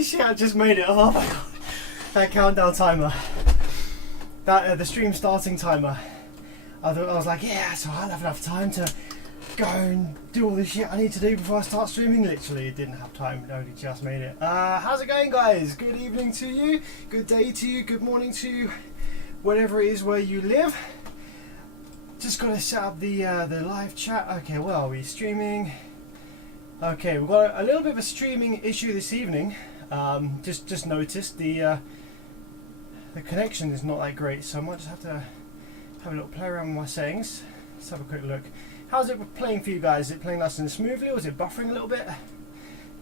Holy shit, I just made it. Oh my god. That countdown timer. That the stream starting timer. I was like, yeah, so I'll have enough time to go and do all the shit I need to do before I start streaming. Literally didn't have time, only just made it. How's it going, guys? Good evening to you, good day to you, good morning to you, whatever it is where you live. Just got to set up the live chat. Okay, well, are we streaming? Okay, we've got a little bit of a streaming issue this evening. Just noticed the connection is not that great, so I might just have to have a little play around with my settings. Let's have a quick look. How's it playing for you guys? Is it playing nice and smoothly, or is it buffering a little bit?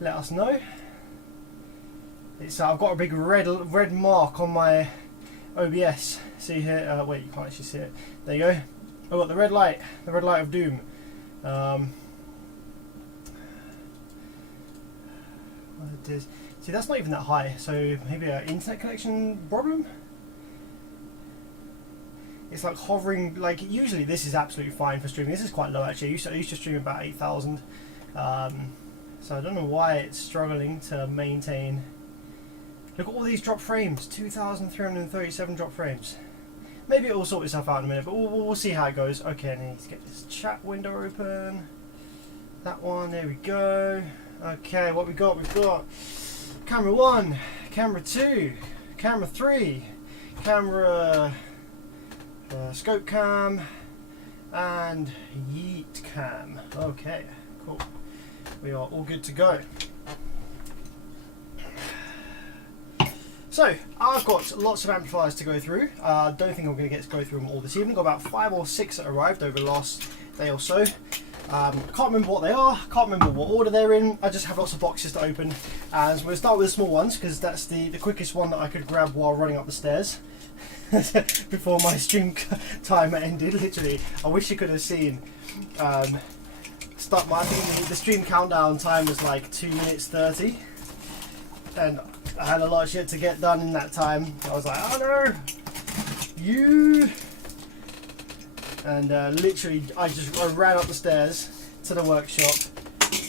Let us know. It's I've got a big red mark on my OBS. See here? Wait, you can't actually see it. There you go. I've got the red light of doom. See, that's not even that high, so maybe an internet connection problem? It's like hovering, like usually this is absolutely fine for streaming. This is quite low actually. I used to stream about 8,000. So I don't know why it's struggling to maintain. Look at all these drop frames, 2,337 drop frames. Maybe it will sort itself out in a minute, but we'll see how it goes. Okay, I need to get this chat window open. That one, there we go. Okay, what we got? We've got camera 1, camera 2, camera 3, camera scope cam, and yeet cam. Okay, cool. We are all good to go. So, I've got lots of amplifiers to go through. I don't think I'm going to get to go through them all this evening. Got about 5 or 6 that arrived over the last day or so. Can't remember what they are, can't remember what order they're in. I just have lots of boxes to open. And so we'll start with the small ones, because that's the quickest one that I could grab while running up the stairs. Before my stream timer ended, literally. I wish you could have seen. I think the stream countdown time was like 2 minutes 30. And I had a lot of shit to get done in that time. I was like, oh no, you. And literally, I ran up the stairs to the workshop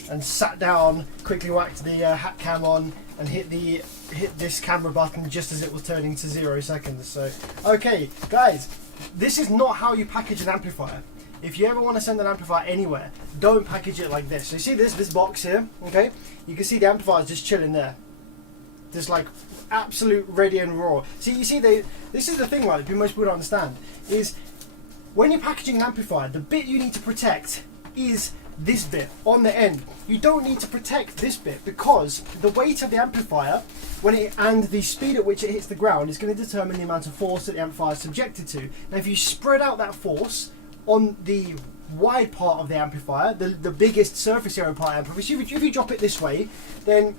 and sat down, quickly whacked the hat cam on, and hit this camera button just as it was turning to 0 seconds. So, okay, guys, this is not how you package an amplifier. If you ever want to send an amplifier anywhere, don't package it like this. So you see this box here, okay? You can see the amplifier is just chilling there. Just like absolute ready and raw. See, you see, this is the thing, right, that most people don't understand, is when you're packaging an amplifier, the bit you need to protect is this bit on the end. You don't need to protect this bit, because the weight of the amplifier and the speed at which it hits the ground is going to determine the amount of force that the amplifier is subjected to. Now, if you spread out that force on the wide part of the amplifier, the biggest surface area part of the amplifier, if you drop it this way, then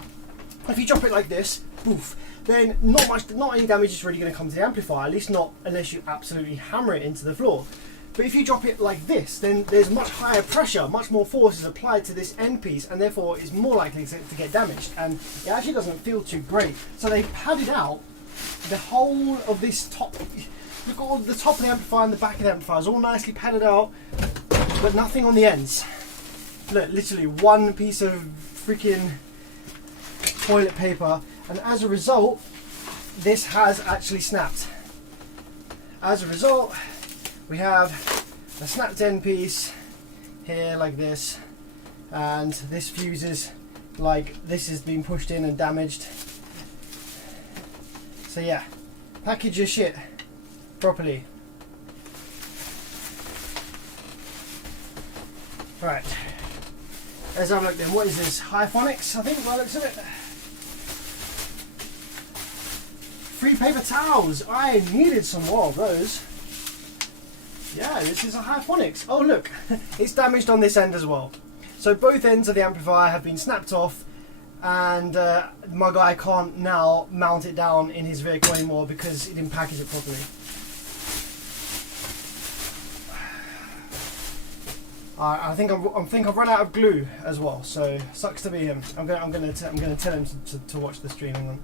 if you drop it like this, poof, then not any damage is really going to come to the amplifier, at least not unless you absolutely hammer it into the floor. But if you drop it like this, then there's much higher pressure, much more force is applied to this end piece, and therefore it's more likely to get damaged, and it actually doesn't feel too great. So they padded out the whole of this top. Look at all the top of the amplifier and the back of the amplifier is all nicely padded out, but nothing on the ends. Look, literally one piece of freaking toilet paper, and as a result, this has actually snapped. As a result, we have a snapped end piece here like this, and this fuse is like this has been pushed in and damaged. So yeah, package your shit properly. Right, let's have a look then. What is this? High-phonics, I think, by the looks of it. Free paper towels. I needed some more of those. Yeah, this is a High-phonics. Oh look, it's damaged on this end as well. So both ends of the amplifier have been snapped off, and my guy can't now mount it down in his vehicle anymore because he didn't package it properly. I think I've run out of glue as well, so sucks to be him. I'm gonna tell him to watch the streaming.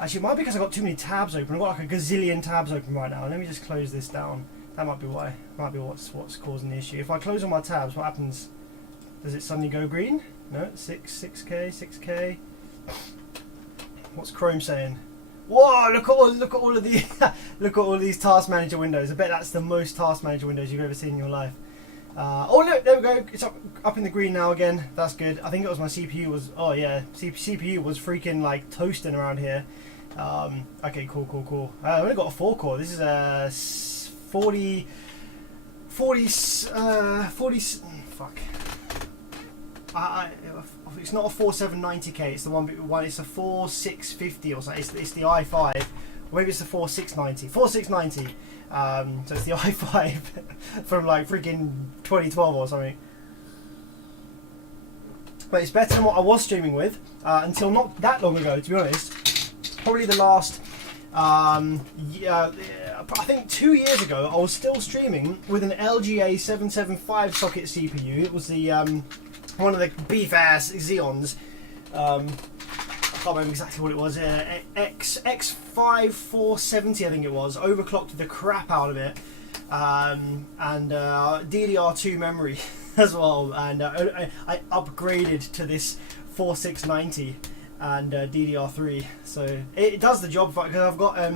Actually, it might be because I've got too many tabs open. I've got like a gazillion tabs open right now. Let me just close this down. That might be why. Might be what's causing the issue. If I close all my tabs, what happens? Does it suddenly go green? No, 6K. What's Chrome saying? Whoa! Look at all of the look at all these task manager windows. I bet that's the most task manager windows you've ever seen in your life. Oh look, there we go. It's up in the green now again. That's good. I think it was my CPU was. Oh yeah, CPU was freaking like toasting around here. Okay, cool. I only got a 4-core. This is a 40. Fuck. It's not a 4790K. It's the one. It's a 4650 or something. It's the i5. Or maybe it's the 4690. 4690. So it's the i5 from like freaking 2012 or something. But it's better than what I was streaming with until not that long ago, to be honest. Probably the last, I think 2 years ago, I was still streaming with an LGA 775 socket CPU. It was the one of the beef ass Xeons. I can't remember exactly what it was. X5470, I think it was. Overclocked the crap out of it, and DDR2 memory as well. And I upgraded to this 4690 and DDR3, so it does the job. Because I've got a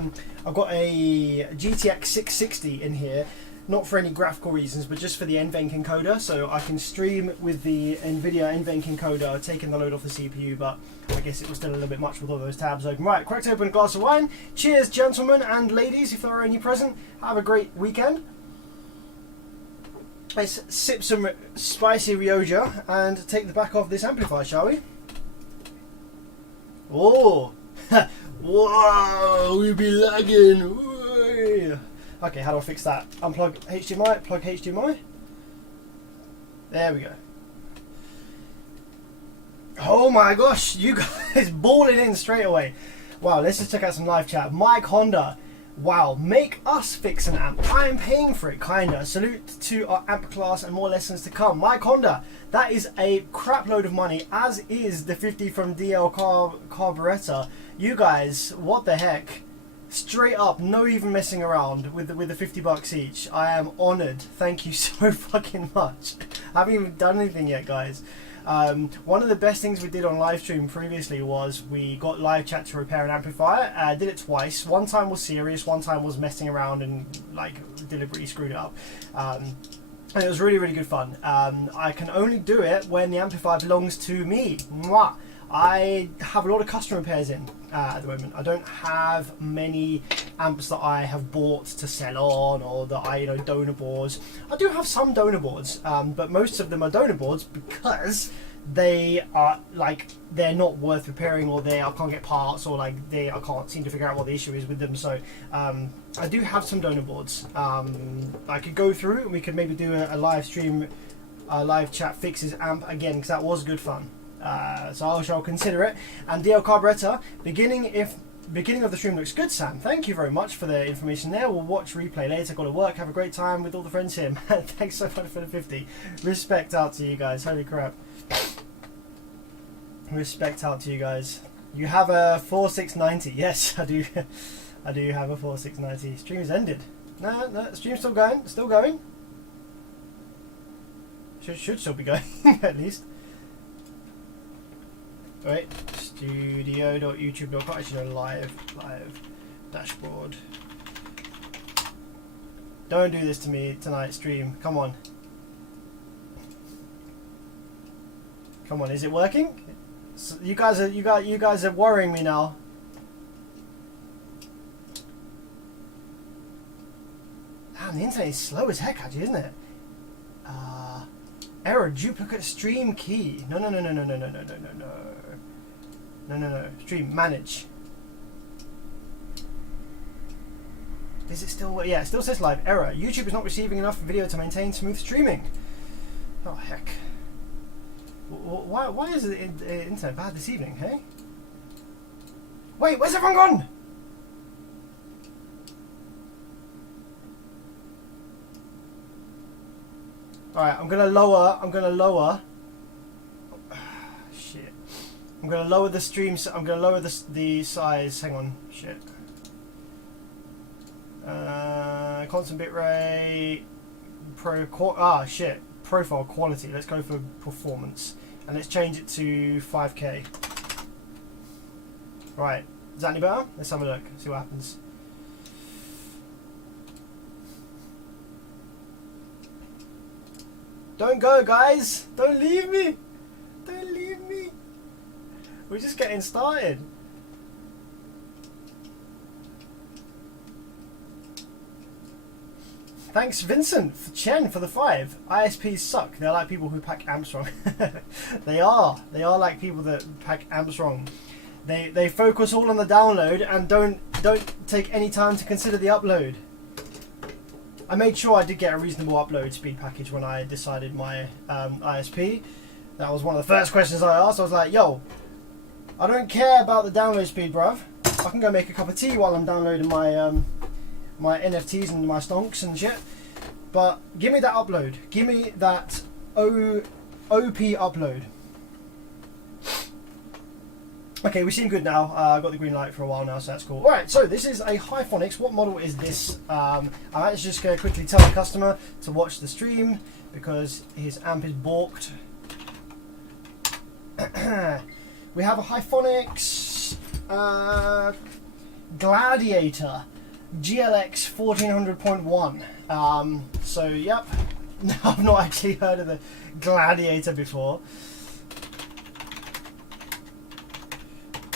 GTX 660 in here. Not for any graphical reasons, but just for the NVENC encoder, so I can stream with the NVIDIA NVENC encoder, taking the load off the CPU, but I guess it was still a little bit much with all those tabs open. Right, cracked open a glass of wine. Cheers, gentlemen and ladies, if there are any present. Have a great weekend. Let's sip some spicy Rioja and take the back off this amplifier, shall we? Oh! Whoa, we be lagging! Whoa. Okay, how do I fix that? Unplug HDMI, plug HDMI. There we go. Oh my gosh, you guys balling in straight away. Wow, let's just check out some live chat. Mike Honda. Wow, make us fix an amp. I am paying for it, kinda. Salute to our amp class and more lessons to come. Mike Honda, that is a crap load of money, as is the 50 from DL Carburetor. You guys, what the heck? Straight up, no even messing around with the $50 each. I am honoured. Thank you so fucking much. I haven't even done anything yet, guys. One of the best things we did on live stream previously was we got live chat to repair an amplifier. Did it twice. One time was serious, one time was messing around and like deliberately screwed it up. And it was really, really good fun. I can only do it when the amplifier belongs to me. Mwah. I have a lot of custom repairs in at the moment. I don't have many amps that I have bought to sell on, or that I, donor boards. I do have some donor boards, but most of them are donor boards because they are they're not worth repairing, or I can't get parts, or I can't seem to figure out what the issue is with them. So I do have some donor boards. I could go through and we could maybe do a live stream, live chat fixes amp again, because that was good fun. So I shall consider it. And DL Carburetor, beginning of the stream looks good, Sam. Thank you very much for the information there. We'll watch replay later. Got to work. Have a great time with all the friends here. Man, thanks so much for the 50. Respect out to you guys. Holy crap. Respect out to you guys. You have a 4690. Yes, I do. I do have a 4690. Stream is ended. No, stream's still going. Still going. Should still be going at least. Right, studio.youtube.com. Actually, no, live dashboard. Don't do this to me tonight, stream. Come on. Come on, is it working? So you guys are worrying me now. Damn, the internet is slow as heck, actually, isn't it? Error, duplicate stream key. No. Stream, manage. Is it still, yeah, it still says live. Error, YouTube is not receiving enough video to maintain smooth streaming. Oh, heck. Why is the internet bad this evening, hey? Wait, where's everyone gone? Alright, I'm gonna lower. Shit. I'm gonna lower the stream. I'm gonna lower the size. Hang on. Shit. Constant bitrate. Shit. Profile quality. Let's go for performance, and let's change it to 5K. Right, is that any better? Let's have a look, see what happens. Don't go, guys! Don't leave me! Don't leave me! We're just getting started. Thanks, Vincent Chen, for the 5. ISPs suck. They're like people who pack amps wrong. They are. They are like people that pack amps wrong. They focus all on the download and don't take any time to consider the upload. I made sure I did get a reasonable upload speed package when I decided my ISP. That was one of the first questions I asked. I was like, yo, I don't care about the download speed, bruv. I can go make a cup of tea while I'm downloading my my NFTs and my stonks and shit. But give me that upload. Give me that OP upload. Okay, we seem good now. I've got the green light for a while now, so that's cool. Alright, so this is a Hyphonics. What model is this? I'm actually just going to quickly tell the customer to watch the stream because his amp is balked. We have a Hyphonics Gladiator GLX 1400.1. So, yep. I've not actually heard of the Gladiator before.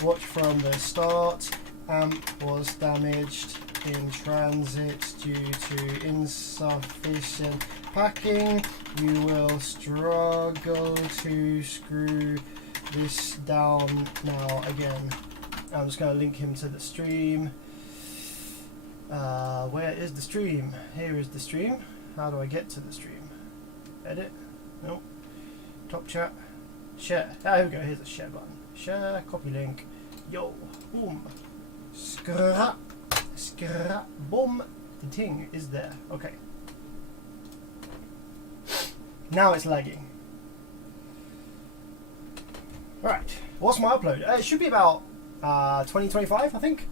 Watch from the start. Amp was damaged in transit due to insufficient packing. You will struggle to screw this down now again. I'm just going to link him to the stream. Where is the stream? Here is the stream. How do I get to the stream? Edit? Nope. Top chat. Share. Ah, here we go. Here's the share button. Share. Copy link. Yo. Boom. Scrap. Scrap. Boom. The thing is there. Okay. Now it's lagging. Right. What's my upload? It should be about 2025, I think.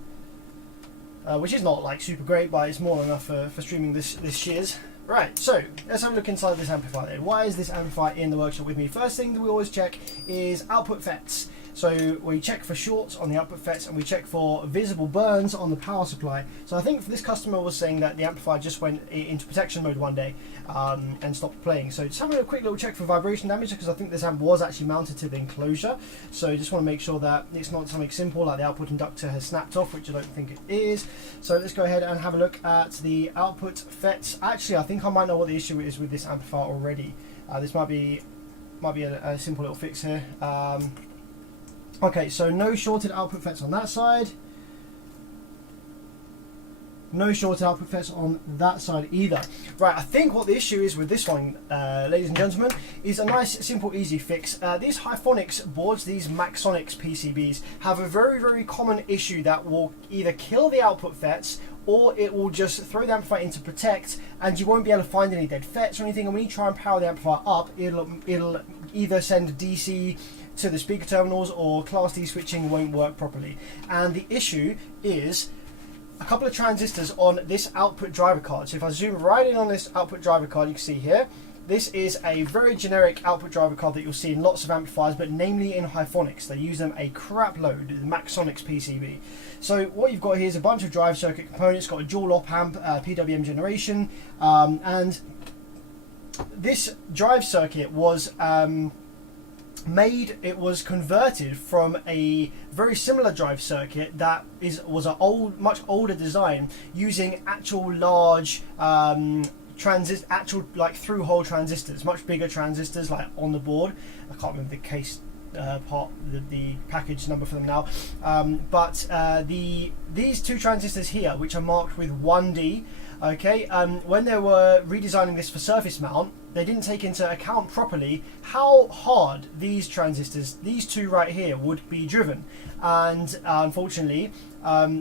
Which is not like super great, but it's more than enough for streaming this shiz. Right, so let's have a look inside this amplifier then. Why is this amplifier in the workshop with me? First thing that we always check is output FETs. So we check for shorts on the output FETs and we check for visible burns on the power supply. So I think this customer was saying that the amplifier just went into protection mode one day and stopped playing. So just having a quick little check for vibration damage because I think this amp was actually mounted to the enclosure. So just want to make sure that it's not something simple like the output inductor has snapped off, which I don't think it is. So let's go ahead and have a look at the output FETs. Actually, I think I might know what the issue is with this amplifier already. This might be a simple little fix here. Okay, so no shorted output FETs on that side. No shorted output FETs on that side either. Right, I think what the issue is with this one, ladies and gentlemen, is a nice, simple, easy fix. These Hyphonics boards, these Maxonics PCBs, have a very, very common issue that will either kill the output FETs or it will just throw the amplifier into protect and you won't be able to find any dead FETs or anything. And when you try and power the amplifier up, it'll either send DC to the speaker terminals or class D switching won't work properly. And the issue is a couple of transistors on this output driver card. So if I zoom right in on this output driver card, you can see here, this is a very generic output driver card that you'll see in lots of amplifiers, but namely in Hyphonics. They use them a crap load, the Maxonics PCB. So what you've got here is a bunch of drive circuit components, got a dual op amp, PWM generation, and this drive circuit was it was converted from a very similar drive circuit that was an much older design using actual large actual like through hole transistors, much bigger transistors like on the board. I can't remember the case the package number for them now, but these two transistors here, which are marked with 1D, okay, when they were redesigning this for surface mount, they didn't take into account properly how hard these transistors, these two right here, would be driven. And unfortunately,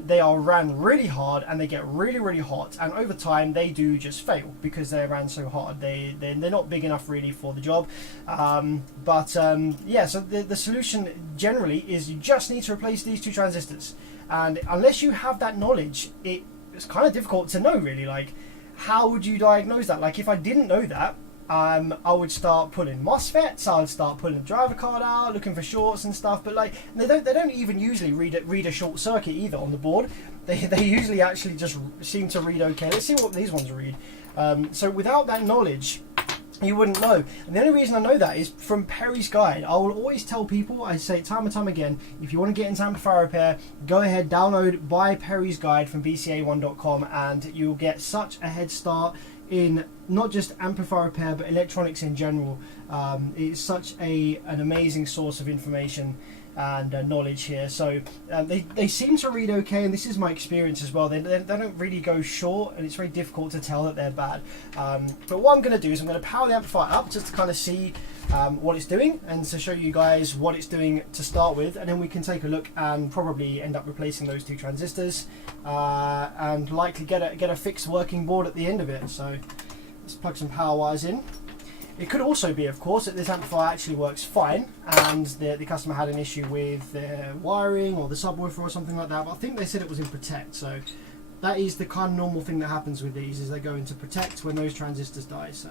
they are ran really hard and they get really, really hot. And over time, they do just fail because they ran so hard. They're not big enough really for the job. Yeah, so the solution generally is you just need to replace these two transistors. And unless you have that knowledge, it's kind of difficult to know really. Like, how would you diagnose that? Like, if I didn't know that, I would start pulling MOSFETs. I would start pulling the driver card out, looking for shorts and stuff. But like they don't even usually read a short circuit either on the board. They usually actually just seem to read okay. Let's see what these ones read. So without that knowledge, you wouldn't know. And the only reason I know that is from Perry's Guide. I will always tell people, I say it time and time again, if you want to get into amplifier repair, go ahead, download Buy Perry's Guide from bca1.com, and you'll get such a head start in not just amplifier repair but electronics in general. It's such an amazing source of information and knowledge here. So they seem to read okay, and this is my experience as well. They don't really go short, and it's very difficult to tell that they're bad. But what I'm going to do is I'm going to power the amplifier up just to kind of see what it's doing, and to show you guys what it's doing to start with, and then we can take a look and probably end up replacing those 2 transistors and likely get a fixed working board at the end of it. So let's plug some power wires in. It could also be, of course, that this amplifier actually works fine and the customer had an issue with their wiring or the subwoofer or something like that, but I think they said it was in protect. So that is the kind of normal thing that happens with these, is they go into protect when those transistors die. So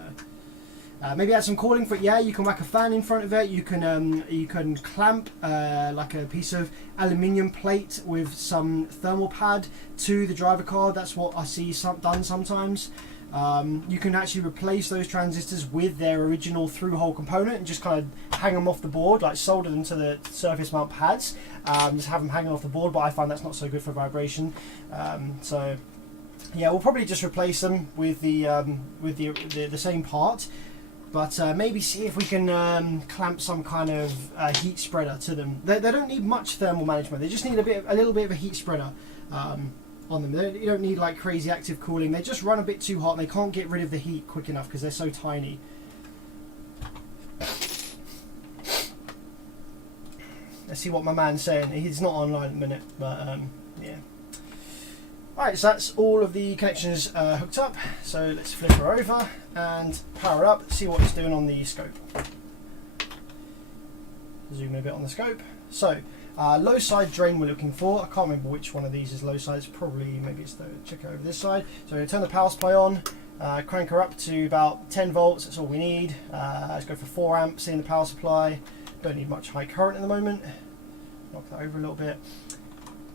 maybe add some cooling for it. Yeah, you can whack a fan in front of it. You can clamp like a piece of aluminium plate with some thermal pad to the driver card. That's what I see done sometimes. You can actually replace those transistors with their original through-hole component and just kind of hang them off the board, like solder them to the surface mount pads. Just have them hanging off the board, but I find that's not so good for vibration. So yeah, we'll probably just replace them with the same part, but maybe see if we can clamp some kind of heat spreader to them. They don't need much thermal management. They just need a little bit of a heat spreader on them. You don't need like crazy active cooling. They just run a bit too hot and they can't get rid of the heat quick enough because they're so tiny. Let's see what my man's saying. He's not online at the minute, but yeah. Alright, so that's all of the connections hooked up. So let's flip her over and power up, see what it's doing on the scope. Zoom in a bit on the scope. So low side drain we're looking for. I can't remember which one of these is low side. It's probably, maybe it's the, check over this side. So turn the power supply on, crank her up to about 10 volts, that's all we need. Let's go for 4 amps in the power supply. Don't need much high current at the moment. Knock that over a little bit.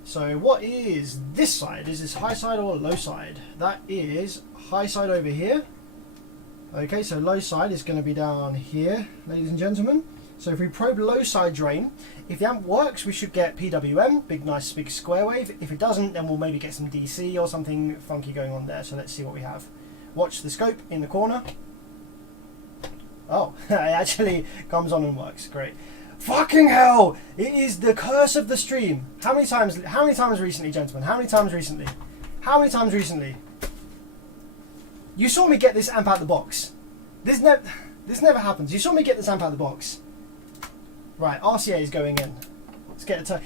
So what is this side? Is this high side or low side? That is high side over here. Okay, so low side is going to be down here, ladies and gentlemen. So if we probe low side drain, if the amp works, we should get PWM, big nice big square wave. If it doesn't, then we'll maybe get some DC or something funky going on there. So let's see what we have. Watch the scope in the corner. Oh, it actually comes on and works. Great. Fucking hell! It is the curse of the stream. How many times recently, gentlemen? How many times recently? How many times recently? You saw me get this amp out of the box. This never happens. You saw me get this amp out of the box. Right, RCA is going in. Let's get it.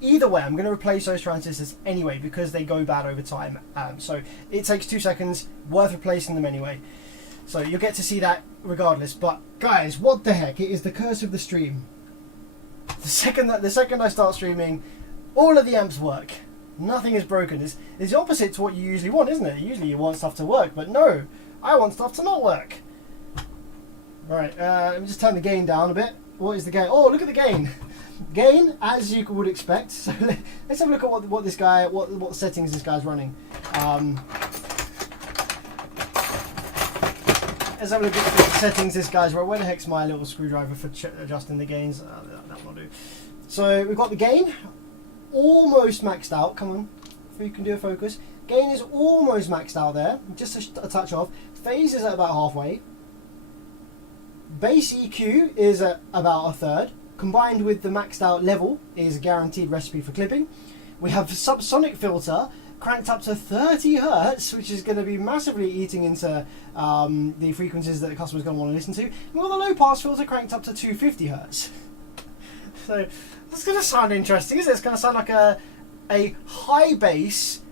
Either way, I'm gonna replace those transistors anyway because they go bad over time. So it takes 2 seconds. Worth replacing them anyway. So you'll get to see that regardless. But guys, what the heck? It is the curse of the stream. The second I start streaming, all of the amps work. Nothing is broken. It's the opposite to what you usually want, isn't it? Usually you want stuff to work, but no, I want stuff to not work. Right, let me just turn the gain down a bit. What is the gain? Oh, look at the gain. Gain, as you would expect. So let's have a look at what settings this guy's running. Let's have a look at the settings this guy's running. Where the heck's my little screwdriver for adjusting the gains? That will do. So we've got the gain almost maxed out. Come on, if you can do a focus. Gain is almost maxed out there, just a touch off. Phase is at about halfway. Bass EQ is at about a third. Combined with the maxed out level is a guaranteed recipe for clipping. We have the subsonic filter cranked up to 30 hertz, which is going to be massively eating into the frequencies that the customer's going to want to listen to. We've got the low pass filter cranked up to 250 hertz. So that's going to sound interesting, isn't it? It's going to sound like a high bass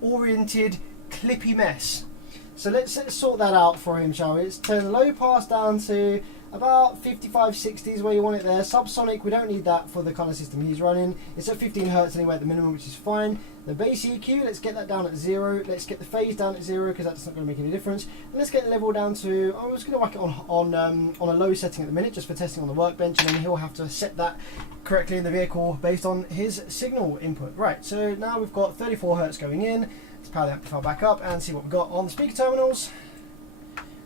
oriented clippy mess. So let's sort that out for him, shall we? Let's turn the low pass down to about 55, 60 is where you want it there. Subsonic, we don't need that for the kind of system he's running. It's at 15 hertz anyway at the minimum, which is fine. The bass EQ, let's get that down at 0. Let's get the phase down at 0 because that's not going to make any difference. And let's get the level down to, I was going to whack it on a low setting at the minute just for testing on the workbench, and then he'll have to set that correctly in the vehicle based on his signal input. Right, so now we've got 34 hertz going in. Let's power the amplifier back up and see what we've got on the speaker terminals.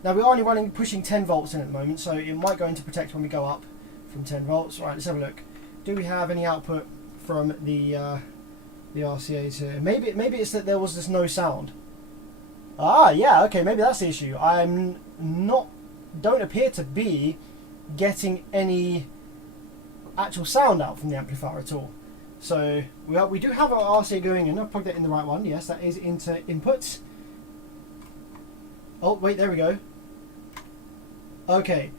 Now we are only pushing 10 volts in at the moment, so it might go into protect when we go up from 10 volts. Right, let's have a look. Do we have any output from the RCAs here? Maybe it's that there was just no sound. Ah, yeah, okay, maybe that's the issue. Don't appear to be getting any actual sound out from the amplifier at all. So we do have our RCA going in. I've plugged it in the right one. Yes, that is into inputs. Oh, wait, there we go. Okay,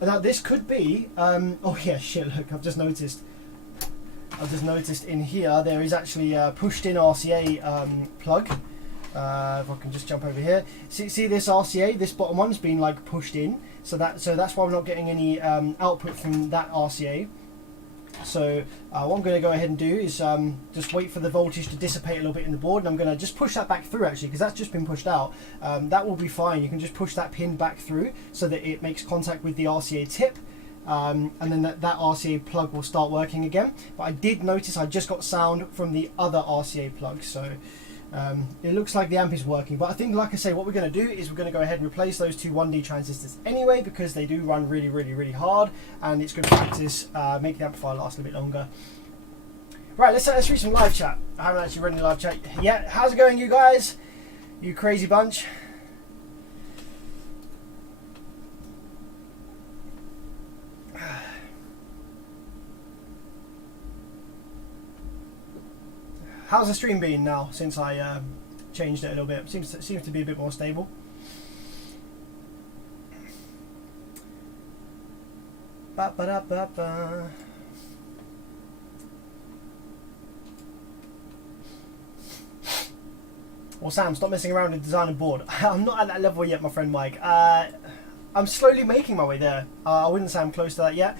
now this could be, oh yeah, shit, look, I've just noticed in here there is actually a pushed in RCA plug. If I can just jump over here. See this RCA, this bottom one's been like pushed in, so that's why we're not getting any output from that RCA. So what I'm going to go ahead and do is just wait for the voltage to dissipate a little bit in the board, and I'm going to just push that back through actually, because that's just been pushed out. That will be fine. You can just push that pin back through so that it makes contact with the RCA tip, and then that RCA plug will start working again. But I did notice I just got sound from the other RCA plug, so it looks like the amp is working. But I think, like I say, what we're going to do is we're going to go ahead and replace those two 1D transistors anyway, because they do run really, really, really hard, and it's good practice, make the amplifier last a little bit longer. Right, let's read some live chat. I haven't actually read any live chat yet. How's it going, you guys? You crazy bunch. How's the stream been now since I changed it a little bit? Seems to be a bit more stable. Ba ba da ba ba. Well, Sam, stop messing around with design and board. I'm not at that level yet, my friend Mike. I'm slowly making my way there. I wouldn't say I'm close to that yet.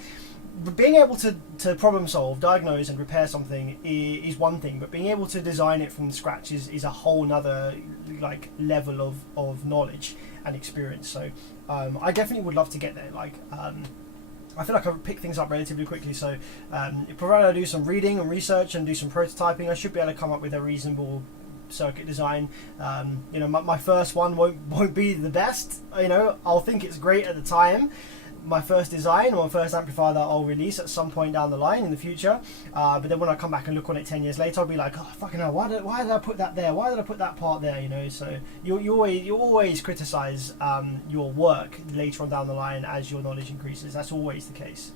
Being able to problem solve, diagnose and repair something is one thing, but being able to design it from scratch is a whole nother like level of knowledge and experience. So I definitely would love to get there. Like I feel like I pick things up relatively quickly, so provided I do some reading and research and do some prototyping, I should be able to come up with a reasonable circuit design. You know, my first one won't be the best. You know, I'll think it's great at the time, my first design or my first amplifier that I'll release at some point down the line in the future, but then when I come back and look on it 10 years later, I'll be like, oh fucking hell, why did I put that there, why did I put that part there, you know? So you always criticize your work later on down the line as your knowledge increases. That's always the case.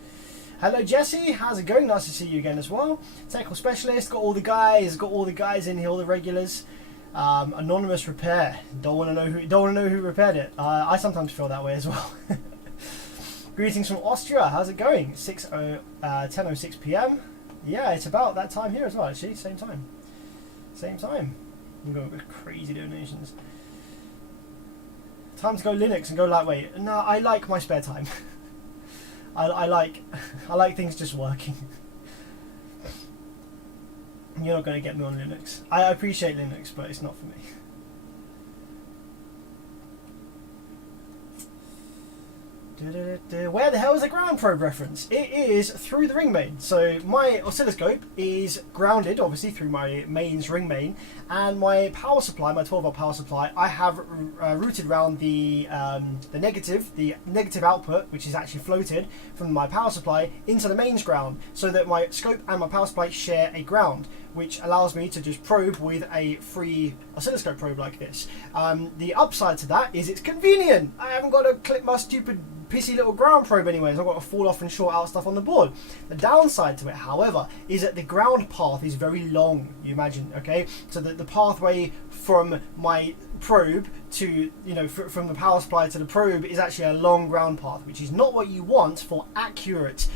Hello Jesse, how's it going? Nice to see you again as well. Technical specialist, got all the guys in here, all the regulars. Anonymous repair, don't want to know who repaired it. I sometimes feel that way as well. Greetings from Austria. How's it going? 10:06 p.m. Yeah, it's about that time here as well. Actually, same time. I'm going with crazy donations. Time to go Linux and go lightweight. No, I like my spare time. I like things just working. You're not going to get me on Linux. I appreciate Linux, but it's not for me. Where the hell is the ground probe reference? It is through the ring main. So my oscilloscope is grounded, obviously, through my mains ring main, and my power supply, my 12-volt power supply, I have routed around the negative output, which is actually floated from my power supply into the mains ground, so that my scope and my power supply share a ground, which allows me to just probe with a free oscilloscope probe like this. The upside to that is it's convenient. I haven't got to clip my stupid pissy little ground probe anyways. I've got to fall off and short out stuff on the board. The downside to it, however, is that the ground path is very long, you imagine, okay? So that the pathway from my probe to, you know, from the power supply to the probe is actually a long ground path, which is not what you want for accurate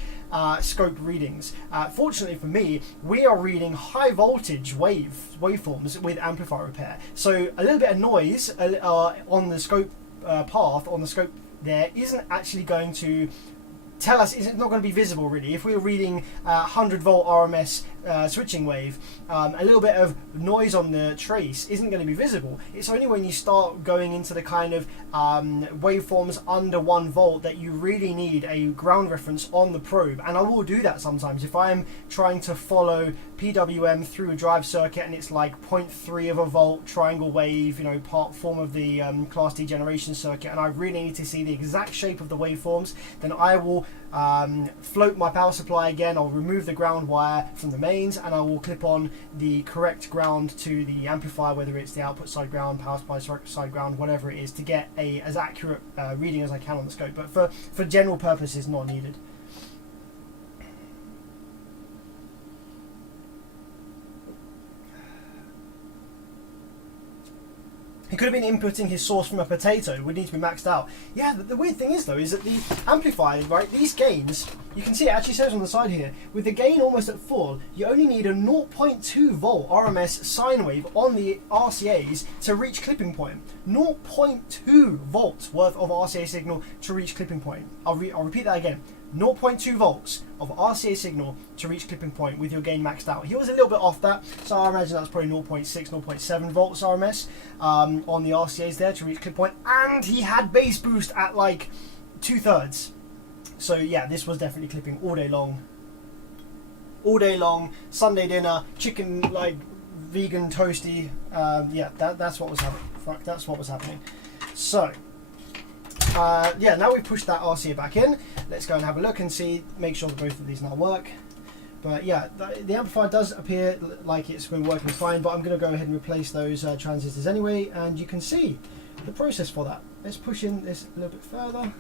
scope readings. Fortunately for me, we are reading high voltage waveforms with amplifier repair, so a little bit of noise on the scope path, on the scope there, isn't actually going to tell us, it's not going to be visible really. If we're reading 100 volt RMS switching wave, a little bit of noise on the trace isn't going to be visible. It's only when you start going into the kind of waveforms under 1 volt that you really need a ground reference on the probe. And I will do that sometimes if I am trying to follow PWM through a drive circuit and it's like 0.3 of a volt triangle wave, you know, part form of the class D generation circuit, and I really need to see the exact shape of the waveforms, then I will float my power supply again. I'll remove the ground wire from the mains and I will clip on the correct ground to the amplifier, whether it's the output side ground, power supply side ground, whatever it is, to get a as accurate reading as I can on the scope. But for general purposes, not needed. He could have been inputting his source from a potato. It would need to be maxed out. Yeah, the weird thing is though, is that the amplifier, right, these gains, you can see it actually says on the side here, with the gain almost at full, you only need a 0.2 volt RMS sine wave on the RCAs to reach clipping point. 0.2 volts worth of RCA signal to reach clipping point. I'll repeat that again. 0.2 volts of RCA signal to reach clipping point with your gain maxed out. He was a little bit off that, so I imagine that's probably 0.6, 0.7 volts RMS on the RCAs there to reach clip point, and he had bass boost at like 2/3. So yeah, this was definitely clipping all day long. All day long, Sunday dinner, chicken like vegan toasty. Yeah, that's what was happening. Fuck, that's what was happening. So. Yeah, now we've pushed that RCA back in, let's go and have a look and see, make sure that both of these now work. But yeah, the amplifier does appear like it's been working fine, but I'm going to go ahead and replace those transistors anyway, and you can see the process for that. Let's push in this a little bit further.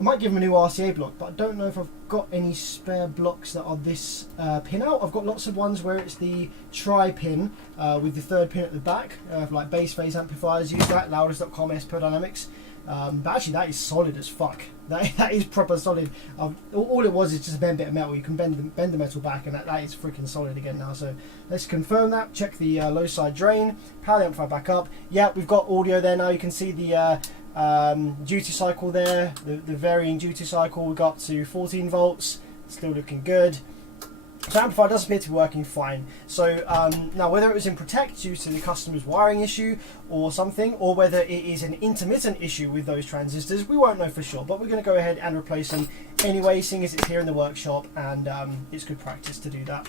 I might give him a new RCA block, but I don't know if I've got any spare blocks that are this pin out. I've got lots of ones where it's the tri-pin with the 3rd pin at the back, like base phase amplifiers use that, loudest.com, S-Pro Dynamics. But actually that is solid as fuck. That is proper solid. All it was is just a bent bit of metal. You can bend the metal back, and that is freaking solid again now. So let's confirm that. Check the low side drain, power the amplifier back up. Yeah, we've got audio there now. You can see the duty cycle there, the varying duty cycle. We got to 14 volts, still looking good. So amplifier does appear to be working fine. So now whether it was in Protect due to the customer's wiring issue or something, or whether it is an intermittent issue with those transistors, we won't know for sure, but we're going to go ahead and replace them anyway, seeing as it's here in the workshop, and it's good practice to do that.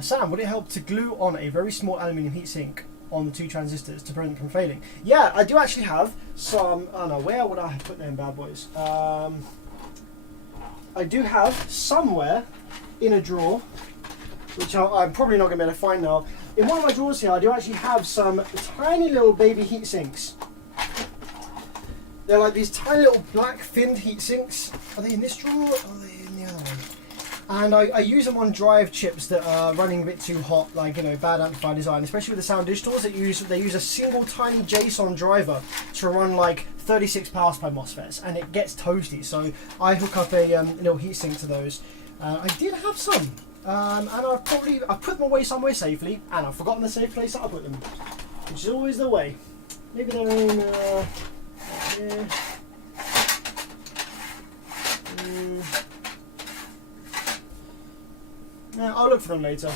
Sam, would it help to glue on a very small aluminium heatsink on the 2 transistors to prevent them from failing? Yeah, I do actually have some. Oh no, where would I put them bad boys? I do have somewhere in a drawer, which I'm probably not going to be able to find now. In one of my drawers here, I do actually have some tiny little baby heat sinks. They're like these tiny little black finned heat sinks. Are they in this drawer or are they in the other one? And I use them on drive chips that are running a bit too hot, like, you know, bad amplifier design, especially with the Sound Digitals. They use a single tiny JSON driver to run like 36 power supply MOSFETs, and it gets toasty. So I hook up a little heatsink to those. I did have some, and I've put them away somewhere safely, and I've forgotten the safe place that I put them, which is always the way. Maybe they're in here. Yeah, I'll look for them later.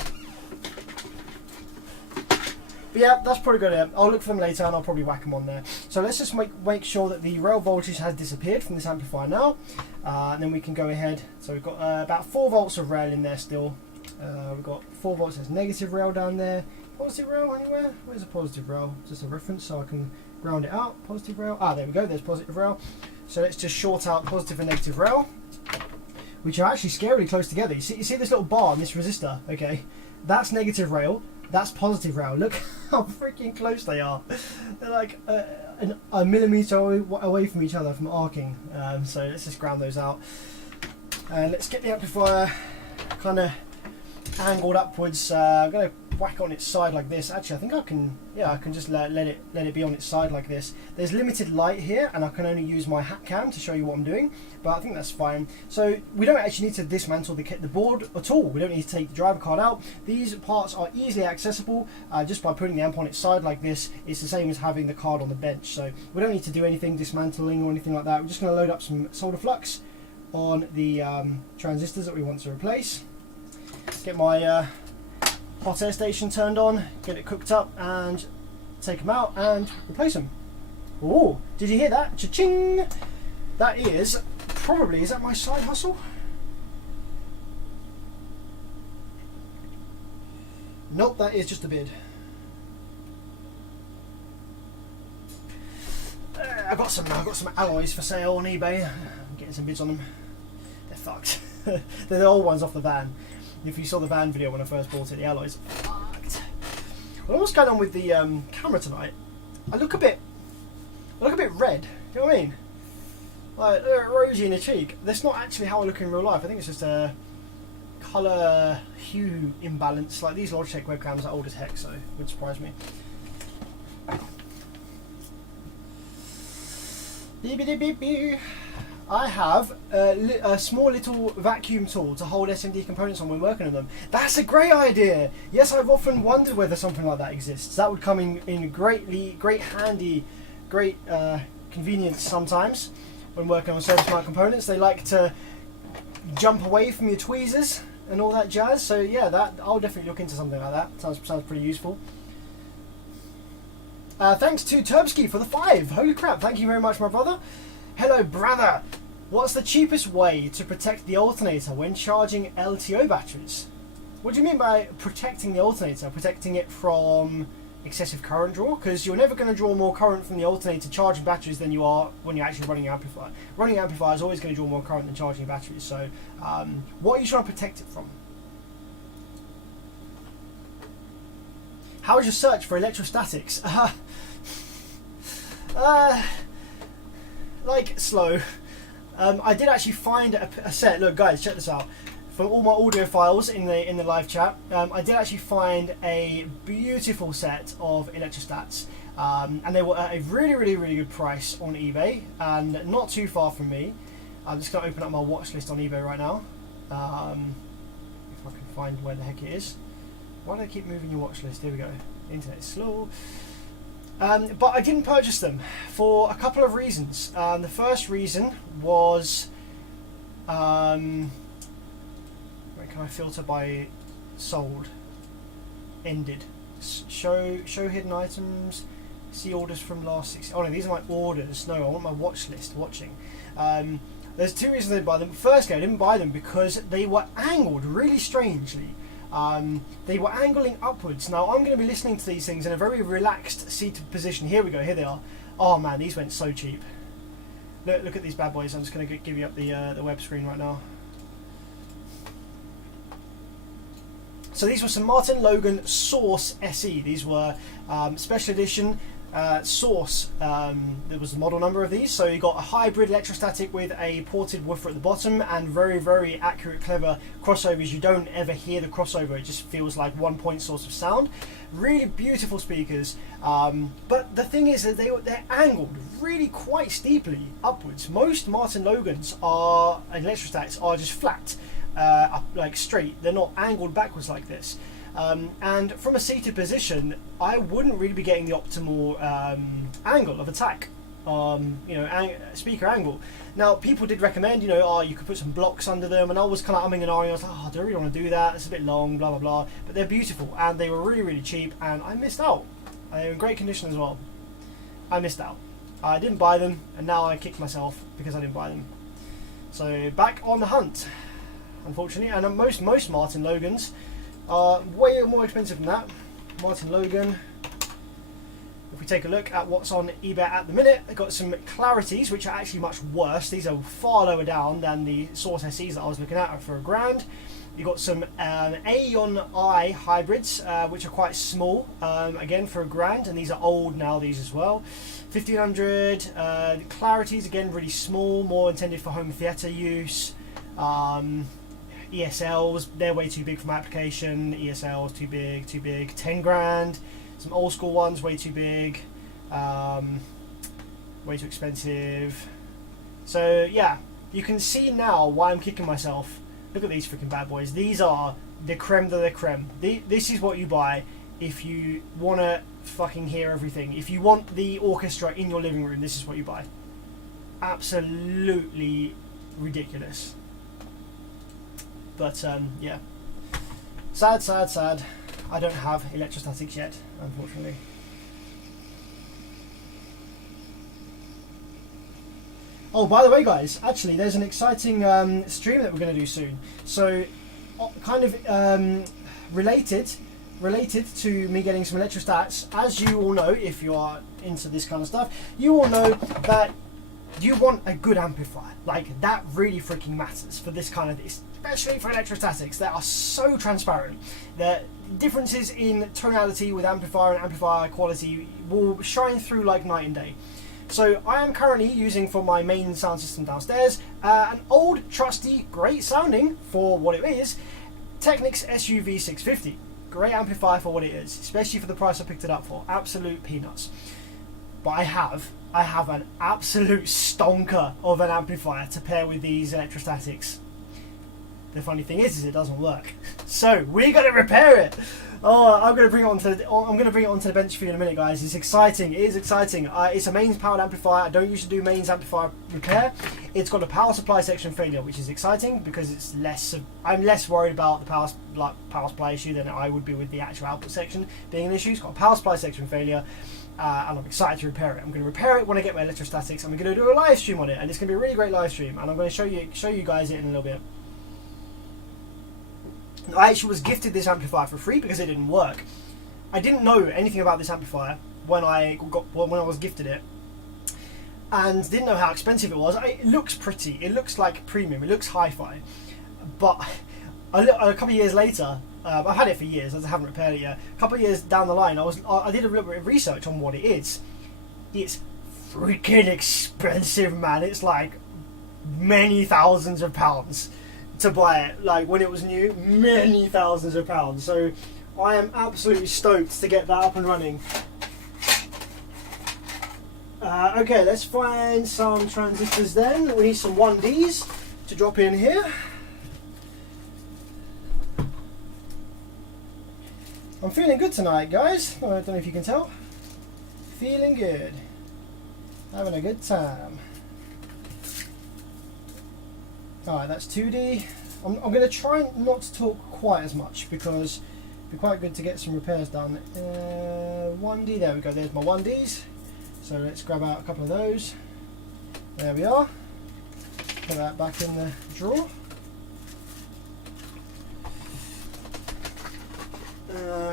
But yeah, that's probably good. I'll look for them later and I'll probably whack them on there. So let's just make sure that the rail voltage has disappeared from this amplifier now. And then we can go ahead. So we've got about 4 volts of rail in there still. We've got 4 volts as negative rail down there. Positive rail anywhere? Where's the positive rail? Just a reference so I can ground it out. Positive rail. Ah, there we go. There's positive rail. So let's just short out positive and negative rail, which are actually scarily close together. You see this little bar and this resistor, okay? That's negative rail, that's positive rail. Look how freaking close they are. They're like a millimeter away from each other from arcing. So let's just ground those out. And let's get the amplifier kind of angled upwards. I'm going to whack on its side like this. Actually, I think I can, yeah, I can just let it be on its side like this. There's limited light here, and I can only use my hat cam to show you what I'm doing, but I think that's fine. So we don't actually need to dismantle the board at all. We don't need to take the driver card out. These parts are easily accessible just by putting the amp on its side like this. It's the same as having the card on the bench, so we don't need to do anything dismantling or anything like that. We're just going to load up some solder flux on the transistors that we want to replace. Get my hot air station turned on, get it cooked up, and take them out and replace them. Oh, did you hear that? Cha-ching! That is probably, is that my side hustle? Nope, that is just a bid. I got some alloys for sale on eBay. I'm getting some bids on them. They're fucked. They're the old ones off the van. If you saw the van video when I first bought it, the alloys are fucked. Well, what's going on with the camera tonight? I look a bit red. You know what I mean? Like rosy in the cheek. That's not actually how I look in real life. I think it's just a colour hue imbalance. Like these Logitech webcams are old as heck, so it wouldn't surprise me. Beep beep beep beep. I have a small little vacuum tool to hold SMD components on when working on them. That's a great idea! Yes, I've often wondered whether something like that exists. That would come in great handy, great convenience sometimes when working on surface mount components. They like to jump away from your tweezers and all that jazz. So yeah, I'll definitely look into something like that. Sounds pretty useful. Thanks to Turbski for the 5. Holy crap, thank you very much, my brother. Hello, brother. What's the cheapest way to protect the alternator when charging LTO batteries? What do you mean by protecting the alternator? Protecting it from excessive current draw? Because you're never going to draw more current from the alternator charging batteries than you are when you're actually running an amplifier. Running an amplifier is always going to draw more current than charging batteries. So what are you trying to protect it from? How is your search for electrostatics? Like slow. I did actually find a set. Look, guys, check this out. From all my audio files in the live chat, I did actually find a beautiful set of electrostats, and they were at a really good price on eBay, and not too far from me. I'm just going to open up my watch list on eBay right now. If I can find where the heck it is. Why do I keep moving your watch list? Here we go. Internet's slow. But I didn't purchase them for a couple of reasons. The first reason was, where can I filter by sold? Ended. Show hidden items. See orders from last 6. Oh no, these are my orders. No, I want my watch list. Watching. There's two reasons I didn't buy them. Firstly, I didn't buy them because they were angled really strangely. They were angling upwards. Now I'm going to be listening to these things in a very relaxed seated position. Here we go, here they are. Oh man, these went so cheap. Look at these bad boys. I'm just going to give you up the web screen right now. So these were some Martin Logan Source SE. These were special edition Source. There was the model number of these. So you got a hybrid electrostatic with a ported woofer at the bottom and very accurate, clever crossovers. You don't ever hear the crossover. It just feels like one point source of sound. Really beautiful speakers. But the thing is that they're angled really quite steeply upwards. Most Martin Logans are electrostatics are just flat. Like straight, they're not angled backwards like this, and from a seated position I wouldn't really be getting the optimal angle of attack, speaker angle. Now people did recommend, you could put some blocks under them, and I was kind of umming and ahhing. I was like, oh, do I really want to do that? It's a bit long, blah blah blah. But they're beautiful and they were really cheap, and I missed out. They're in great condition as well. I missed out. I didn't buy them, and now I kick myself because I didn't buy them. So back on the hunt, unfortunately. And most Martin Logans are way more expensive than that. Martin Logan, if we take a look at what's on eBay at the minute, they've got some Clarities which are actually much worse. These are far lower down than the Source SEs that I was looking at for $1,000. You've got some Aeon I hybrids which are quite small, again for $1,000, and these are old now, these as well. 1500 Clarities, again really small, more intended for home theatre use. ESLs, they're way too big for my application. ESLs, too big, 10 grand. Some old school ones, way too big, way too expensive. So yeah, you can see now why I'm kicking myself. Look at these freaking bad boys. These are the creme de la creme. This is what you buy if you want to fucking hear everything. If you want the orchestra in your living room, this is what you buy. Absolutely ridiculous. But yeah, sad. I don't have electrostatics yet, unfortunately. Oh, by the way, guys, actually, there's an exciting stream that we're going to do soon. So, kind of related to me getting some electrostats. As you all know, if you are into this kind of stuff, you all know that you want a good amplifier. Like, that really freaking matters for this kind of, especially for electrostatics. They are so transparent. The differences in tonality with amplifier and amplifier quality will shine through like night and day. So I am currently using for my main sound system downstairs an old, trusty, great sounding for what it is, Technics SUV 650. Great amplifier for what it is, especially for the price I picked it up for. Absolute peanuts. But I have an absolute stonker of an amplifier to pair with these electrostatics. The funny thing is it doesn't work. So we're gonna repair it. Oh, I'm gonna bring it onto the bench for you in a minute, guys. It's exciting. It is exciting. It's a mains powered amplifier. I don't usually do mains amplifier repair. It's got a power supply section failure, which is exciting because it's I'm less worried about the power supply issue than I would be with the actual output section being an issue. It's got a power supply section failure. And I'm excited to repair it. I'm going to repair it when I get my electrostatics. I'm going to do a live stream on it, and it's going to be a really great live stream. And I'm going to show you guys it in a little bit. I actually was gifted this amplifier for free because it didn't work. I didn't know anything about this amplifier when I was gifted it, and didn't know how expensive it was. It looks pretty. It looks like premium. It looks hi-fi. But a couple of years later. I've had it for years, I haven't repaired it yet. A couple of years down the line, I did a little bit of research on what it is. It's freaking expensive, man. It's like many thousands of pounds to buy it. Like when it was new, many thousands of pounds. So I am absolutely stoked to get that up and running. Okay, let's find some transistors then. We need some 1Ds to drop in here. I'm feeling good tonight, guys. I don't know if you can tell. Feeling good. Having a good time. Alright, that's 2D. I'm going to try not to talk quite as much because it'd be quite good to get some repairs done. 1D, there we go. There's my 1Ds. So let's grab out a couple of those. There we are. Put that back in the drawer.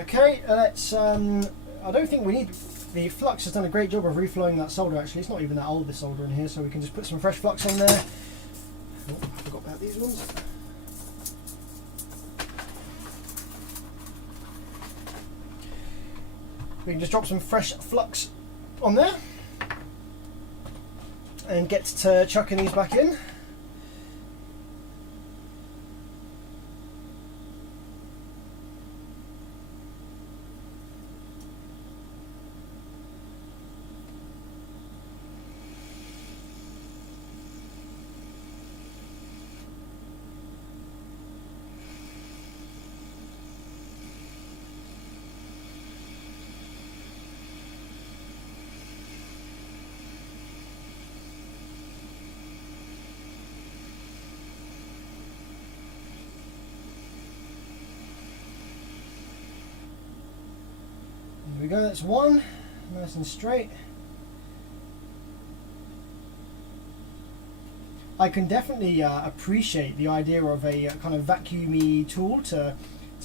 Okay, let's. I don't think we need. The flux has done a great job of reflowing that solder. Actually, it's not even that old, this solder in here, so we can just put some fresh flux on there. Oh, I forgot about these ones. We can just drop some fresh flux on there and get to chucking these back in. There we go, that's one, nice and straight. I can definitely appreciate the idea of a kind of vacuumy tool to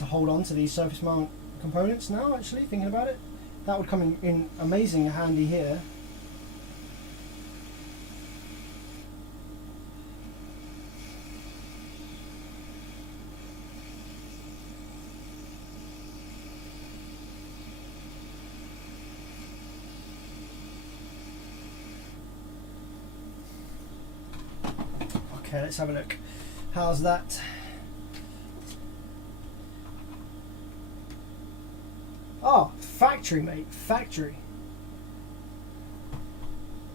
hold on to these surface mount components now, actually, thinking about it. That would come in amazing handy here. Okay, let's have a look. How's that? factory, mate. Factory.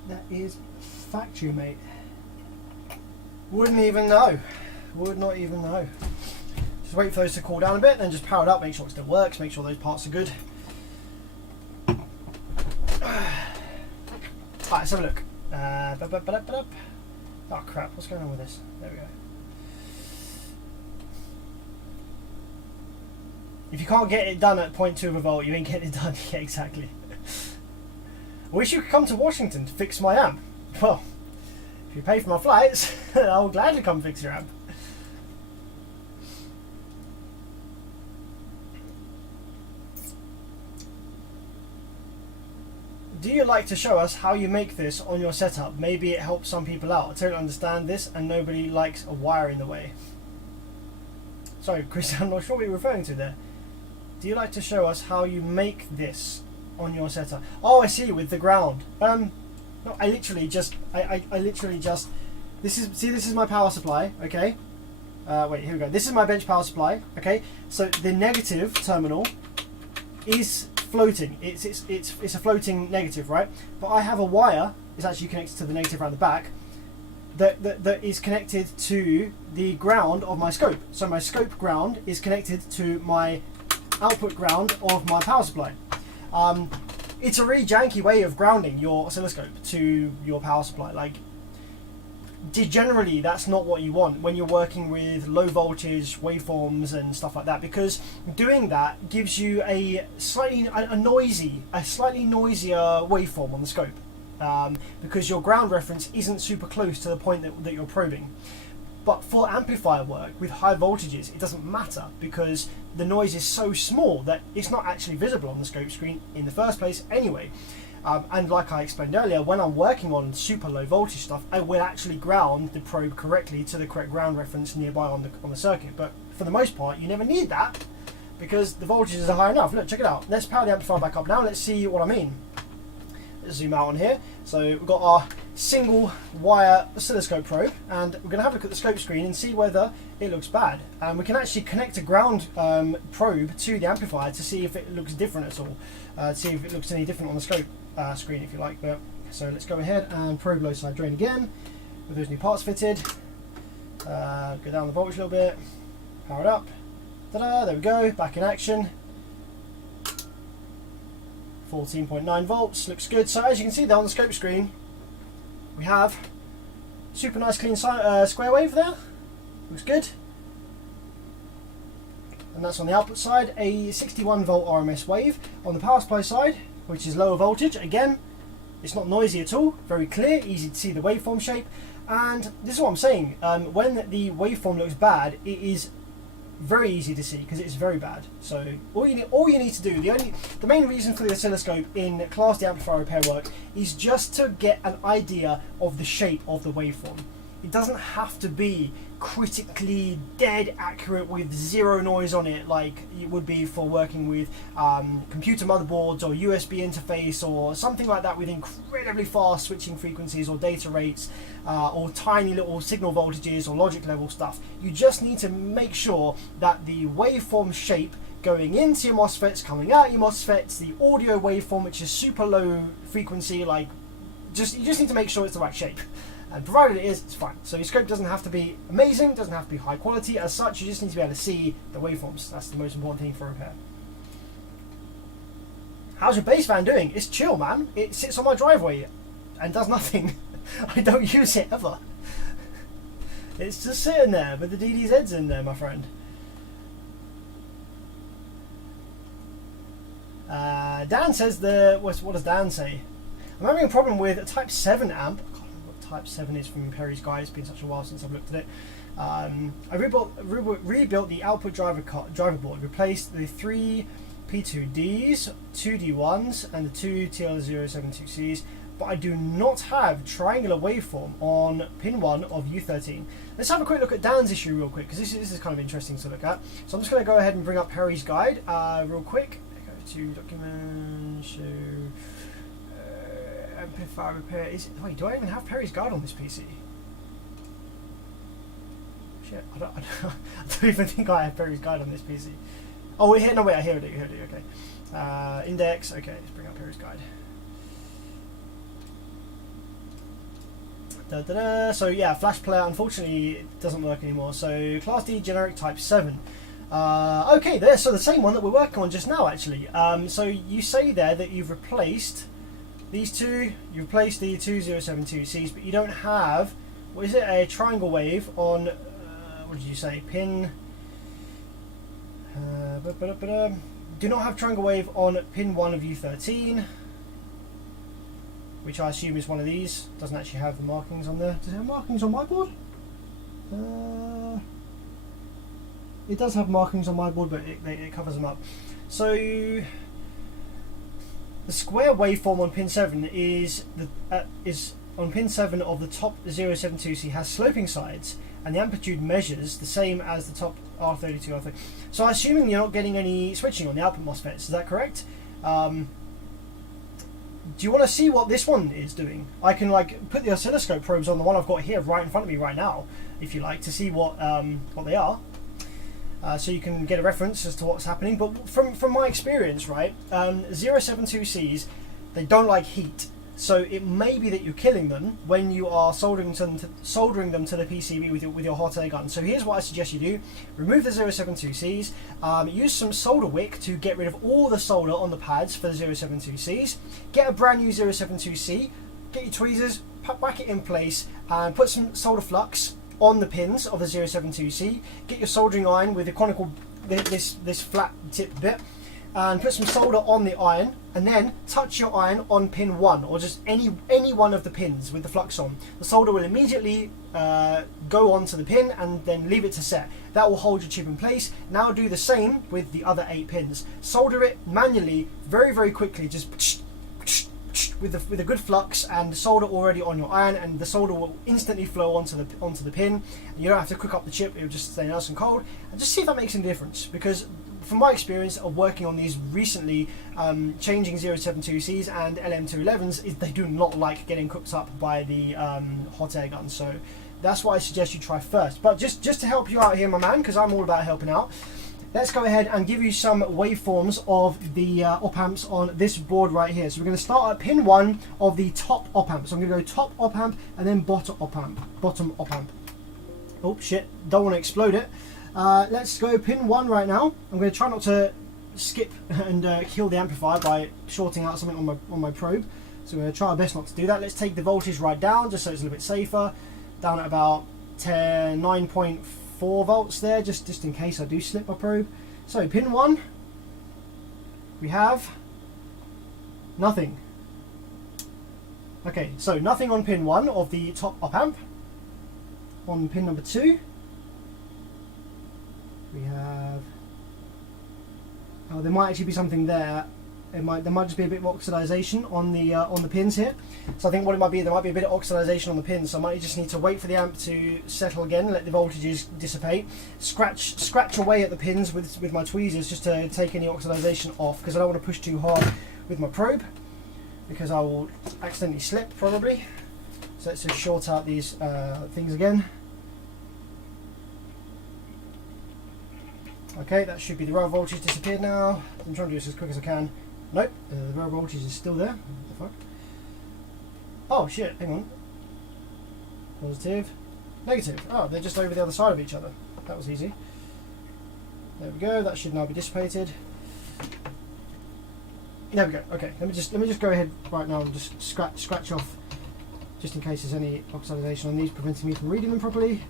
That is factory, mate. Wouldn't even know. Would not even know. Just wait for those to cool down a bit, then just power it up, make sure it still works, make sure those parts are good. Alright, let's have a look. Oh crap, what's going on with this? There we go. If you can't get it done at 0.2 of a volt, you ain't getting it done. Yeah, exactly. I wish you could come to Washington to fix my amp. Well, if you pay for my flights, I'll gladly come fix your amp. Do you like to show us how you make this on your setup? Maybe it helps some people out. I totally understand this and nobody likes a wire in the way. Sorry, Chris, I'm not sure what you're referring to there. Do you like to show us how you make this on your setup? Oh, I see, with the ground. No, I literally just, this is my power supply, okay? Wait, here we go. This is my bench power supply, okay? So the negative terminal is floating. It's a floating negative, right? But I have a wire, it's actually connected to the negative around the back, that is connected to the ground of my scope. So my scope ground is connected to my output ground of my power supply. It's a really janky way of grounding your oscilloscope to your power supply. Like, generally that's not what you want when you're working with low voltage waveforms and stuff like that, because doing that gives you a slightly noisier waveform on the scope, because your ground reference isn't super close to the point that you're probing. But for amplifier work with high voltages, it doesn't matter, because the noise is so small that it's not actually visible on the scope screen in the first place anyway. And like I explained earlier, when I'm working on super low voltage stuff, I will actually ground the probe correctly to the correct ground reference nearby on the circuit. But for the most part, you never need that, because the voltages are high enough. Look, check it out. Let's power the amplifier back up now. Let's see what I mean. Let's zoom out on here. So we've got our single wire oscilloscope probe, and we're going to have a look at the scope screen and see whether it looks bad. And we can actually connect a ground probe to the amplifier to see if it looks different at all, see if it looks any different on the scope screen, if you like. But so let's go ahead and probe low side drain again with those new parts fitted. Go down the voltage a little bit, power it up. Ta-da, there we go, back in action. 14.9 volts, looks good. So as you can see there on the scope screen, we have super nice clean square wave there, looks good. And that's on the output side, a 61 volt RMS wave. On the power supply side, which is lower voltage, again, it's not noisy at all, very clear, easy to see the waveform shape. And this is what I'm saying, when the waveform looks bad, it is very easy to see because it's very bad. So all you need to do, the main reason for the oscilloscope in Class D amplifier repair work is just to get an idea of the shape of the waveform. It doesn't have to be critically dead accurate with zero noise on it like it would be for working with computer motherboards or USB interface or something like that with incredibly fast switching frequencies or data rates or tiny little signal voltages or logic level stuff. You just need to make sure that the waveform shape going into your MOSFETs, coming out your MOSFETs, the audio waveform, which is super low frequency, like you just need to make sure it's the right shape. And provided it is, it's fine. So your scope doesn't have to be amazing, doesn't have to be high quality. As such, you just need to be able to see the waveforms. That's the most important thing for repair. How's your bass fan doing? It's chill, man. It sits on my driveway and does nothing. I don't use it ever. It's just sitting there with the DDZs in there, my friend. Dan says what does Dan say? I'm having a problem with a Type 7 amp. Type 7 is from Perry's Guide. It's been such a while since I've looked at it. I rebuilt the output driver board, replaced the 3 P2Ds, 2 D1s, and the 2 TL072Cs, but I do not have triangular waveform on pin 1 of U13. Let's have a quick look at Dan's issue real quick, because this is kind of interesting to look at. So I'm just going to go ahead and bring up Perry's Guide real quick. Go to documents, show amplifier repair. Wait, do I even have Perry's Guide on this PC? Shit, I don't even think I have Perry's Guide on this PC. Oh, we're here. No, wait, here it is. Okay. Index. Okay, let's bring up Hero's Guide. So yeah, Flash Player unfortunately it doesn't work anymore. So Class D generic Type 7. Okay, there. So the same one that we're working on just now, actually. So you say there that you've replaced these two. You've replaced the 2072Cs, but you don't have. What is it? A triangle wave on. What did you say? Pin. Do not have triangle wave on pin 1 of U13. Which I assume is one of these. Doesn't actually have the markings on there. Does it have markings on my board? It does have markings on my board, but it covers them up. So the square waveform on pin 7 is on pin 7 of the top 072C has sloping sides, and the amplitude measures the same as the top R32, R30. So I'm assuming you're not getting any switching on the output MOSFETs. Is that correct? Do you want to see what this one is doing? I can like put the oscilloscope probes on the one I've got here right in front of me right now, if you like, to see what they are. So you can get a reference as to what's happening. But from my experience, right, 072Cs, they don't like heat. So it may be that you're killing them when you are soldering them to the PCB with your hot air gun. So here's what I suggest you do. Remove the 072Cs, use some solder wick to get rid of all the solder on the pads for the 072Cs, get a brand new 072C, get your tweezers, whack it in place, and put some solder flux on the pins of the 072C, get your soldering iron with the conical, this flat tip bit, and put some solder on the iron, and then touch your iron on pin 1, or just any one of the pins with the flux on. The solder will immediately go onto the pin and then leave it to set. That will hold your chip in place. Now do the same with the other 8 pins. Solder it manually, very quickly, just with a good flux, and the solder already on your iron, and the solder will instantly flow onto the pin. You don't have to cook up the chip; it will just stay nice and cold. And just see if that makes any difference, because from my experience of working on these recently, changing 072Cs and LM211s, is they do not like getting cooked up by the hot air gun. So that's what I suggest you try first. But just to help you out here, my man, because I'm all about helping out, let's go ahead and give you some waveforms of the op amps on this board right here. So we're going to start at pin 1 of the top op amp. So I'm going to go top op amp and then bottom op amp. Oh shit, don't want to explode it. Let's go pin 1 right now. I'm going to try not to skip and kill the amplifier by shorting out something on my probe. So we're going to try our best not to do that. Let's take the voltage right down, just so it's a little bit safer. Down at about 9.4 volts there, just in case I do slip my probe. So pin 1, we have nothing. Okay, so nothing on pin 1 of the top op amp. On pin number 2, we have, oh, there might actually be something there. There might just be a bit of oxidization on the pins here. So I think what it might be, there might be a bit of oxidization on the pins. So I might just need to wait for the amp to settle again, let the voltages dissipate, scratch away at the pins with my tweezers just to take any oxidization off, because I don't want to push too hard with my probe, because I will accidentally slip probably. So let's just short out these things again. Okay, that should be the rail voltage disappeared now. I'm trying to do this as quick as I can. Nope, the rail voltage is still there. What the fuck? Oh shit, hang on. Positive, negative. Oh, they're just over the other side of each other. That was easy. There we go, that should now be dissipated. There we go. Okay, let me just go ahead right now and just scratch off, just in case there's any oxidation on these, preventing me from reading them properly.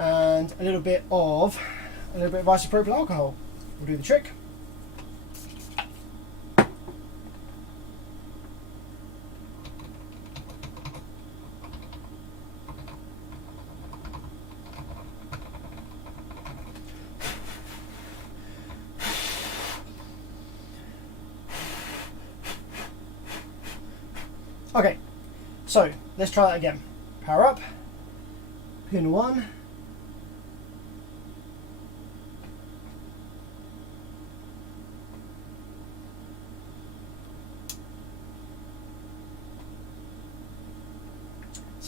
And a little bit of isopropyl alcohol will do the trick. Okay, so let's try that again. Power up, pin 1.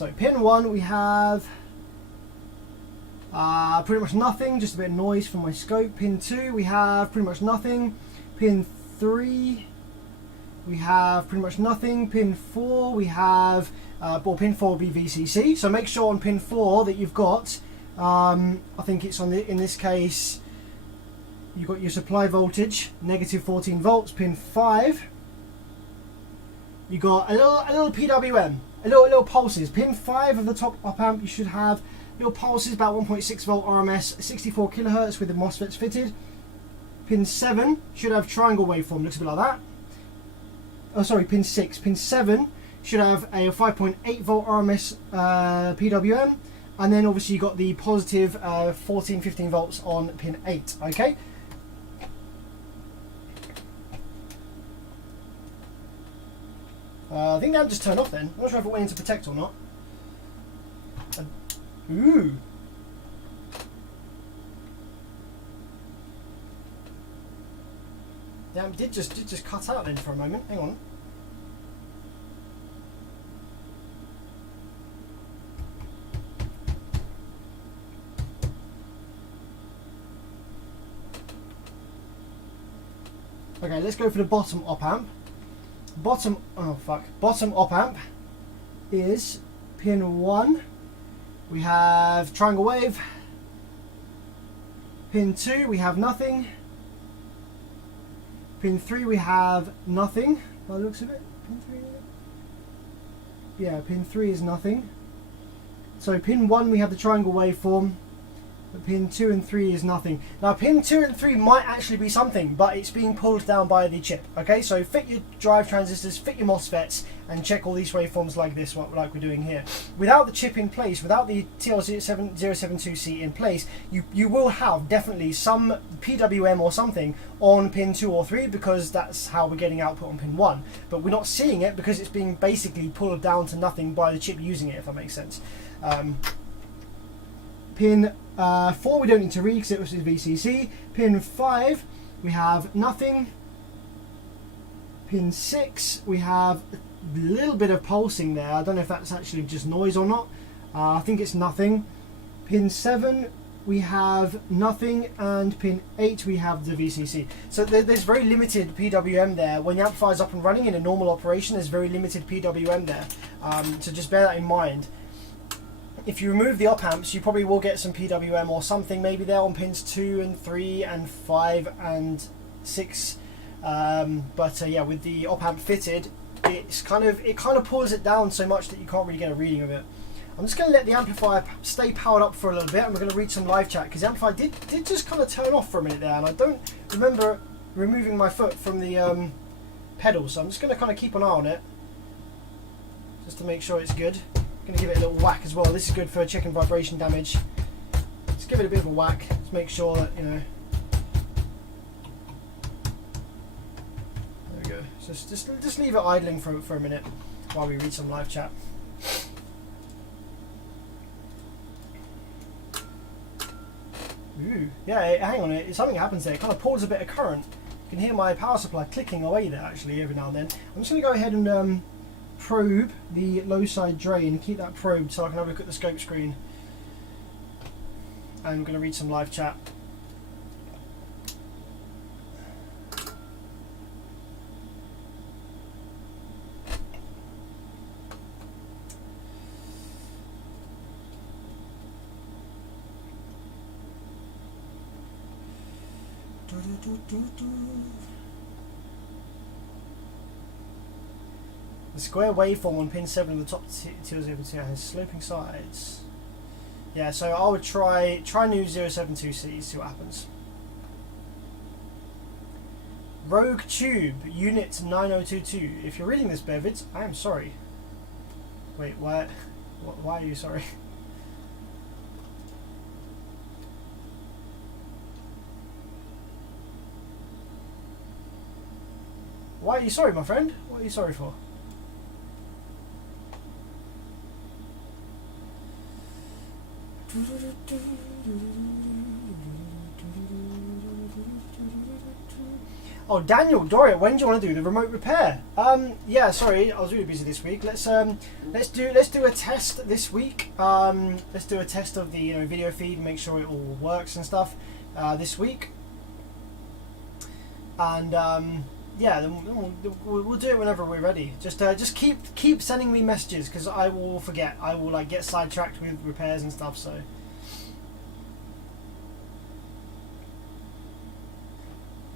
So pin 1 we have pretty much nothing, just a bit of noise from my scope. Pin 2 we have pretty much nothing. Pin 3 we have pretty much nothing. Pin 4 we have, well, pin 4 will be VCC, so make sure on pin 4 that you've got, I think it's on the, in this case, you've got your supply voltage, negative 14 volts. Pin 5, you got a little PWM, a little pulses. Pin 5 of the top op amp, you should have little pulses, about 1.6 volt RMS, 64 kilohertz with the MOSFETs fitted. Pin 7 should have triangle waveform, looks a bit like that. Oh, sorry, pin 6. Pin 7 should have a 5.8 volt RMS PWM, and then obviously you got the positive 14-15 volts on pin 8. Okay. I think that just turned off then. I'm not sure if it went into protect or not. Ooh. Yeah, it did just cut out then for a moment. Hang on. Okay, let's go for the bottom op amp. Bottom op amp is pin 1. We have triangle wave. Pin 2 we have nothing. Pin 3 we have nothing by the looks of it. Pin 3, yeah, pin 3 is nothing. So pin 1 we have the triangle waveform, but pin 2 and 3 is nothing. Now pin 2 and 3 might actually be something, but it's being pulled down by the chip. Okay, so fit your drive transistors, fit your MOSFETs, and check all these waveforms like this, like we're doing here. Without the chip in place, without the TL072C in place, you will have definitely some PWM or something on pin 2 or 3, because that's how we're getting output on pin 1. But we're not seeing it because it's being basically pulled down to nothing by the chip using it, if that makes sense. Pin 4 we don't need to read because it was VCC. Pin 5 we have nothing. Pin 6 we have a little bit of pulsing there. I don't know if that's actually just noise or not. I think it's nothing. Pin 7 we have nothing, and pin 8 we have the VCC. So there's very limited PWM there. When the amplifier is up and running in a normal operation, there's very limited PWM there. So just bear that in mind. If you remove the op amps, you probably will get some PWM or something maybe there on pins 2 and 3 and 5 and 6. Yeah, with the op amp fitted, it kind of pulls it down so much that you can't really get a reading of it. I'm just going to let the amplifier stay powered up for a little bit, and we're going to read some live chat, because the amplifier did just kind of turn off for a minute there, and I don't remember removing my foot from the pedal, so I'm just going to kind of keep an eye on it just to make sure it's good. Going to give it a little whack as well. This is good for checking vibration damage. Let's give it a bit of a whack. Let's make sure that, you know. There we go. Just leave it idling for a minute while we read some live chat. Ooh, yeah. Hang on. Something happens there. It kind of pulls a bit of current. You can hear my power supply clicking away there actually every now and then. I'm just going to go ahead and probe the low side drain, keep that probed so I can have a look at the scope screen, and I'm going to read some live chat. The square waveform on pin 7 of the top TL072 has sloping sides. Yeah, so I would try new 072C, see what happens. Rogue Tube, Unit 9022. If you're reading this, Bevids, I am sorry. Wait, why are you sorry? Why are you sorry, my friend? What are you sorry for? Oh, Daniel, Doria, when do you want to do the remote repair? Yeah, sorry, I was really busy this week. Let's do a test this week. Let's do a test of the video feed and make sure it all works and stuff this week. And yeah, then we'll do it whenever we're ready. Just keep sending me messages because I will forget. I will like get sidetracked with repairs and stuff. So.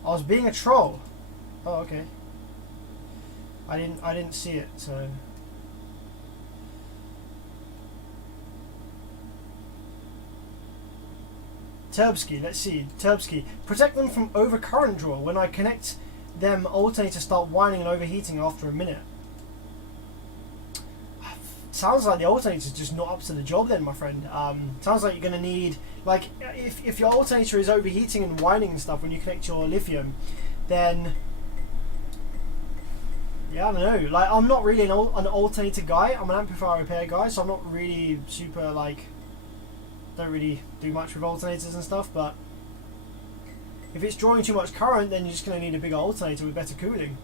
I was being a troll. Oh, okay. I didn't see it, so. Turbsky, let's see. Turbsky. Protect them from overcurrent draw. When I connect them, alternators start whining and overheating after a minute. Sounds like the alternator's just not up to the job then, my friend. Sounds like you're going to need, like, if your alternator is overheating and whining and stuff when you connect your lithium, then, yeah, I don't know. Like, I'm not really an alternator guy. I'm an amplifier repair guy, so I'm not really super, like, don't really do much with alternators and stuff, but if it's drawing too much current, then you're just going to need a bigger alternator with better cooling.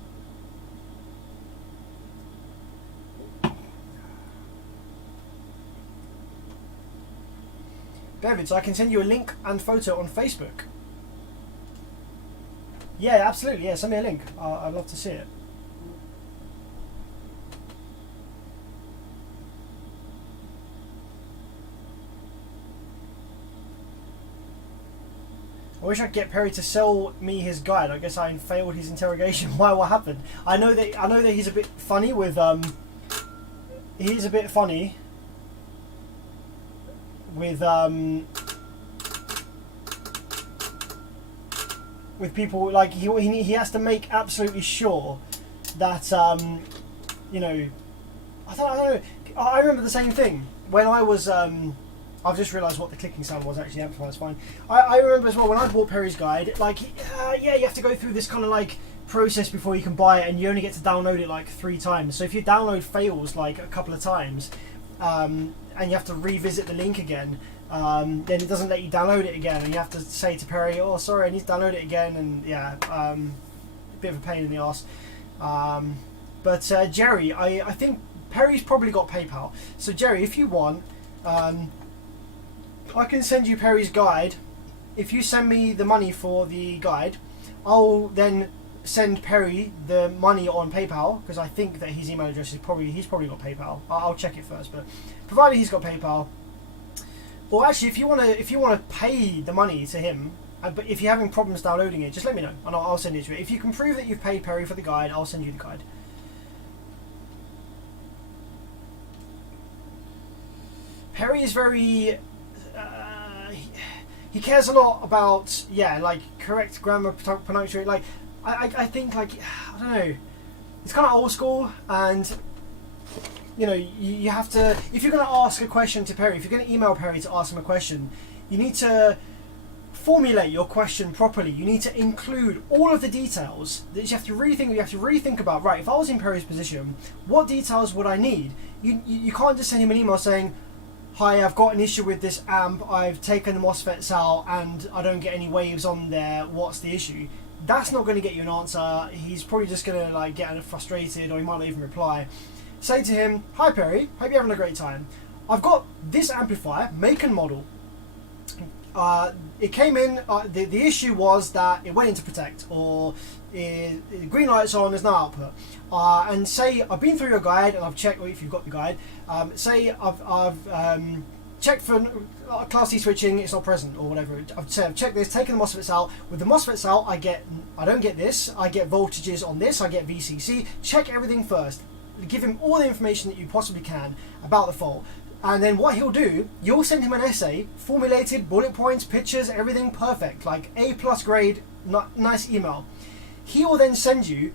David, so I can send you a link and photo on Facebook. Yeah, absolutely. Yeah, send me a link. I'd love to see it. I wish I could get Perry to sell me his guide. I guess I failed his interrogation. Why? What happened? I know that he's a bit funny with He's a bit funny with people. Like he has to make absolutely sure that you know, I don't know. I remember the same thing when I was I've just realised what the clicking sound was. Actually, amplifiers fine. I remember as well when I bought Perry's guide. Like yeah, you have to go through this kind of like process before you can buy it, and you only get to download it like 3 times. So if your download fails like a couple of times, and you have to revisit the link again, then it doesn't let you download it again, and you have to say to Perry, "Oh, sorry, I need to download it again." And yeah, a bit of a pain in the arse. But Jerry, I think Perry's probably got PayPal. So Jerry, if you want, I can send you Perry's guide. If you send me the money for the guide, I'll then send Perry the money on PayPal, because I think that his email address is he's probably got PayPal. I'll check it first, but provided he's got PayPal. Or actually, if you want to pay the money to him, but if you're having problems downloading it, just let me know and I'll send it to you. If you can prove that you've paid Perry for the guide, I'll send you the guide. Perry is very he cares a lot about, yeah, like correct grammar, punctuation. Like I think, like, I don't know, it's kind of old school, and you know, you have to, if you're going to ask a question to Perry, if you're going to email Perry to ask him a question, you need to formulate your question properly. You need to include all of the details that you have to rethink about. Right, if I was in Perry's position, what details would I need? You can't just send him an email saying, "Hi, I've got an issue with this amp, I've taken the MOSFETs out and I don't get any waves on there, what's the issue?" That's not going to get you an answer. He's probably just going to like get frustrated, or he might not even reply. Say to him, "Hi Perry, hope you're having a great time. I've got this amplifier, make and model. It came in, the issue was that it went into protect, or green light's on, there's no output. And say I've been through your guide and I've checked, or if you've got the guide, say I've checked for class C switching, it's not present, or whatever. I've checked this, taken the MOSFETs out. With the MOSFETs out, I don't get this. I get voltages on this. I get VCC. Check everything first. Give him all the information that you possibly can about the fault. And then what he'll do, you'll send him an essay, formulated, bullet points, pictures, everything perfect, like A+ grade, nice email. He will then send you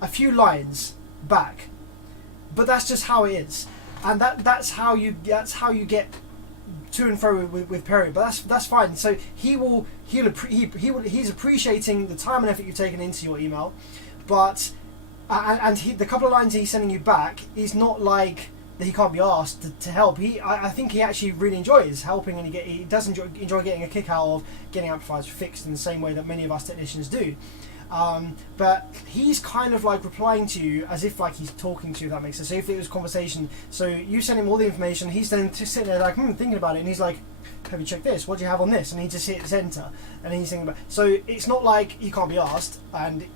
a few lines back, but that's just how it is, and that's how you get to and fro with Perry. But that's fine. So he's appreciating the time and effort you've taken into your email, but the couple of lines he's sending you back is not like that he can't be asked to help. I think he actually really enjoys helping, and he does enjoy getting a kick out of getting amplifiers fixed in the same way that many of us technicians do. But he's kind of like replying to you as if like he's talking to you, if that makes sense. So if it was a conversation, so you send him all the information, he's then just sitting there like thinking about it, and he's like, have you checked this? What do you have on this? And he just hits enter, and he's thinking about. So it's not like he can't be asked, and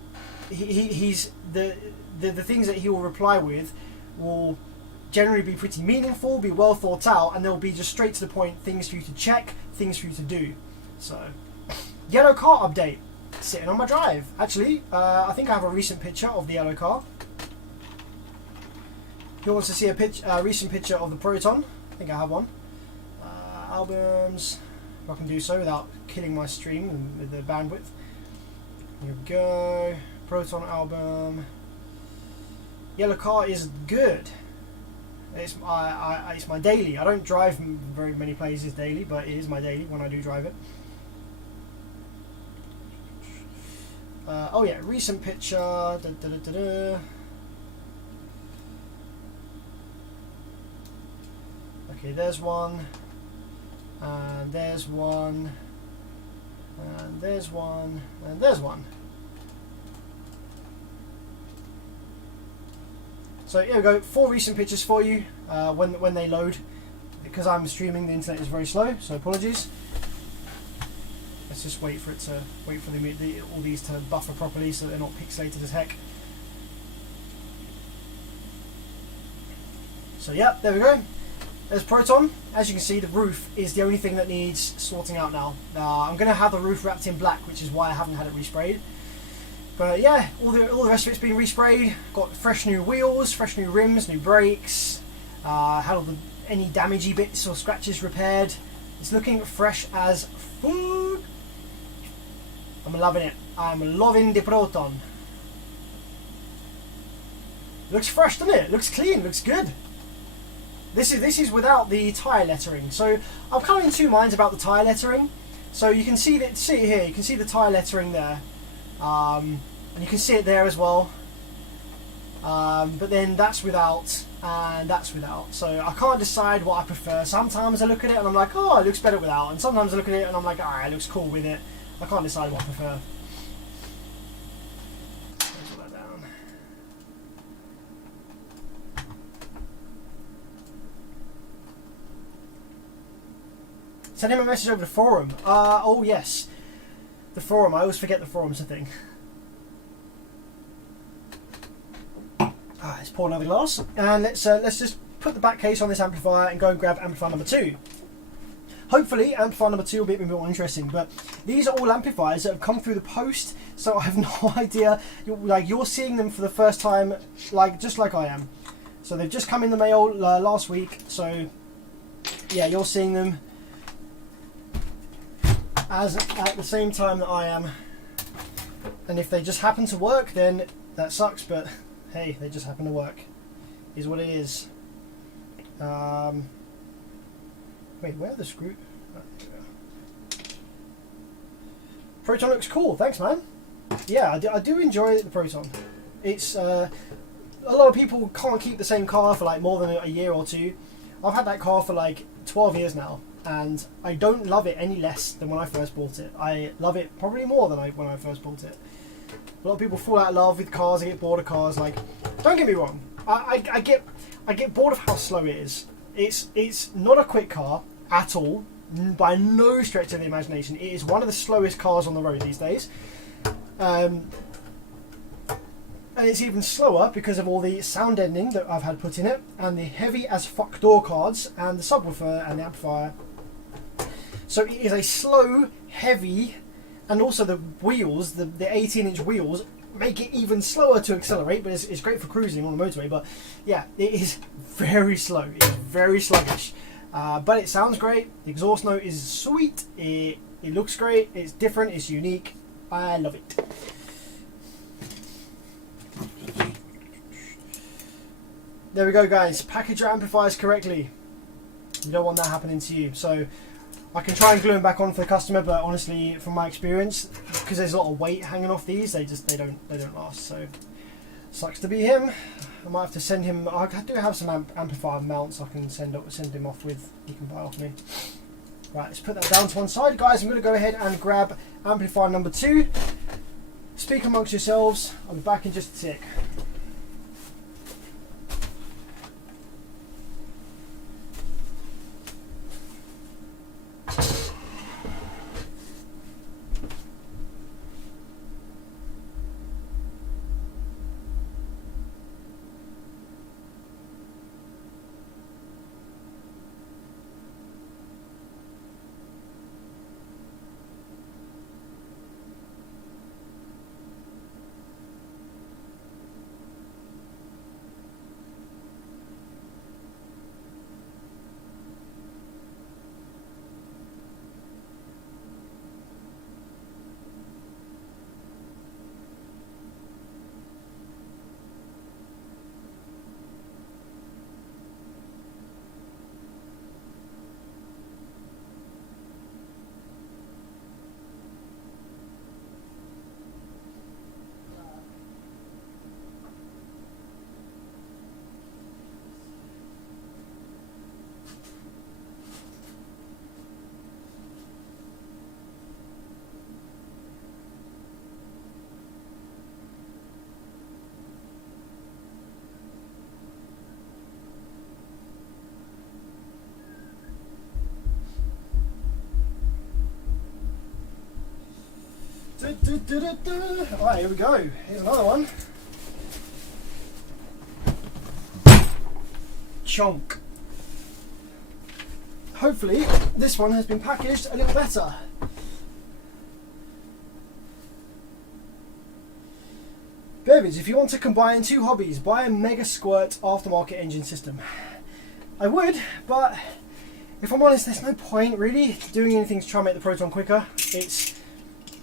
he's the things that he will reply with will generally be pretty meaningful, be well thought out, and they'll be just straight to the point, things for you to check, things for you to do. So, yellow car update, sitting on my drive. Actually, I think I have a recent picture of the yellow car. Who wants to see a recent picture of the Proton? I think I have one. Albums, if I can do so without killing my stream with the bandwidth. Here we go. Proton album. Yellow car is good. It's my daily. I don't drive very many places daily, but it is my daily when I do drive it. Oh yeah, recent picture. Okay, there's one, and there's one, and there's one, and there's one. So here we go, 4 recent pictures for you when they load. Because I'm streaming, the internet is very slow, so apologies. Let's just wait for all these to buffer properly so they're not pixelated as heck. So yeah, there we go. There's Proton. As you can see, the roof is the only thing that needs sorting out now. I'm going to have the roof wrapped in black, which is why I haven't had it resprayed. But yeah, all the rest of it's been resprayed. Got fresh new wheels, fresh new rims, new brakes. Had all any damagey bits or scratches repaired. It's looking fresh as food. I'm loving it. I'm loving the Proton. Looks fresh, doesn't it? Looks clean. Looks good. This is without the tyre lettering. So I'm kind of in two minds about the tyre lettering. So you can see it here. You can see the tyre lettering there. And you can see it there as well, but then that's without and that's without, so I can't decide what I prefer. Sometimes I look at it and I'm like, oh, it looks better without, and sometimes I look at it and I'm like, ah, it looks cool with it. I can't decide what I prefer. Close all that down. Send him a message over the forum. Oh yes, the forum. I always forget the forum's a thing. Let's pour another glass, and let's just put the back case on this amplifier and go and grab amplifier number 2. Hopefully amplifier number 2 will be a bit more interesting, but these are all amplifiers that have come through the post, so I have no idea. You're seeing them for the first time, just like I am. So they've just come in the mail last week, so yeah, you're seeing them at the same time that I am. And if they just happen to work, then that sucks, but hey, they just happen to work. Is what it is. Wait, where are the screws? Proton looks cool. Thanks, man. Yeah, I do enjoy the Proton. It's a lot of people can't keep the same car for like more than a year or two. I've had that car for like 12 years now, and I don't love it any less than when I first bought it. I love it probably more than when I first bought it. A lot of people fall out of love with cars. I get bored of cars. Like, don't get me wrong. I get bored of how slow it is. It's not a quick car at all, by no stretch of the imagination. It is one of the slowest cars on the road these days. And it's even slower because of all the sound deadening that I've had put in it, and the heavy as fuck door cards, and the subwoofer and the amplifier. So it is a slow, heavy. And also the wheels, the 18-inch wheels, make it even slower to accelerate, but it's great for cruising on the motorway. But yeah, it is very slow. It's very sluggish. But it sounds great. The exhaust note is sweet. It looks great. It's different. It's unique. I love it. There we go, guys. Package your amplifiers correctly. You don't want that happening to you. So I can try and glue them back on for the customer, but honestly, from my experience, because there's a lot of weight hanging off these, they don't last. So sucks to be him. I might have to send him. I do have some amplifier mounts I can send him off with. He can buy off me. Right, let's put that down to one side, guys. I'm going to go ahead and grab amplifier number 2. Speak amongst yourselves. I'll be back in just a tick. Alright, here we go. Here's another one. Chonk. Hopefully, this one has been packaged a little better. Babies, if you want to combine 2 hobbies, buy a Mega Squirt aftermarket engine system. I would, but if I'm honest, there's no point really doing anything to try and make the Proton quicker.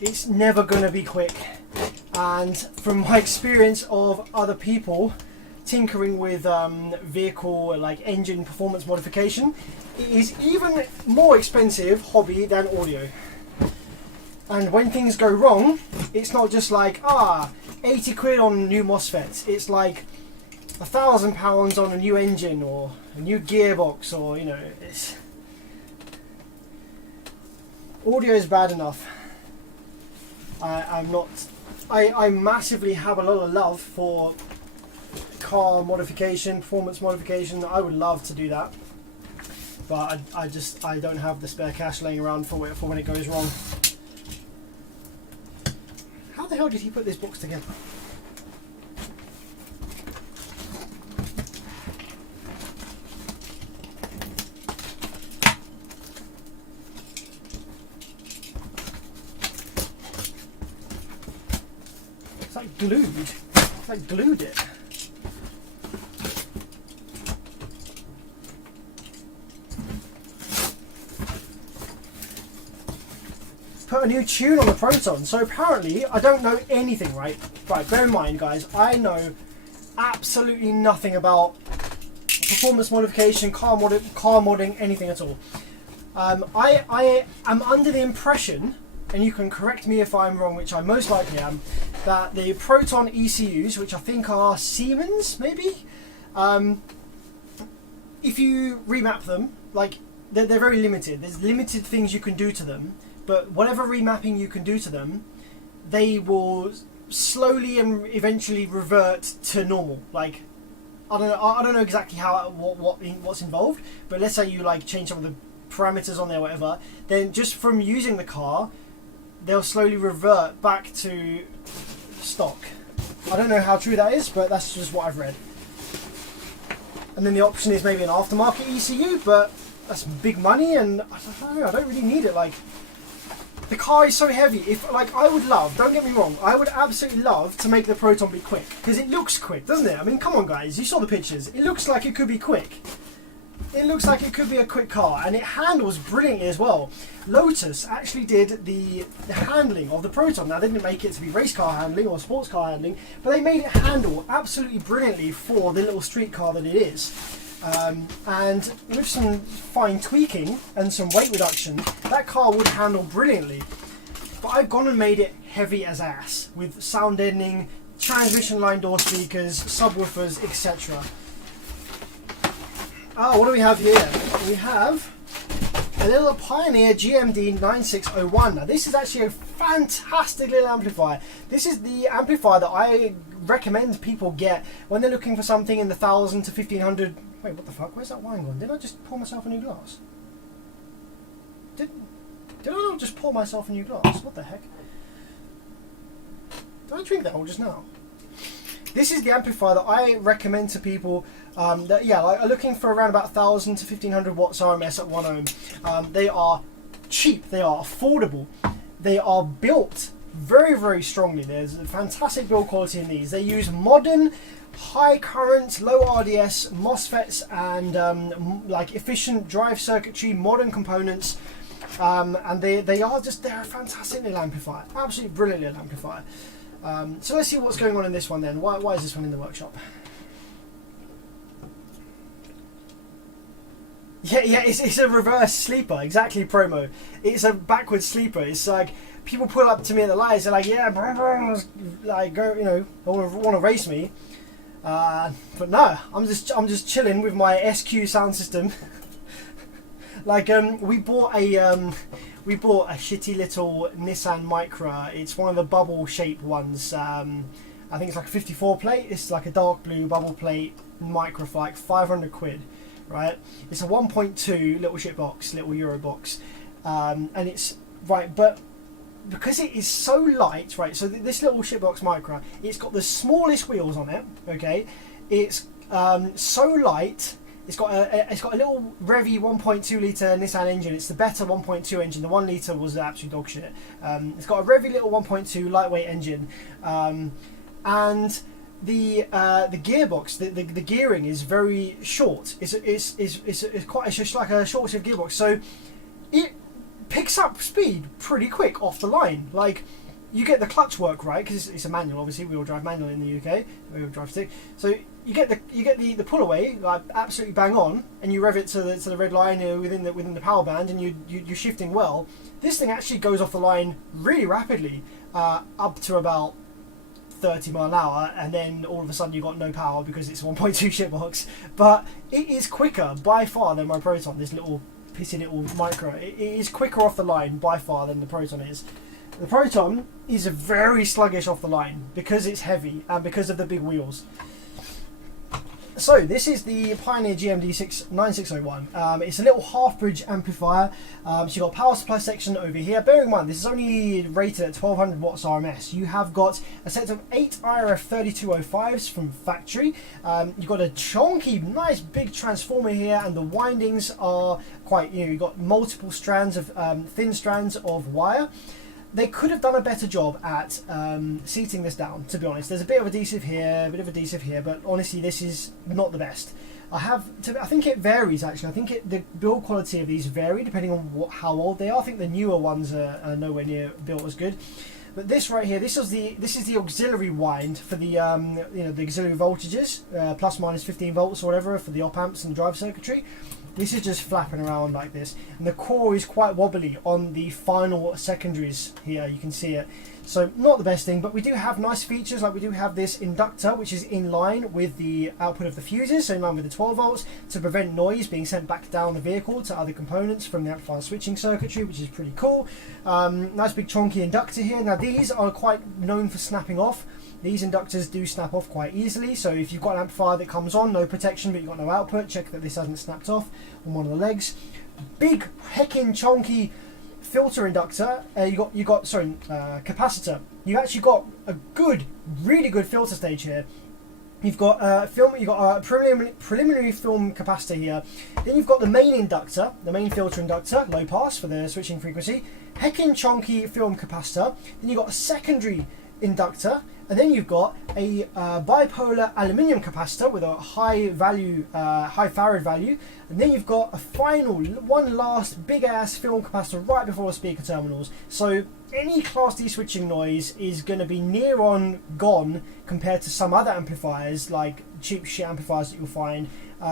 It's never going to be quick, and from my experience of other people tinkering with vehicle like engine performance modification, it is even more expensive hobby than audio. And when things go wrong, it's not just like 80 quid on new MOSFETs, it's like £1,000 on a new engine or a new gearbox, or you know, it's audio is bad enough. I massively have a lot of love for car modification, performance modification. I would love to do that, but I don't have the spare cash laying around for when it goes wrong. How the hell did he put this box together? It's like glued. It's like glued it. Put a new tune on the Proton. So apparently, I don't know anything, right? Right, bear in mind, guys, I know absolutely nothing about performance modification, car modding, anything at all. I am under the impression, and you can correct me if I'm wrong, which I most likely am, that the Proton ECUs, which I think are Siemens, maybe, if you remap them, like they're very limited. There's limited things you can do to them, but whatever remapping you can do to them, they will slowly and eventually revert to normal. Like, I don't know exactly how what's involved, but let's say you like change some of the parameters on there, whatever. Then just from using the car, they'll slowly revert back to stock. I don't know how true that is, but that's just what I've read. And then the option is maybe an aftermarket ECU, but that's big money, and I don't really need it. Like, the car is so heavy. If like, I would love, don't get me wrong, I would absolutely love to make the Proton be quick, because it looks quick, doesn't it? I mean, come on guys, you saw the pictures. It looks like it could be quick. It looks like it could be a quick car, and it handles brilliantly as well. Lotus actually did the handling of the Proton. Now, they didn't make it to be race car handling or sports car handling, but they made it handle absolutely brilliantly for the little street car that it is. And with some fine tweaking and some weight reduction, that car would handle brilliantly. But I've gone and made it heavy as ass with sound deadening, transmission line door speakers, subwoofers, etc. Oh, what do we have here? We have a little Pioneer GMD 9601. Now this is actually a fantastic little amplifier. This is the amplifier that I recommend people get when they're looking for something in the 1,000 to 1,500. Wait, what the fuck? Where's that wine gone? Did I just pour myself a new glass? Did I not just pour myself a new glass? What the heck? Did I drink that all just now? This is the amplifier that I recommend to people that are looking for around about 1,000 to 1,500 watts RMS at 1 ohm. They are cheap, they are affordable, they are built very, very strongly. There's a fantastic build quality in these. They use modern, high current, low RDS MOSFETs and like efficient drive circuitry, modern components. And they're a fantastic little amplifier, absolutely brilliant little amplifier. So let's see what's going on in this one then. Why is this one in the workshop? Yeah, it's a reverse sleeper, exactly, promo. It's a backwards sleeper. It's like people pull up to me at the lights, they're like, yeah, like go, you know, want to race me. But no, I'm just chilling with my SQ sound system. Like we bought a shitty little Nissan Micra. It's one of the bubble shaped ones. I think it's like a 54 plate. It's like a dark blue bubble plate Micra for like 500 quid, right? It's a 1.2 little shit box, little Euro box, and it's right, but because it is so light, right? So this little shitbox Micra, it's got the smallest wheels on it. Okay, it's so light. It's got a little Revy 1.2 litre Nissan engine. It's the better 1.2 engine. The 1 litre was absolute dog shit. It's got a Revy little 1.2 lightweight engine, and the gearbox, the gearing is very short. It's just like a short wave gearbox. So it picks up speed pretty quick off the line. Like, you get the clutch work right because it's a manual. Obviously, we all drive manual in the UK. We all drive stick. So you get the pull away like absolutely bang on, and you rev it to the red line within the power band, and you're shifting well. This thing actually goes off the line really rapidly, up to about 30 mile an hour, and then all of a sudden you've got no power because it's a 1.2 shitbox. But it is quicker by far than my Proton. This little pissy little Micro. It is quicker off the line by far than the Proton is. The Proton is very sluggish off the line because it's heavy and because of the big wheels. So this is the Pioneer GMD 9601. It's a little half bridge amplifier. So you've got a power supply section over here. Bear in mind, this is only rated at 1200 watts RMS. You have got a set of 8 IRF 3205s from factory. You've got a chunky, nice big transformer here, and the windings are quite, you've got multiple strands of thin strands of wire. They could have done a better job at seating this down, to be honest. There's a bit of adhesive here, a bit of adhesive here, but honestly, this is not the best. I think it varies, actually. I think the build quality of these vary depending on how old they are. I think the newer ones are nowhere near built as good. But this right here, this is the auxiliary wind for the the auxiliary voltages, plus minus 15 volts or whatever for the op amps and drive circuitry. This is just flapping around like this, and the core is quite wobbly on the final secondaries here. You can see it. So not the best thing, but we do have nice features, like we do have this inductor which is in line with the output of the fuses, so in line with the 12 volts, to prevent noise being sent back down the vehicle to other components from the amplifier switching circuitry, which is pretty cool. Nice big chunky inductor here. Now these are quite known for snapping off. These inductors do snap off quite easily, so if you've got an amplifier that comes on, no protection but you've got no output, check that this hasn't snapped off on one of the legs. Big heckin' chunky filter inductor. You got capacitor. You actually got a really good filter stage here. You've got a preliminary film capacitor here. Then you've got the main inductor, the main filter inductor, low pass for the switching frequency. Heckin' chunky film capacitor. Then you've got a secondary inductor, and then you've got a bipolar aluminium capacitor with a high farad value, and then you've got a one last big ass film capacitor right before the speaker terminals. So any Class D switching noise is going to be near on gone compared to some other amplifiers, like cheap shit amplifiers that you'll find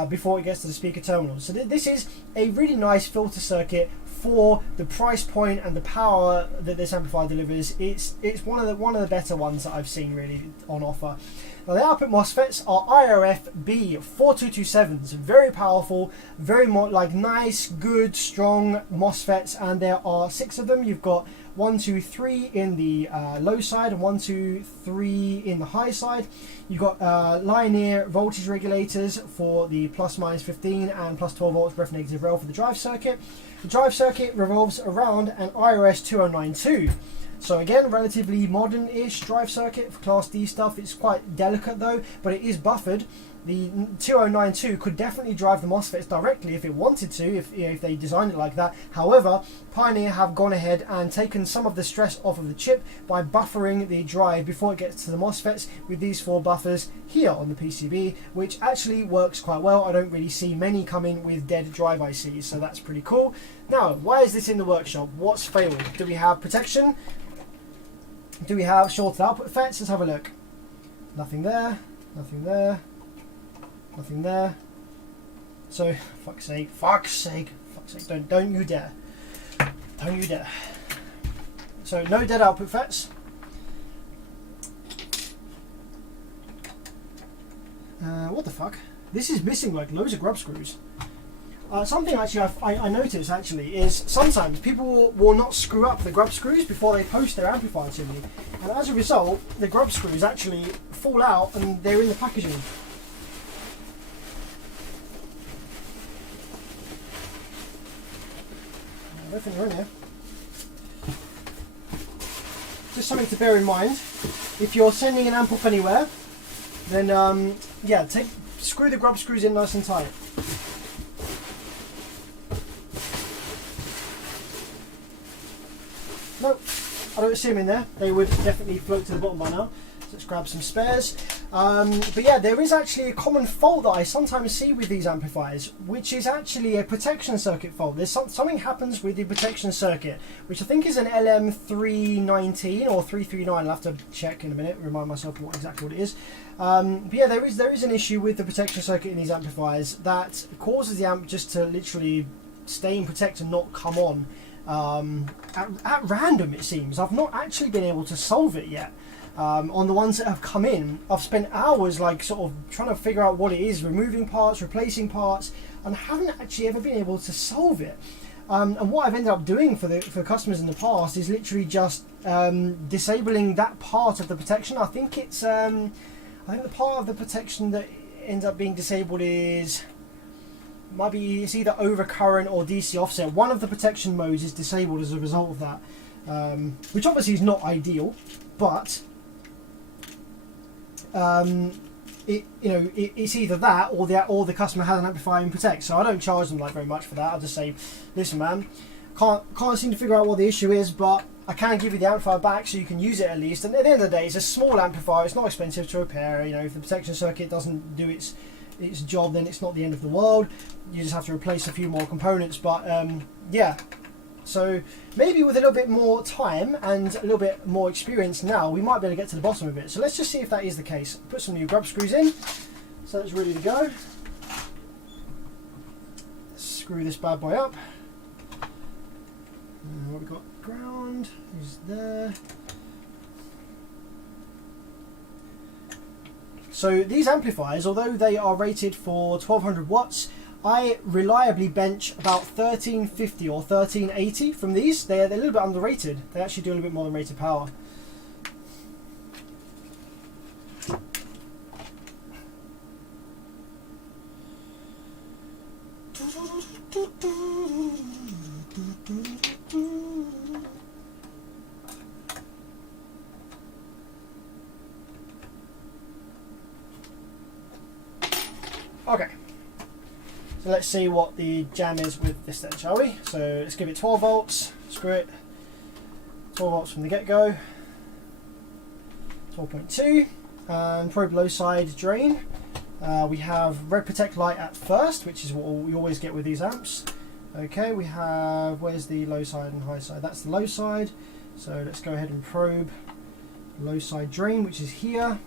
before it gets to the speaker terminals. So this is a really nice filter circuit for the price point and the power that this amplifier delivers, it's one of the better ones that I've seen really on offer. Now the output MOSFETs are IRF B4227s, very powerful, very like nice, good, strong MOSFETs, and there are 6 of them. You've got 1, 2, 3 in the low side, and 1, 2, 3 in the high side. You've got linear voltage regulators for the plus minus 15 and plus 12 volts ref negative rail for the drive circuit. The drive circuit revolves around an IRS 2092. So again, relatively modern-ish drive circuit for Class D stuff. It's quite delicate though, but it is buffered. The 2092 could definitely drive the MOSFETs directly if it wanted to, if they designed it like that. However, Pioneer have gone ahead and taken some of the stress off of the chip by buffering the drive before it gets to the MOSFETs with these 4 buffers here on the PCB, which actually works quite well. I don't really see many coming with dead drive ICs, so that's pretty cool. Now, why is this in the workshop? What's failed? Do we have protection? Do we have shorted output FETs? Let's have a look. Nothing there, nothing there. Nothing there. So, fuck's sake, don't you dare. Don't you dare. So, no dead output FETs. What the fuck? This is missing like loads of grub screws. Something actually I noticed actually is sometimes people will not screw up the grub screws before they post their amplifier to me. And as a result, the grub screws actually fall out and they're in the packaging. I don't think they're in here. Just something to bear in mind. If you're sending an amp off anywhere, then yeah, screw the grub screws in nice and tight. Nope, I don't see them in there. They would definitely float to the bottom by now. So let's grab some spares. But yeah, there is actually a common fault that I sometimes see with these amplifiers, which is actually a protection circuit fault. There's something happens with the protection circuit, which I think is an LM319 or 339. I'll have to check in a minute, remind myself exactly what it is. But yeah, there is an issue with the protection circuit in these amplifiers that causes the amp just to literally stay in protect and not come on at random, it seems. I've not actually been able to solve it yet. On the ones that have come in, I've spent hours like sort of trying to figure out what it is, removing parts, replacing parts, and I haven't actually ever been able to solve it. And what I've ended up doing for customers in the past is literally just disabling that part of the protection. I think it's I think the part of the protection that ends up being disabled is it's either overcurrent or DC offset. One of the protection modes is disabled as a result of that, which obviously is not ideal, but it's either that or the customer has an amplifier in protect. So I don't charge them like very much for that. I'll just say, listen man, can't seem to figure out what the issue is, but I can give you the amplifier back so you can use it at least. And at the end of the day, it's a small amplifier, it's not expensive to repair. You know, if the protection circuit doesn't do its job, then it's not the end of the world. You just have to replace a few more components. But yeah, so maybe with a little bit more time and a little bit more experience now, we might be able to get to the bottom of it. So let's just see if that is the case. Put some new grub screws in, so it's ready to go. Screw this bad boy up. And what we got? Ground is there. So these amplifiers, although they are rated for 1200 watts, I reliably bench about 1350 or 1380 from these. They're a little bit underrated. They actually do a little bit more than rated power. Okay, so let's see what the jam is with this then, shall we? So let's give it 12 volts, screw it, 12 volts from the get-go, 12.2, and probe low side drain. We have red protect light at first, which is what we always get with these amps. Okay, we have, where's the low side and high side? That's the low side, so let's go ahead and probe low side drain, which is here.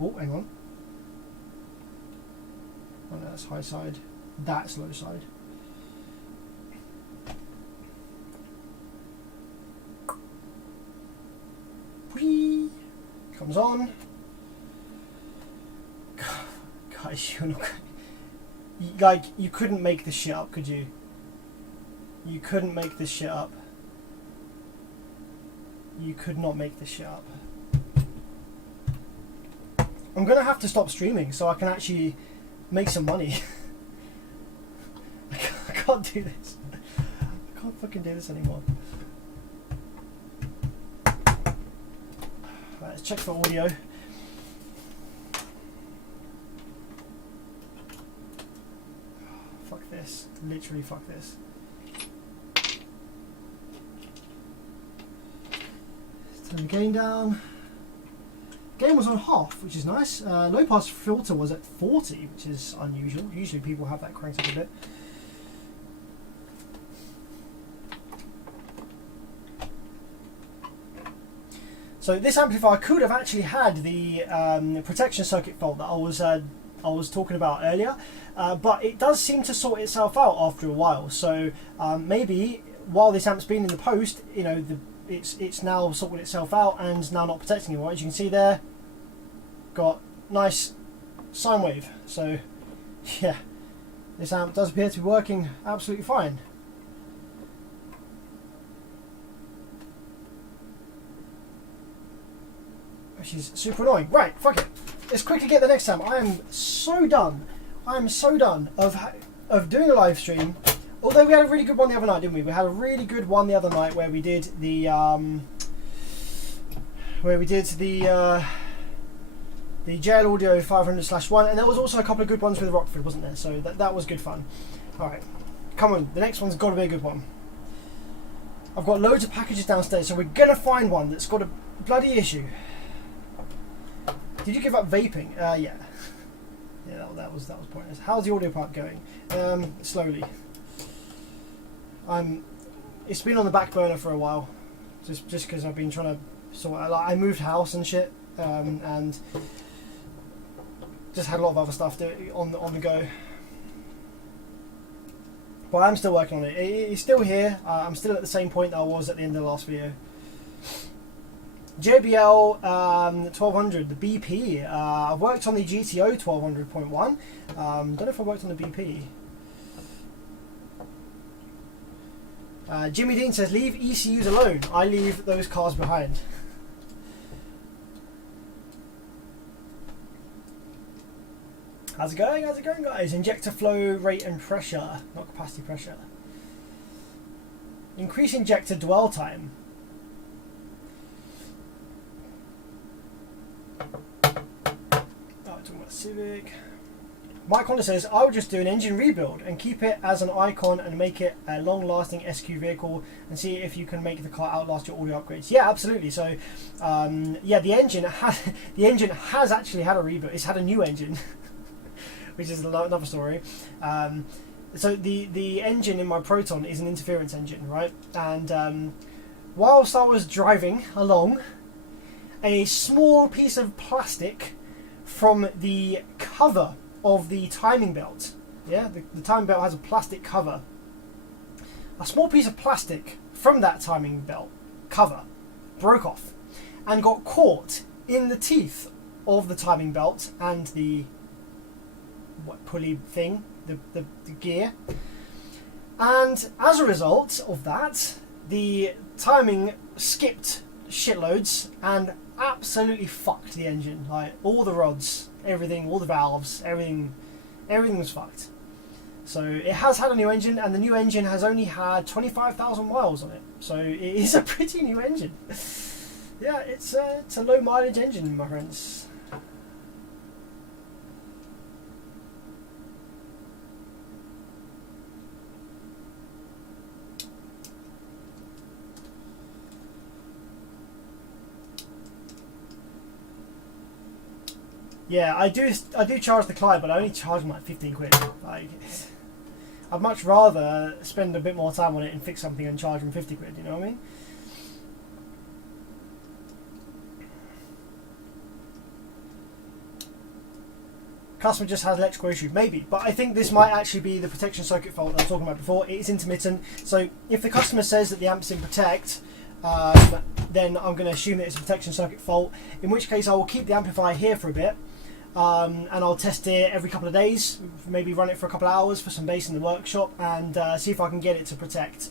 Oh, hang on. Oh no, that's high side, that's low side. Comes on. Guys, you're not... Like, you couldn't make this shit up, could you? You couldn't make this shit up. You could not make this shit up. I'm gonna have to stop streaming so I can actually make some money. I can't do this. I can't fucking do this anymore. Right, let's check for audio. Fuck this. Literally fuck this. Turn the gain down. Gain was on half, which is nice. Low pass filter was at 40, which is unusual. Usually people have that cranked up a bit. So this amplifier could have actually had the protection circuit fault that I was talking about earlier, but it does seem to sort itself out after a while. So maybe while this amp's been in the post, you know, it's now sorted itself out and now not protecting anymore. As you can see there, got nice sine wave. So yeah, this amp does appear to be working absolutely fine. Which is super annoying. Right, fuck it. Let's quickly get the next amp. I am so done. I am so done of doing a live stream. Although we had a really good one the other night, didn't we? We had a really good one the other night where we did the JL Audio 500/1, and there was also a couple of good ones with Rockford, wasn't there? So that was good fun. All right, come on. The next one's got to be a good one. I've got loads of packages downstairs, so we're gonna find one that's got a bloody issue. Did you give up vaping? Yeah. Yeah, that was pointless. How's the audio part going? Slowly. It's been on the back burner for a while, just because I've been trying to sort out. Like, I moved house and shit, and just had a lot of other stuff on the go. But I'm still working on it. It's still here. I'm still at the same point that I was at the end of the last video. JBL 1200, the BP. I've worked on the GTO 1200.1. Don't know if I worked on the BP. Jimmy Dean says, leave ECUs alone. I leave those cars behind. How's it going? How's it going, guys? Injector flow rate and pressure, not capacity pressure. Increase injector dwell time. Civic. Mike Honda says, I would just do an engine rebuild and keep it as an icon and make it a long-lasting SQ vehicle and see if you can make the car outlast your audio upgrades. Yeah, absolutely. So, yeah, the engine has actually had a rebuild. It's had a new engine, which is another story. So the engine in my Proton is an interference engine, right? And whilst I was driving along, a small piece of plastic from the cover of the timing belt, yeah, the timing belt has a plastic cover. A small piece of plastic from that timing belt cover broke off and got caught in the teeth of the timing belt and the pulley thing, the gear. And as a result of that, the timing skipped shitloads and absolutely fucked the engine. Like, all the rods, everything, all the valves, everything was fucked. So it has had a new engine, and the new engine has only had 25,000 miles on it. So it is a pretty new engine. Yeah, it's a low mileage engine, my friends. Yeah, I do charge the client, but I only charge them like 15 quid. Like, I'd much rather spend a bit more time on it and fix something and charge them 50 quid, you know what I mean? Customer just has electrical issue, maybe, but I think this might actually be the protection circuit fault that I was talking about before. It is intermittent, so if the customer says that the amp's in protect, then I'm going to assume that it's a protection circuit fault, in which case I will keep the amplifier here for a bit, and I'll test it every couple of days, maybe run it for a couple of hours for some bass in the workshop, and see if I can get it to protect.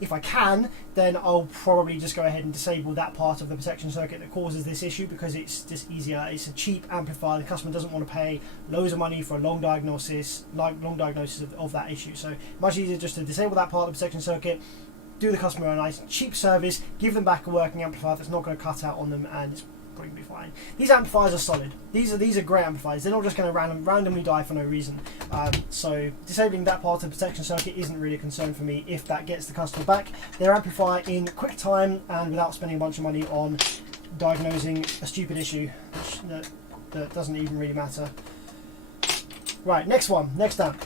If I can, then I'll probably just go ahead and disable that part of the protection circuit that causes this issue, because it's just easier. It's a cheap amplifier. The customer doesn't want to pay loads of money for a long diagnosis of that issue. So much easier just to disable that part of the protection circuit, do the customer a nice cheap service, give them back a working amplifier that's not going to cut out on them, and it's probably going to be fine. These amplifiers are solid. These are great amplifiers. They're not just going to randomly die for no reason. So disabling that part of the protection circuit isn't really a concern for me if that gets the customer back their amplifier in quick time and without spending a bunch of money on diagnosing a stupid issue that doesn't even really matter. Right, next amp.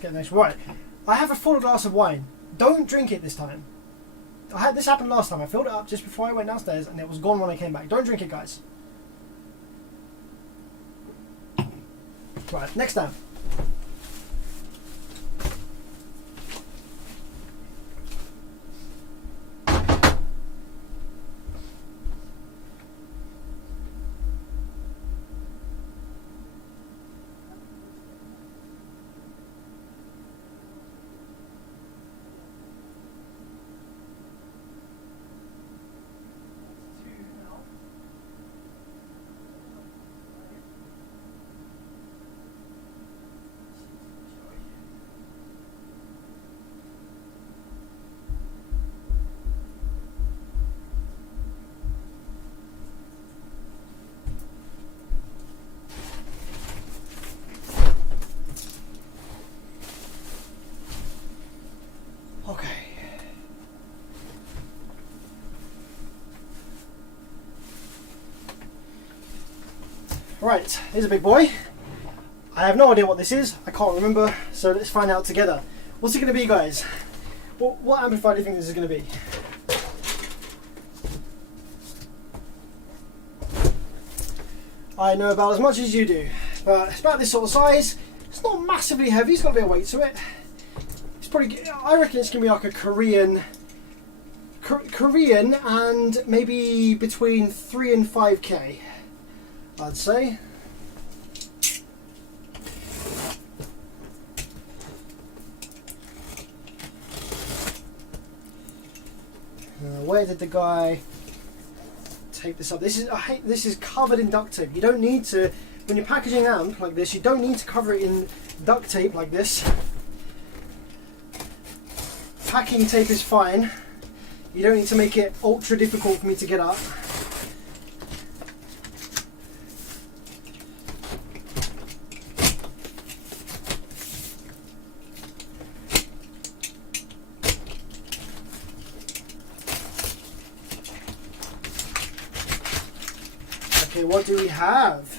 Get the next right. I have a full glass of wine. Don't drink it this time. This happened last time. I filled it up just before I went downstairs and it was gone when I came back. Don't drink it, guys. Right, next amp. Right, here's a big boy. I have no idea what this is. I can't remember, so let's find out together. What's it going to be, guys? What amplifier do you think this is going to be? I know about as much as you do, but it's about this sort of size. It's not massively heavy. It's got a bit of weight to it. It's probably, I reckon it's going to be like a Korean and maybe between 3 and 5k. I'd say. Where did the guy take this up? This is covered in duct tape. You don't need to, when you're packaging an amp like this, you don't need to cover it in duct tape like this. Packing tape is fine. You don't need to make it ultra difficult for me to get up. Okay, what do we have?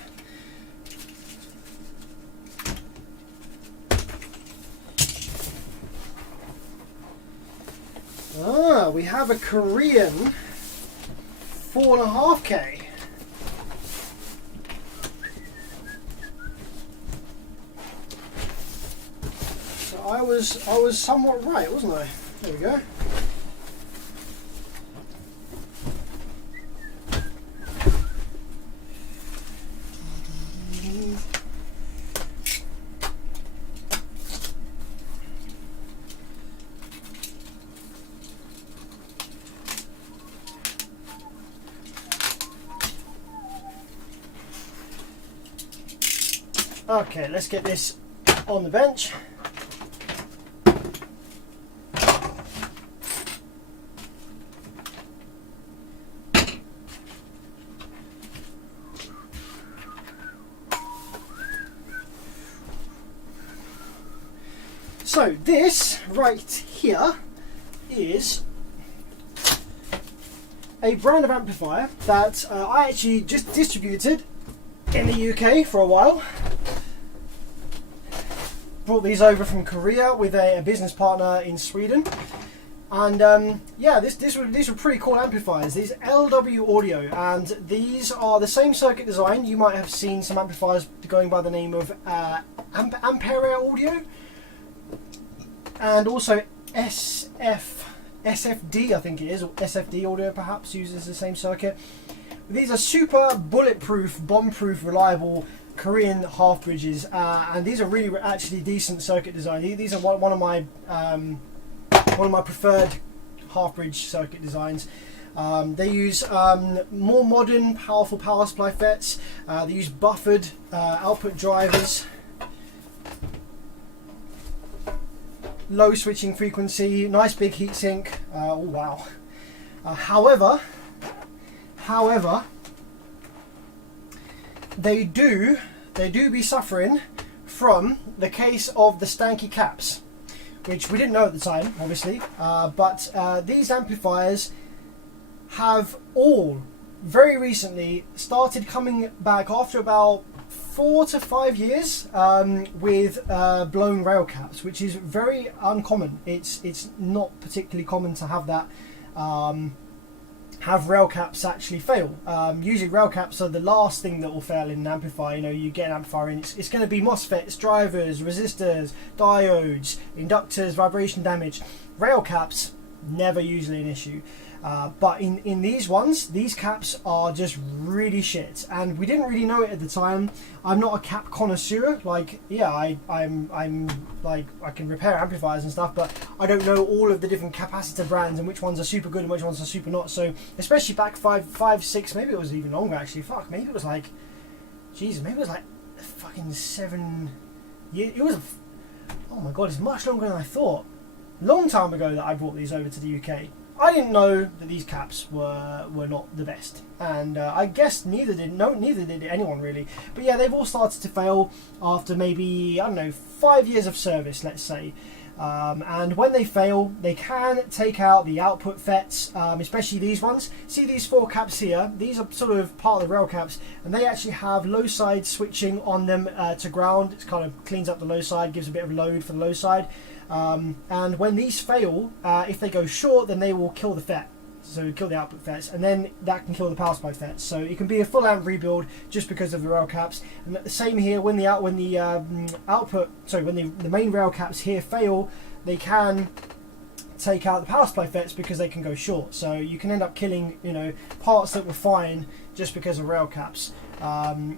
We have a Korean 4.5k. So I was somewhat right, wasn't I? There we go. Okay, let's get this on the bench. So this right here is a brand of amplifier that I actually just distributed in the UK for a while. Brought these over from Korea with a business partner in Sweden. And yeah, these were pretty cool amplifiers. These LW Audio, and these are the same circuit design. You might have seen some amplifiers going by the name of Ampere Audio, and also SFD, I think it is, or SFD Audio perhaps uses the same circuit. These are super bulletproof, bomb-proof, reliable Korean half bridges, and these are really actually decent circuit design. These are one of my preferred half bridge circuit designs. They use more modern, powerful power supply FETs. They use buffered output drivers, low switching frequency, nice big heatsink. Oh wow! However, they do be suffering from the case of the stanky caps, which we didn't know at the time, obviously, but these amplifiers have all very recently started coming back after about 4 to 5 years with blown rail caps, which is very uncommon. It's not particularly common to have that. Have rail caps actually fail. Usually rail caps are the last thing that will fail in an amplifier. You know, you get an amplifier and it's going to be MOSFETs, drivers, resistors, diodes, inductors, vibration damage. Rail caps, never usually an issue. But in these ones, these caps are just really shit, and we didn't really know it at the time. I'm not a cap connoisseur. Like, yeah, I'm like, I can repair amplifiers and stuff, but I don't know all of the different capacitor brands and which ones are super good and which ones are super not. So especially back five, six, maybe it was even longer actually. Fuck, maybe it was like, Jesus, maybe it was like fucking 7 years. It was, oh my god, it's much longer than I thought. Long time ago that I brought these over to the UK. I didn't know that these caps were not the best, and I guess neither did anyone really. But yeah, they've all started to fail after maybe, I don't know, 5 years of service, let's say. And when they fail, they can take out the output FETs, especially these ones. See these 4 caps here? These are sort of part of the rail caps, and they actually have low side switching on them to ground. It kind of cleans up the low side, gives a bit of load for the low side. And when these fail, if they go short, then they will kill the FET, so kill the output FETs, and then that can kill the power supply FETs. So it can be a full amp rebuild just because of the rail caps. And the same here, when the main rail caps here fail, they can take out the power supply FETs because they can go short. So you can end up killing, you know, parts that were fine just because of rail caps.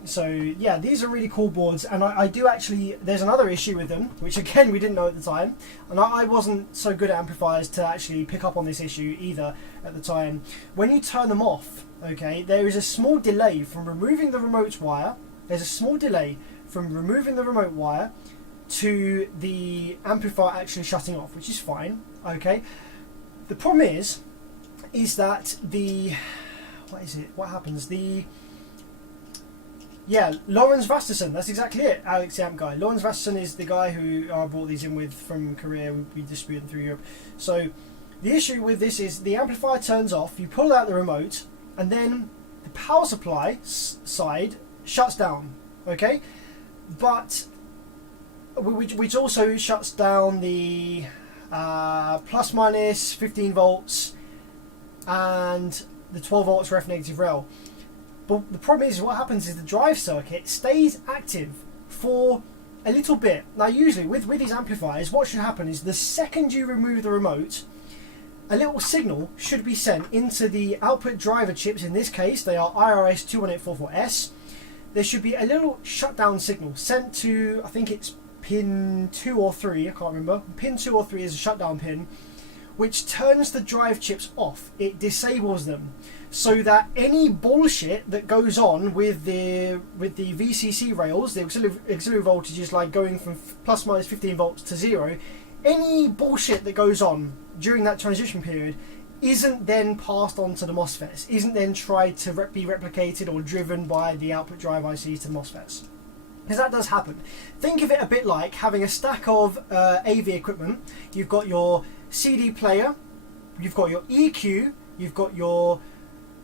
So yeah, these are really cool boards, and I do actually, there's another issue with them, which again we didn't know at the time, and I wasn't so good at amplifiers to actually pick up on this issue either at the time. When you turn them off, okay, there is a small delay from removing the remote wire. There's a small delay from removing the remote wire to the amplifier actually shutting off, which is fine, okay. The problem is that what happens? Yeah, Lawrence Vasterson, that's exactly it, Alex the Amp guy. Lawrence Vasterson is the guy who I brought these in with from Korea. We distribute them through Europe. So the issue with this is the amplifier turns off, you pull out the remote, and then the power supply side shuts down, okay? But, which also shuts down the plus minus 15 volts and the 12 volts ref negative rail. But the problem is, what happens is the drive circuit stays active for a little bit. Now usually with these amplifiers, what should happen is the second you remove the remote, a little signal should be sent into the output driver chips. In this case they are IRS 21844S. There should be a little shutdown signal sent to, I think it's pin 2 or 3, I can't remember. Pin 2 or 3 is a shutdown pin, which turns the drive chips off. It disables them, so that any bullshit that goes on with the VCC rails, the auxiliary voltages, like going from plus minus 15 volts to 0, any bullshit that goes on during that transition period isn't then passed on to the MOSFETs, isn't then tried to be replicated or driven by the output drive ICs to the MOSFETs. Because that does happen. Think of it a bit like having a stack of AV equipment. You've got your CD player, you've got your EQ, you've got your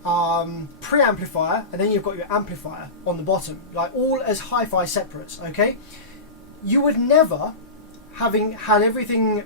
preamplifier, and then you've got your amplifier on the bottom, like all as hi-fi separates, okay? You would never, having had everything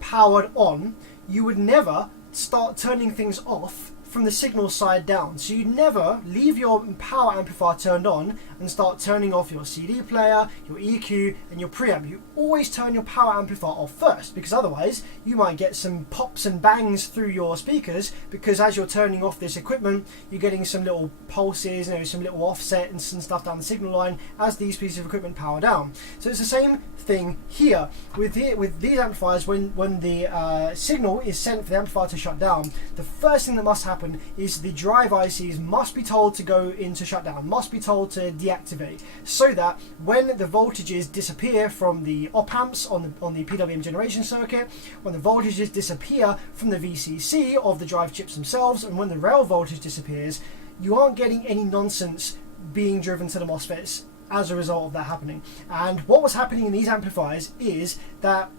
powered on, you would never start turning things off from the signal side down. So you never leave your power amplifier turned on and start turning off your CD player, your EQ and your preamp. You always turn your power amplifier off first, because otherwise you might get some pops and bangs through your speakers, because as you're turning off this equipment you're getting some little pulses, some little offset and some stuff down the signal line as these pieces of equipment power down. So it's the same thing here with these amplifiers. When the signal is sent for the amplifier to shut down, the first thing that must happen is the drive ICs must be told to go into shutdown, must be told to deactivate, so that when the voltages disappear from the op amps on the PWM generation circuit, when the voltages disappear from the VCC of the drive chips themselves, and when the rail voltage disappears, you aren't getting any nonsense being driven to the MOSFETs as a result of that happening. And what was happening in these amplifiers is that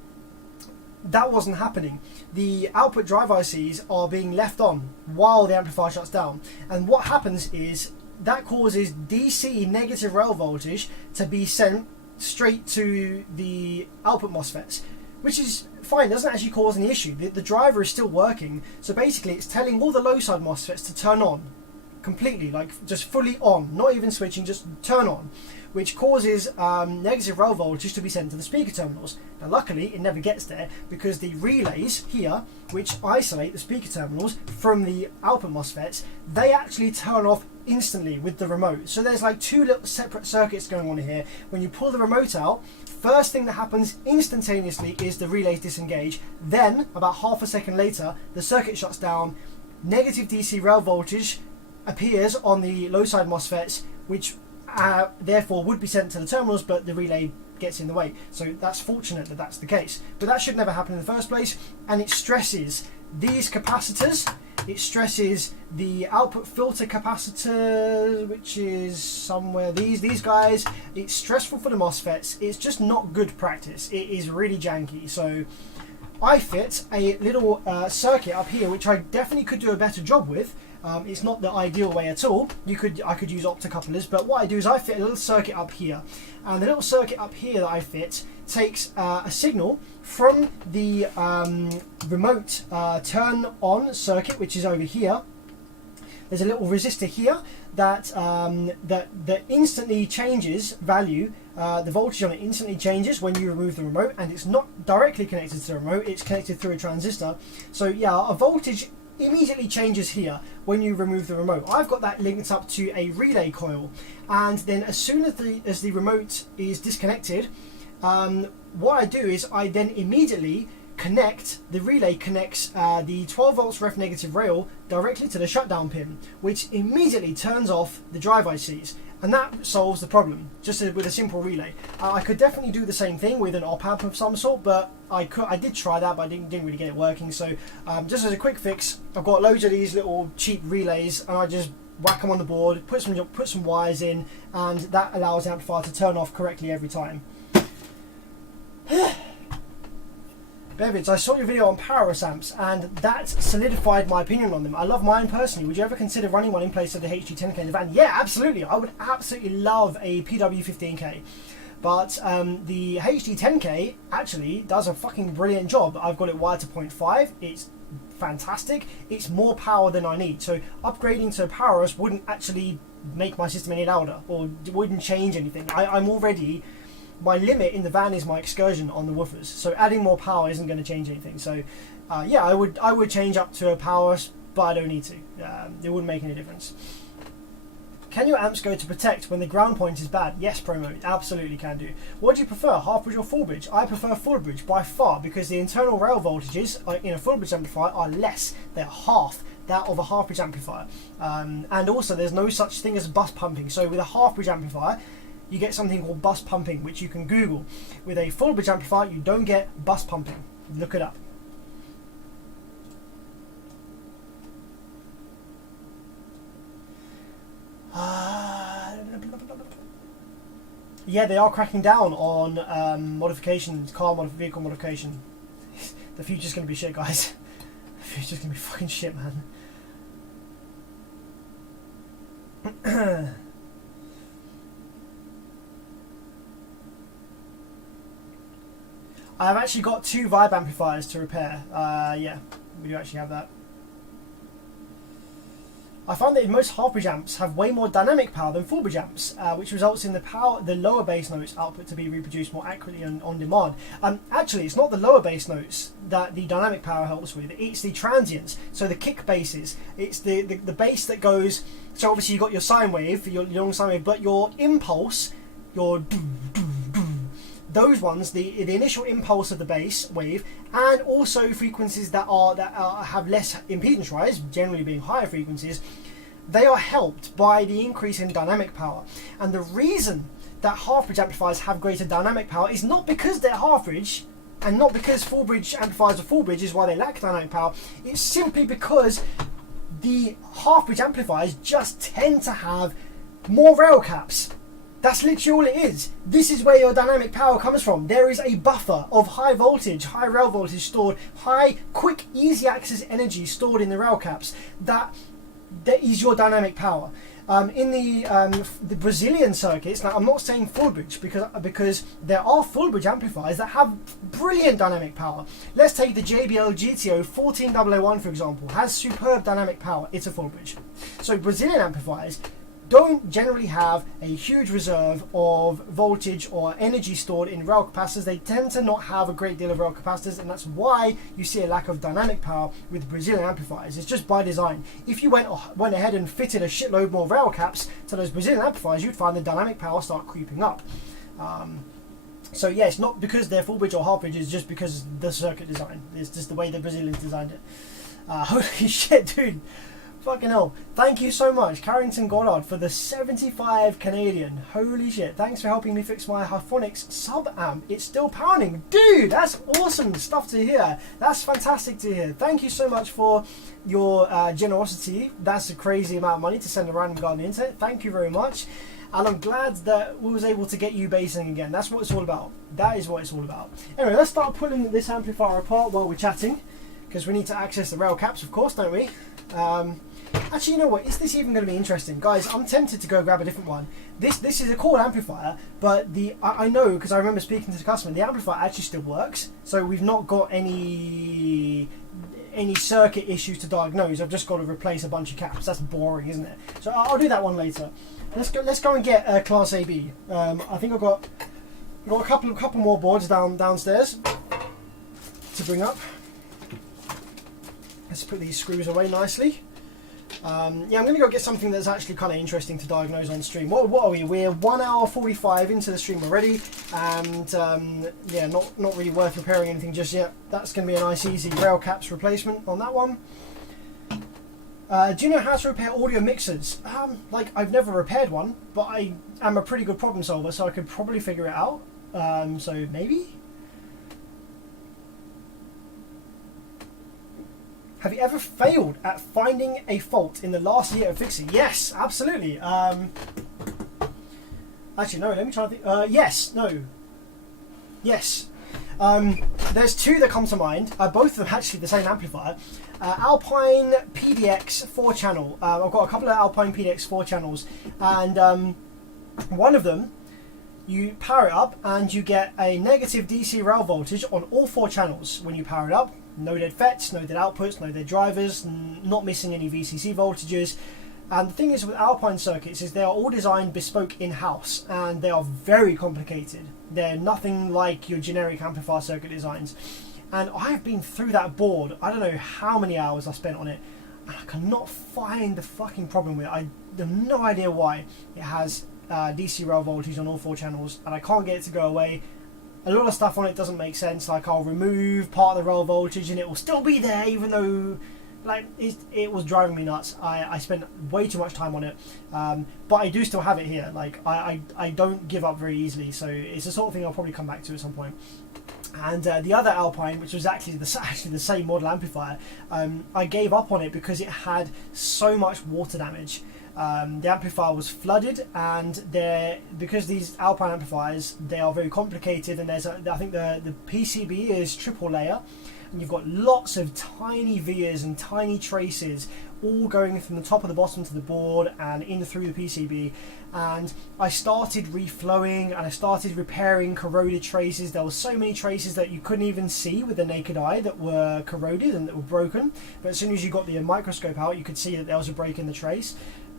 wasn't happening. The output drive ICs are being left on while the amplifier shuts down, and what happens is that causes DC negative rail voltage to be sent straight to the output MOSFETs, which is fine, doesn't actually cause any issue. The driver is still working, so basically it's telling all the low side MOSFETs to turn on completely, like just fully on, not even switching, just turn on, which causes negative rail voltage to be sent to the speaker terminals. Now luckily it never gets there, because the relays here, which isolate the speaker terminals from the output MOSFETs, they actually turn off instantly with the remote. So there's like two little separate circuits going on here. When you pull the remote out, first thing that happens instantaneously is the relays disengage. Then about half a second later the circuit shuts down, negative DC rail voltage appears on the low side MOSFETs, which therefore would be sent to the terminals, but the relay gets in the way. So that's fortunate that that's the case, but that should never happen in the first place. And it stresses these capacitors, it stresses the output filter capacitor, which is somewhere, these guys. It's stressful for the MOSFETs. It's just not good practice. It is really janky. So I fit a little circuit up here, which I definitely could do a better job with. It's not the ideal way at all. I could use optocouplers, but what I do is I fit a little circuit up here, and the little circuit up here that I fit takes a signal from the remote turn on circuit, which is over here. There's a little resistor here that that instantly changes value. The voltage on it instantly changes when you remove the remote, and it's not directly connected to the remote, it's connected through a transistor. So yeah, a voltage immediately changes here when you remove the remote. I've got that linked up to a relay coil, and then as soon as the remote is disconnected, what I do is I then immediately the relay connects the 12 volts ref negative rail directly to the shutdown pin, which immediately turns off the drive ICs, and that solves the problem just with a simple relay. I could definitely do the same thing with an op amp of some sort, but I did try that, but I didn't really get it working. So just as a quick fix, I've got loads of these little cheap relays, and I just whack them on the board, put some wires in, and that allows the amplifier to turn off correctly every time. Bevids, I saw your video on power amps, and that solidified my opinion on them. I love mine personally. Would you ever consider running one in place of the HD10K in the van? Yeah, absolutely. I would absolutely love a PW15K. But the HD10K actually does a fucking brilliant job. I've got it wired to 0.5. It's fantastic. It's more power than I need. So upgrading to a power amp wouldn't actually make my system any louder, or wouldn't change anything. I'm already... My limit in the van is my excursion on the woofers, so adding more power isn't going to change anything. So yeah, I would change up to a power, but I don't need to. It wouldn't make any difference. Can your amps go to protect when the ground point is bad? Yes, Promo, it absolutely can do. What do you prefer, half bridge or full bridge? I prefer full bridge by far, because the internal rail voltages in a full bridge amplifier are less. They're half that of a half bridge amplifier, and also there's no such thing as bus pumping. So with a half bridge amplifier, you get something called bus pumping, which you can Google. With a full bridge amplifier, you don't get bus pumping. Look it up. Yeah, they are cracking down on modifications, vehicle modification. The future's going to be shit, guys. The future's going to be fucking shit, man. I've actually got 2 vibe amplifiers to repair. Yeah, we do actually have that. I find that in most half bridge amps have way more dynamic power than full bridge amps, which results in the lower bass notes output to be reproduced more accurately on demand. Actually, it's not the lower bass notes that the dynamic power helps with, it's the transients, so the kick basses. It's the bass that goes, so obviously you've got your sine wave, your long sine wave, but your impulse, your those ones, the initial impulse of the bass wave, and also frequencies that have less impedance rise, generally being higher frequencies, they are helped by the increase in dynamic power. And the reason that half bridge amplifiers have greater dynamic power is not because they're half bridge, and not because full bridge amplifiers are full bridge is why they lack dynamic power. It's simply because the half bridge amplifiers just tend to have more rail caps. That's literally all it is. This is where your dynamic power comes from. There is a buffer of high voltage, high rail voltage stored, high, quick, easy access energy stored in the rail caps. That is your dynamic power. In the Brazilian circuits, now I'm not saying full bridge because there are full bridge amplifiers that have brilliant dynamic power. Let's take the JBL GTO 14001 for example. Has superb dynamic power. It's a full bridge. So Brazilian amplifiers don't generally have a huge reserve of voltage or energy stored in rail capacitors. They tend to not have a great deal of rail capacitors, and that's why you see a lack of dynamic power with Brazilian amplifiers. It's just by design. If you went ahead and fitted a shitload more rail caps to those Brazilian amplifiers, you'd find the dynamic power start creeping up. So yeah, it's not because they're full bridge or half bridge, it's just because of the circuit design. It's just the way the Brazilians designed it. Holy shit, dude. Fucking hell. Thank you so much, Carrington Goddard, for the 75 Canadian. Holy shit. Thanks for helping me fix my Harphonics sub-amp. It's still pounding. Dude, that's awesome stuff to hear. That's fantastic to hear. Thank you so much for your generosity. That's a crazy amount of money to send a random guy on the internet. Thank you very much. And I'm glad that we was able to get you bassing again. That's what it's all about. That is what it's all about. Anyway, let's start pulling this amplifier apart while we're chatting, because we need to access the rail caps, of course, don't we? Actually, you know what? Is this even going to be interesting? Guys, I'm tempted to go grab a different one. This is a cool amplifier, but I know, because I remember speaking to the customer, the amplifier actually still works. So we've not got any circuit issues to diagnose. I've just got to replace a bunch of caps. That's boring, isn't it? So I'll do that one later. Let's go and get a Class AB. I think I've got a couple more boards downstairs to bring up. Let's put these screws away nicely. Yeah, I'm going to go get something that's actually kind of interesting to diagnose on stream. What are we? We're 1 hour 45 into the stream already, and yeah, not really worth repairing anything just yet. That's going to be a nice easy rail caps replacement on that one. Do you know how to repair audio mixers? Like, I've never repaired one, but I am a pretty good problem solver, so I could probably figure it out. So maybe? Have you ever failed at finding a fault in the last year of fixing? Yes, absolutely. Actually, no, let me try to think. Yes, no. Yes. There's 2 that come to mind. Both of them actually the same amplifier. Alpine PDX 4-channel. I've got a couple of Alpine PDX 4 channels, and one of them, you power it up and you get a negative DC rail voltage on all 4 channels when you power it up. No dead FETs, no dead outputs, no dead drivers, not missing any VCC voltages. And the thing is with Alpine circuits is they are all designed bespoke in-house, and they are very complicated. They're nothing like your generic amplifier circuit designs. And I've been through that board, I don't know how many hours I spent on it, and I cannot find the fucking problem with it. I have no idea why. It has DC rail voltage on all 4 channels, and I can't get it to go away. A lot of stuff on it doesn't make sense, like I'll remove part of the rail voltage and it will still be there, even though like it was driving me nuts. I spent way too much time on it, but I do still have it here. Like I don't give up very easily, so it's the sort of thing I'll probably come back to at some point. And the other Alpine, which was actually the same model amplifier, I gave up on it because it had so much water damage. the amplifier was flooded, and because these Alpine amplifiers, they are very complicated, and I think the PCB is triple layer, and you've got lots of tiny vias and tiny traces all going from the top of the bottom to the board and in through the PCB. And I started reflowing and I started repairing corroded traces. There were so many traces that you couldn't even see with the naked eye that were corroded and that were broken, but as soon as you got the microscope out, you could see that there was a break in the trace.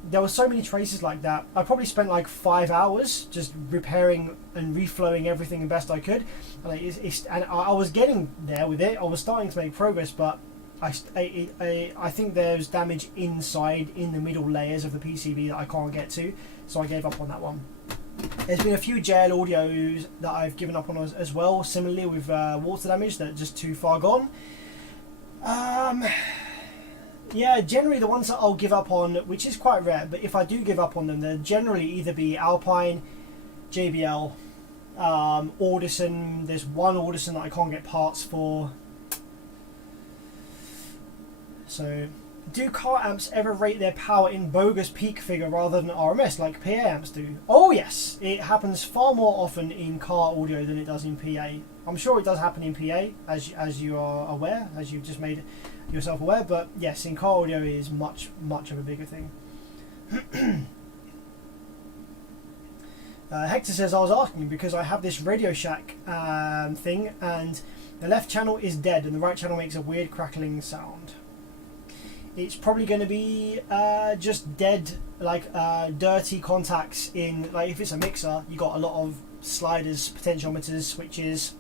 There were so many traces like that. I probably spent like 5 hours just repairing and reflowing everything the best I could, and I was getting there with it. I was starting to make progress, but I think there's damage inside in the middle layers of the PCB that I can't get to, so I gave up on that one. There's been a few JL audios that I've given up on as well, similarly with water damage, that are just too far gone. Yeah, generally the ones that I'll give up on, which is quite rare, but if I do give up on them, they'll generally either be Alpine, JBL, Audison. There's one Audison that I can't get parts for. So, do car amps ever rate their power in bogus peak figure rather than RMS like PA amps do? Oh yes, it happens far more often in car audio than it does in PA. I'm sure it does happen in PA, as you are aware, as you've just made yourself aware, but yes, in car audio it is much of a bigger thing. Hector says, I was asking because I have this Radio Shack thing, and the left channel is dead and the right channel makes a weird crackling sound. It's probably going to be just dead, like dirty contacts in, like if it's a mixer, you got a lot of sliders, potentiometers, switches.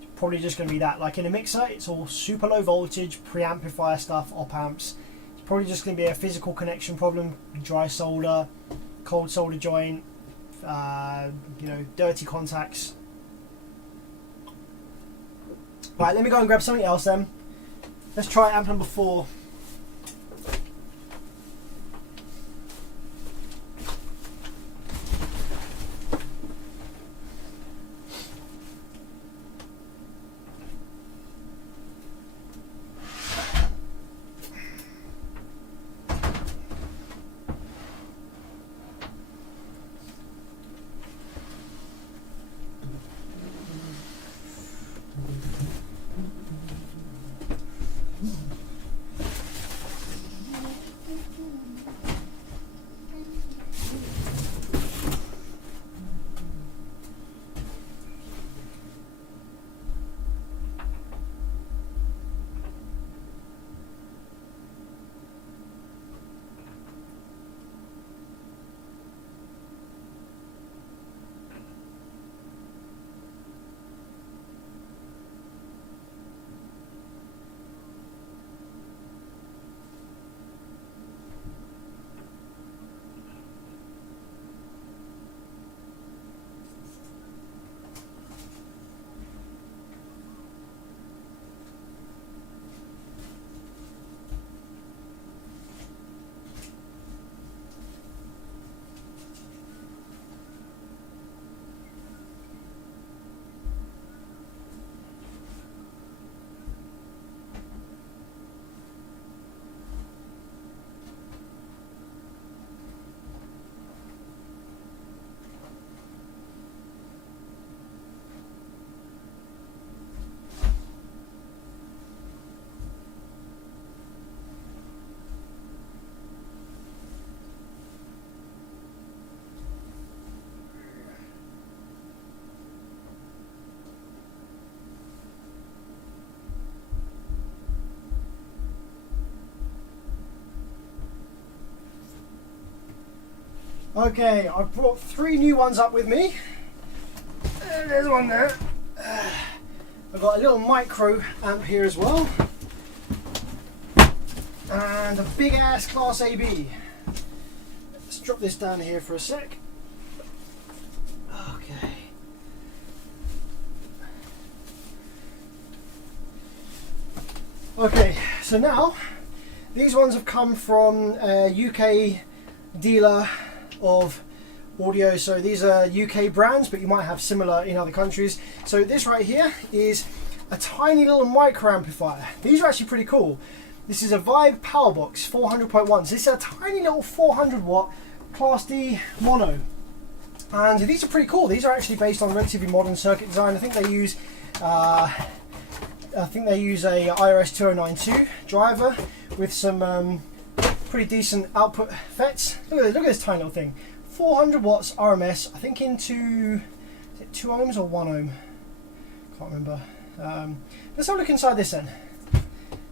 It's probably just going to be that. Like in a mixer, it's all super low voltage, pre-amplifier stuff, op amps. It's probably just going to be a physical connection problem, dry solder, cold solder joint, dirty contacts. Right, let me go and grab something else then. Let's try amp number 4. Okay, I've brought 3 new ones up with me. There's one there. I've got a little micro amp here as well. And a big ass Class AB. Let's drop this down here for a sec. Okay. Okay, so now these ones have come from a UK dealer of audio, so these are UK brands, but you might have similar in other countries. So this right here is a tiny little micro amplifier. These are actually pretty cool. This is a Vibe Power Box 400.1. So this is a tiny little 400 watt Class D mono. And these are pretty cool. These are actually based on relatively modern circuit design. I think they use a IRS 2092 driver with some pretty decent output FETs. Look at this tiny little thing. 400 watts RMS. I think into, is it 2 ohms or 1 ohm? Can't remember. Let's have a look inside this then.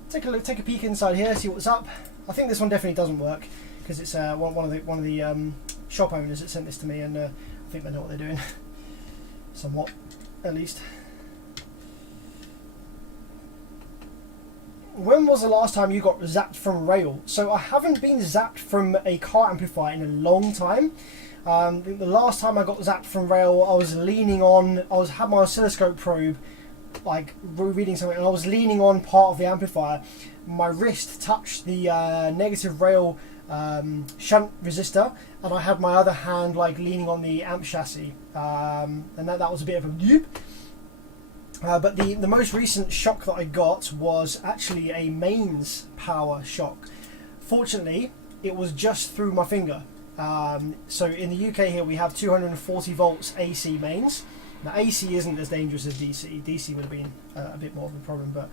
Take a peek inside here, see what's up. I think this one definitely doesn't work because it's one of the shop owners that sent this to me, and I think they know what they're doing, somewhat, at least. When was the last time you got zapped from rail? So I haven't been zapped from a car amplifier in a long time. The last time I got zapped from rail, I was leaning on, had my oscilloscope probe, like reading something, and I was leaning on part of the amplifier. My wrist touched the negative rail shunt resistor, and I had my other hand like leaning on the amp chassis, and that was a bit of a bloop. But the most recent shock that I got was actually a mains power shock. Fortunately, it was just through my finger. So in the UK here we have 240 volts AC mains. Now AC isn't as dangerous as DC. DC would have been a bit more of a problem, but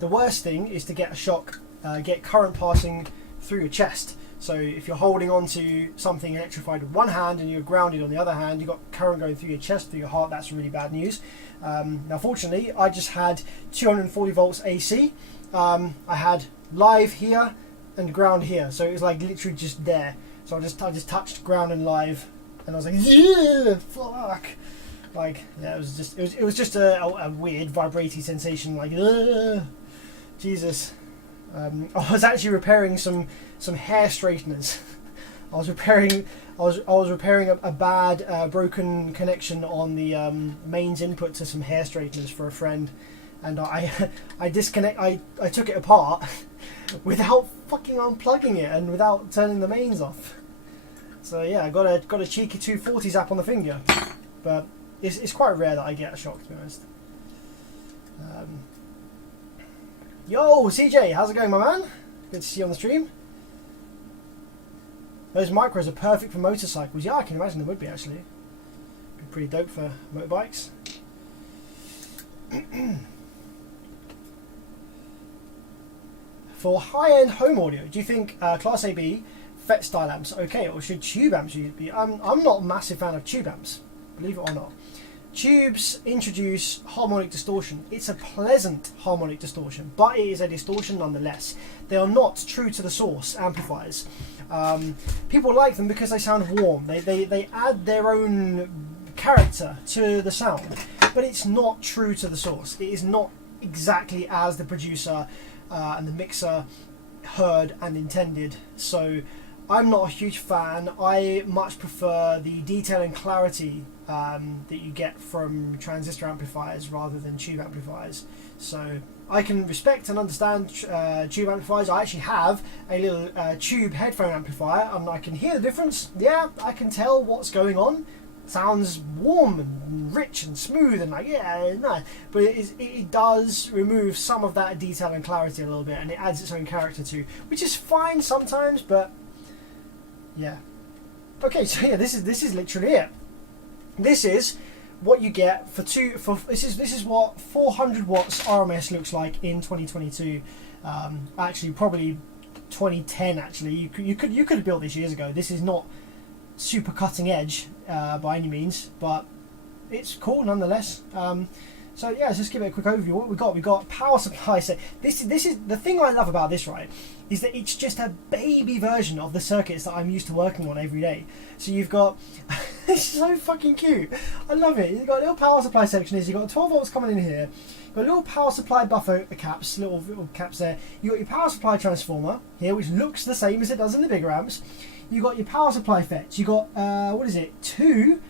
the worst thing is to get a shock, get current passing through your chest. So if you're holding on to something electrified with one hand and you're grounded on the other hand, you've got current going through your chest, through your heart. That's really bad news. Now fortunately I just had 240 volts AC. I had live here and ground here, so it was like literally just there. So I just touched ground and live, and I was like, yeah, fuck. Like, yeah, it was just a weird vibrating sensation, like, Jesus. I was actually repairing some hair straighteners. I was repairing a bad broken connection on the mains input to some hair straighteners for a friend, and I took it apart without fucking unplugging it and without turning the mains off. So yeah, I got a cheeky 240 zap on the finger, but it's quite rare that I get a shock, to be honest. Yo, CJ, how's it going, my man? Good to see you on the stream. Those micros are perfect for motorcycles. Yeah, I can imagine they would be, actually. Be pretty dope for motorbikes. For high-end home audio, do you think Class AB FET style amps are okay, or should tube amps be? I'm not a massive fan of tube amps, believe it or not. Tubes introduce harmonic distortion. It's a pleasant harmonic distortion, but it is a distortion nonetheless. They are not true to the source amplifiers. People like them because they sound warm. They add their own character to the sound, but it's not true to the source. It is not exactly as the producer and the mixer heard and intended. So I'm not a huge fan. I much prefer the detail and clarity that you get from transistor amplifiers rather than tube amplifiers. So I can respect and understand tube amplifiers. I actually have a little tube headphone amplifier, and I can hear the difference. Yeah, I can tell what's going on. It sounds warm and rich and smooth and like, yeah, nice. But it does remove some of that detail and clarity a little bit, and it adds its own character too, which is fine sometimes, but yeah. Okay, so yeah, this is literally it. This is what you get this is what 400 watts RMS looks like in 2022. Actually, probably 2010. Actually, you could have built this years ago. This is not super cutting edge by any means, but it's cool nonetheless. So yeah, let's just give it a quick overview. What we got power supply set. This is the thing I love about this, right? Is that it's just a baby version of the circuits that I'm used to working on every day. So you've got it's so fucking cute. I love it. You've got a little power supply section. You've got 12 volts coming in here. You've got a little power supply buffer caps, little caps there. You've got your power supply transformer here, which looks the same as it does in the bigger amps. You've got your power supply FETs. You've got two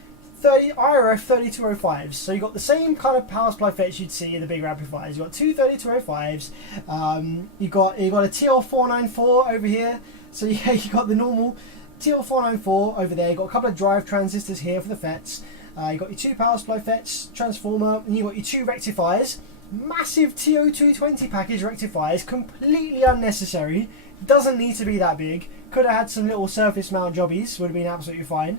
IRF 3205s. So you've got the same kind of power supply FETs you'd see in the bigger amplifiers. You've got two 3205s. You've got a TL494 over here. So yeah, you've got the normal TL494 over there. You've got a couple of drive transistors here for the FETs. You've got your two power supply FETs, transformer, and you've got your two rectifiers. massive TO220 package rectifiers, completely unnecessary. Doesn't need to be that big. Could have had some little surface mount jobbies, would have been absolutely fine.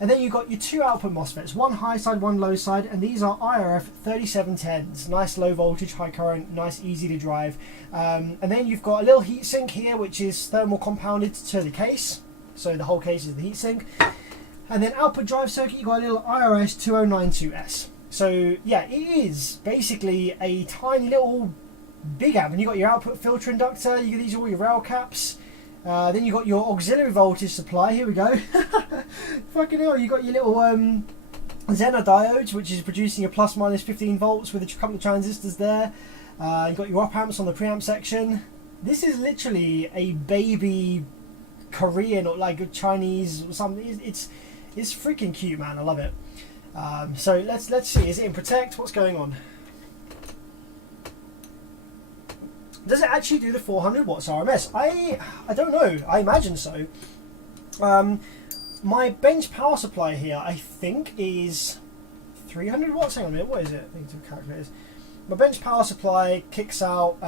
And then you've got your two output MOSFETs, one high side, one low side, and these are IRF 3710s. Nice low voltage, high current, nice easy to drive. And then you've got a little heatsink here, which is thermal compounded to the case. So the whole case is the heatsink. And then output drive circuit, you've got a little IRS 2092S. So yeah, it is basically a tiny little big amp. And you've got your output filter inductor, these are all your rail caps. Then you've got your auxiliary voltage supply. Here we go. Fucking hell, you've got your little Zener diodes, which is producing a plus minus 15 volts with a couple of transistors there. You've got your op amps on the preamp section. This is literally a baby Korean or like a Chinese or something. It's freaking cute, man. I love it. So let's see. Is it in protect? What's going on? Does it actually do the 400 watts RMS? I don't know. I imagine so. My bench power supply here, I think, is 300 watts. Hang on a minute. What is it? I think it's calculators. My bench power supply kicks out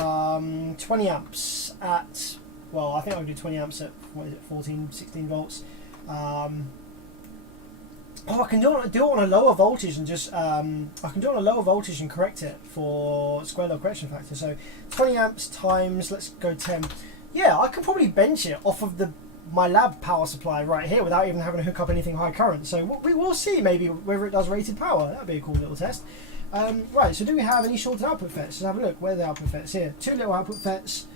20 amps at, well, I think I can do 20 amps at, what is it, 14, 16 volts. Oh, I can do it on a lower voltage and just I can do it on a lower voltage and correct it for square law correction factor. So 20 amps times, let's go 10. Yeah, I could probably bench it off of my lab power supply right here without even having to hook up anything high current. So we will see maybe whether it does rated power. That'd be a cool little test. Right, so do we have any shorted output FETs? Let's have a look. Where are the output FETs? Here, two little output FETs.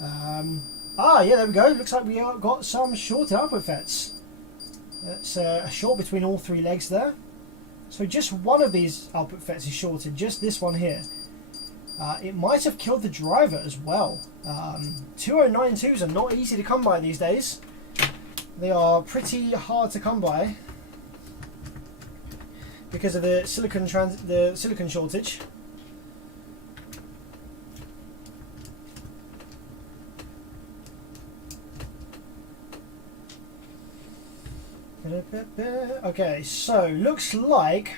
Yeah, there we go. Looks like we got some shorted output FETs. That's a short between all three legs there. So just one of these output FETs is shorted, just this one here. It might have killed the driver as well. 2092s are not easy to come by these days. They are pretty hard to come by because of the silicon shortage. Okay, so looks like,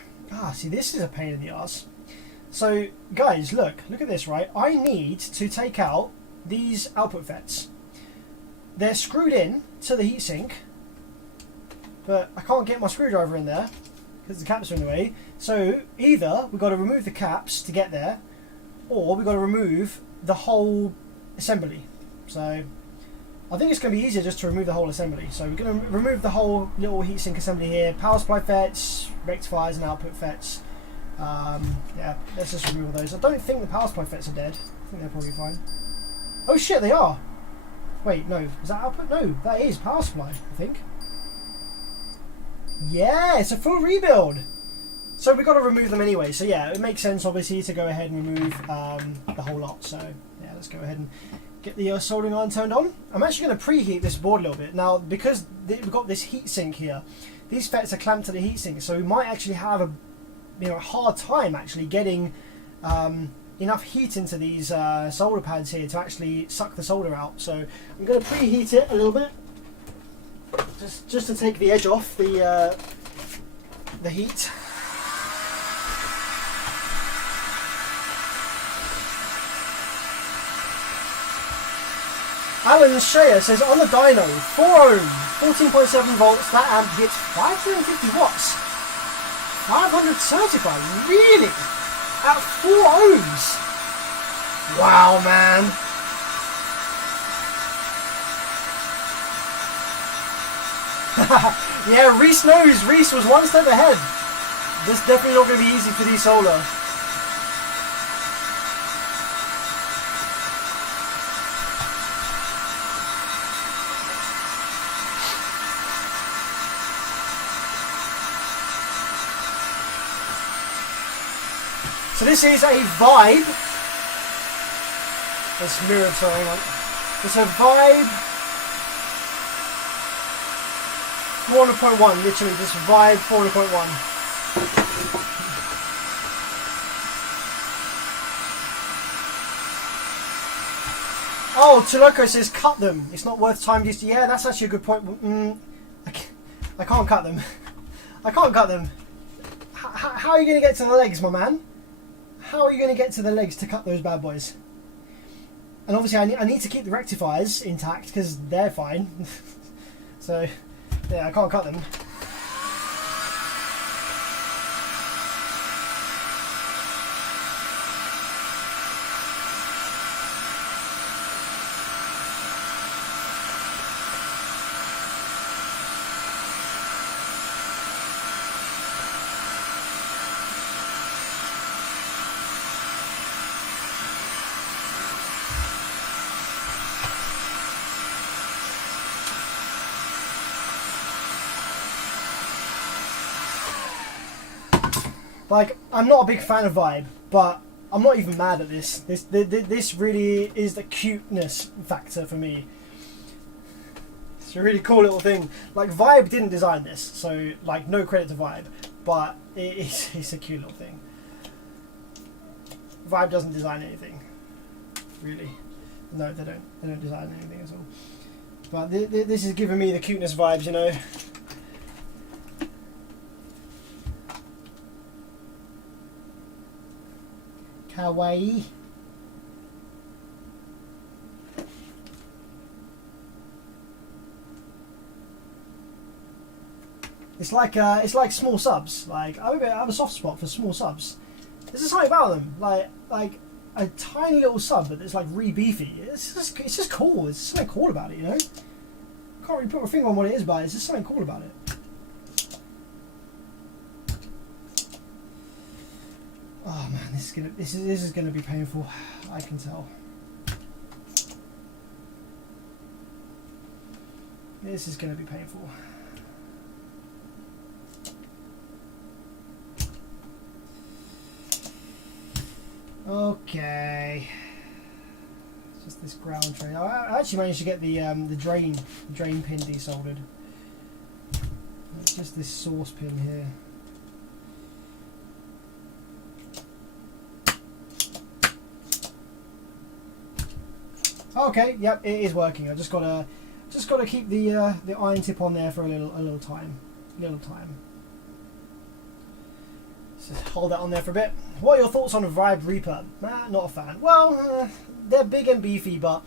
see, this is a pain in the ass. So guys, look at this, right? I need to take out these output FETs. They're screwed in to the heatsink, but I can't get my screwdriver in there because the caps are in the way. So either we've got to remove the caps to get there, or we've got to remove the whole assembly. So I think it's going to be easier just to remove the whole assembly. So we're going to remove the whole little heatsink assembly here. Power supply FETs, rectifiers and output FETs. Yeah, let's just remove all those. I don't think the power supply FETs are dead. I think they're probably fine. Oh shit, they are! Wait, no. Is that output? No, that is power supply, I think. Yeah, it's a full rebuild! So we've got to remove them anyway. So yeah, it makes sense obviously to go ahead and remove the whole lot. So yeah, let's go ahead and get the soldering iron turned on. I'm actually going to preheat this board a little bit. Now, because we've got this heatsink here, these FETs are clamped to the heatsink, so we might actually have a hard time actually getting enough heat into these solder pads here to actually suck the solder out. So I'm going to preheat it a little bit, just to take the edge off the heat. Alan Shea says on the dyno, 4 ohm, 14.7 volts, that amp hits 550 watts. 500 certified, really? At 4 ohms? Wow, man. Yeah, Reese knows. Reese was one step ahead. This is definitely not going to be easy for these solar. So this is a Vibe. This mirror, sorry, hang on. It's a Vibe 400.1, literally just Vibe 400.1. Oh, Chiloco says cut them. It's not worth time use. Yeah, that's actually a good point. I can't cut them. I can't cut them. How are you going to get to the legs, my man? how are you going to get to the legs to cut those bad boys? And obviously I need to keep the rectifiers intact because they're fine. So yeah, I can't cut them. Like, I'm not a big fan of Vibe, but I'm not even mad at this. This really is the cuteness factor for me. It's a really cool little thing. Like, Vibe didn't design this, so, like, no credit to Vibe, but it's a cute little thing. Vibe doesn't design anything, really. No, they don't design anything at all. But this is giving me the cuteness vibes, you know. Kawaii. It's like small subs. Like I have a soft spot for small subs. There's something about them. Like a tiny little sub, but it's like really beefy. It's just cool. There's something cool about it, you know. Can't really put my finger on what it is, but it's just something cool about it. Oh man, this is gonna be painful. I can tell. This is gonna be painful. Okay. It's just this ground tray. I actually managed to get the drain pin desoldered. It's just this source pin here. Okay, yep, it is working. I just gotta keep the iron tip on there for a little time. Just hold that on there for a bit. What are your thoughts on a Vibe Reaper? Not a fan. Well, they're big and beefy, but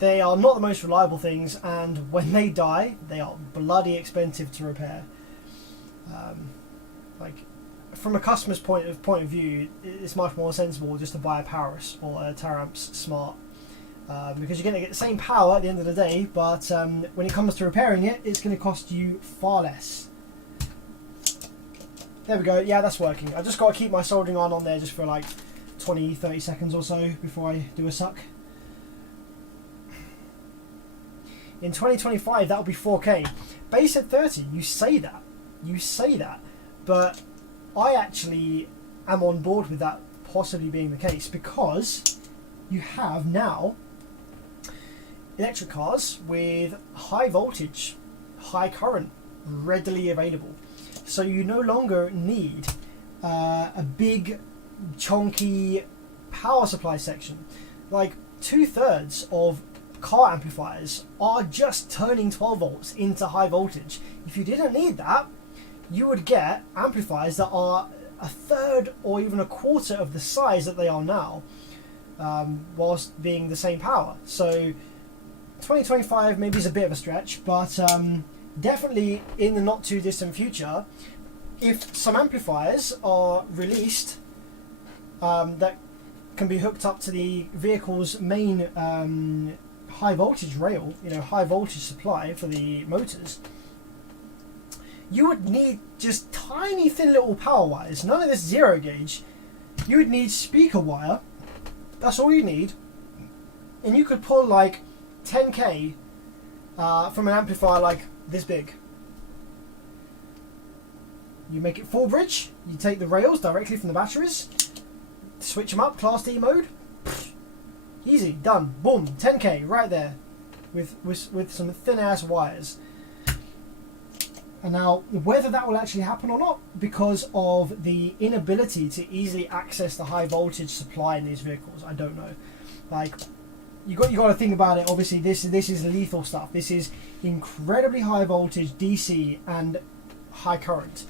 they are not the most reliable things, and when they die, they are bloody expensive to repair. Like, from a customer's point of view, it's much more sensible just to buy a Paris or a Taramps Smart. Because you're going to get the same power at the end of the day, but when it comes to repairing it, it's going to cost you far less. There we go. Yeah, that's working. I just got to keep my soldering iron on there just for like 20-30 seconds or so before I do a suck. In 2025, that'll be 4K. Base at 30. You say that, but I actually am on board with that possibly being the case, because you have now electric cars with high voltage, high current readily available. So you no longer need a big chunky power supply section. Like 2/3 of car amplifiers are just turning 12 volts into high voltage. If you didn't need that, you would get amplifiers that are 1/3 or even 1/4 of the size that they are now, whilst being the same power. So 2025 maybe is a bit of a stretch, but definitely in the not too distant future, if some amplifiers are released that can be hooked up to the vehicle's main high voltage rail, you know, high voltage supply for the motors, you would need just tiny thin little power wires, none of this zero gauge. You would need speaker wire, that's all you need, and you could pull like 10k from an amplifier like this big. You make it full bridge, you take the rails directly from the batteries, switch them up, Class D mode, easy, done, boom, 10k right there with some thin ass wires. And now, whether that will actually happen or not, because of the inability to easily access the high voltage supply in these vehicles, I don't know. Like, you got to think about it. Obviously, this is lethal stuff. This is incredibly high voltage DC and high current.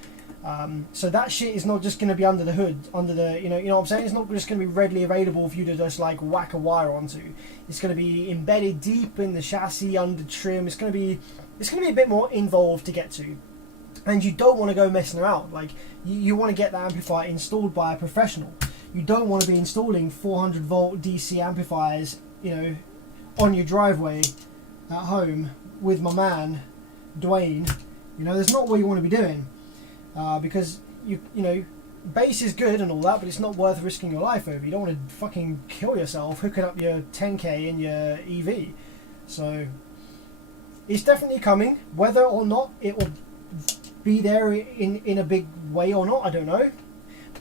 So that shit is not just going to be under the hood, under the, you know what I'm saying? It's not just going to be readily available for you to just like whack a wire onto. It's going to be embedded deep in the chassis, under trim. It's going to be a bit more involved to get to. And you don't want to go messing around. Like, you want to get the amplifier installed by a professional. You don't want to be installing 400 volt DC amplifiers, you know, on your driveway at home with my man, Dwayne. You know, that's not what you want to be doing. Because, you know, bass is good and all that, but it's not worth risking your life over. You don't want to fucking kill yourself hooking up your 10K in your EV. So, it's definitely coming. Whether or not it will be there in a big way or not, I don't know.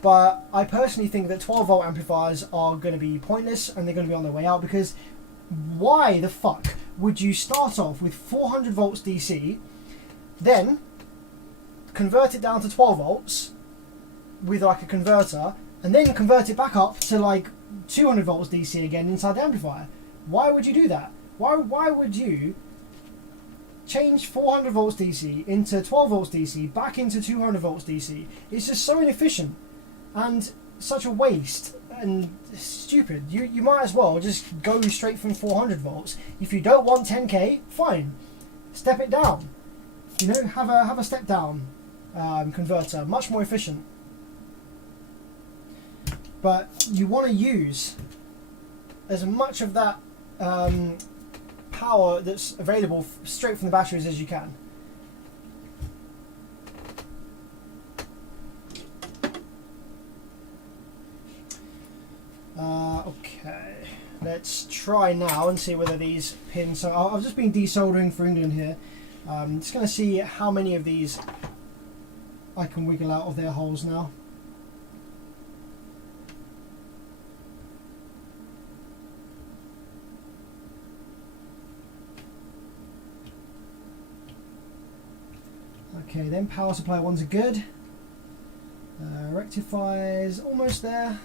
But I personally think that 12 volt amplifiers are going to be pointless and they're going to be on their way out, because why the fuck would you start off with 400 volts DC, then convert it down to 12 volts with like a converter, and then convert it back up to like 200 volts DC again inside the amplifier? Why would you do that? Why would you change 400 volts DC into 12 volts DC back into 200 volts DC? It's just so inefficient and such a waste and stupid. You might as well just go straight from 400 volts. If you don't want 10K, fine, step it down. You know, have a step down converter, much more efficient. But you want to use as much of that power that's available straight from the batteries as you can. Okay, let's try now and see whether these pins. So I've just been desoldering for England here. Just going to see how many of these I can wiggle out of their holes now. Okay, then power supply ones are good. Rectifiers almost there.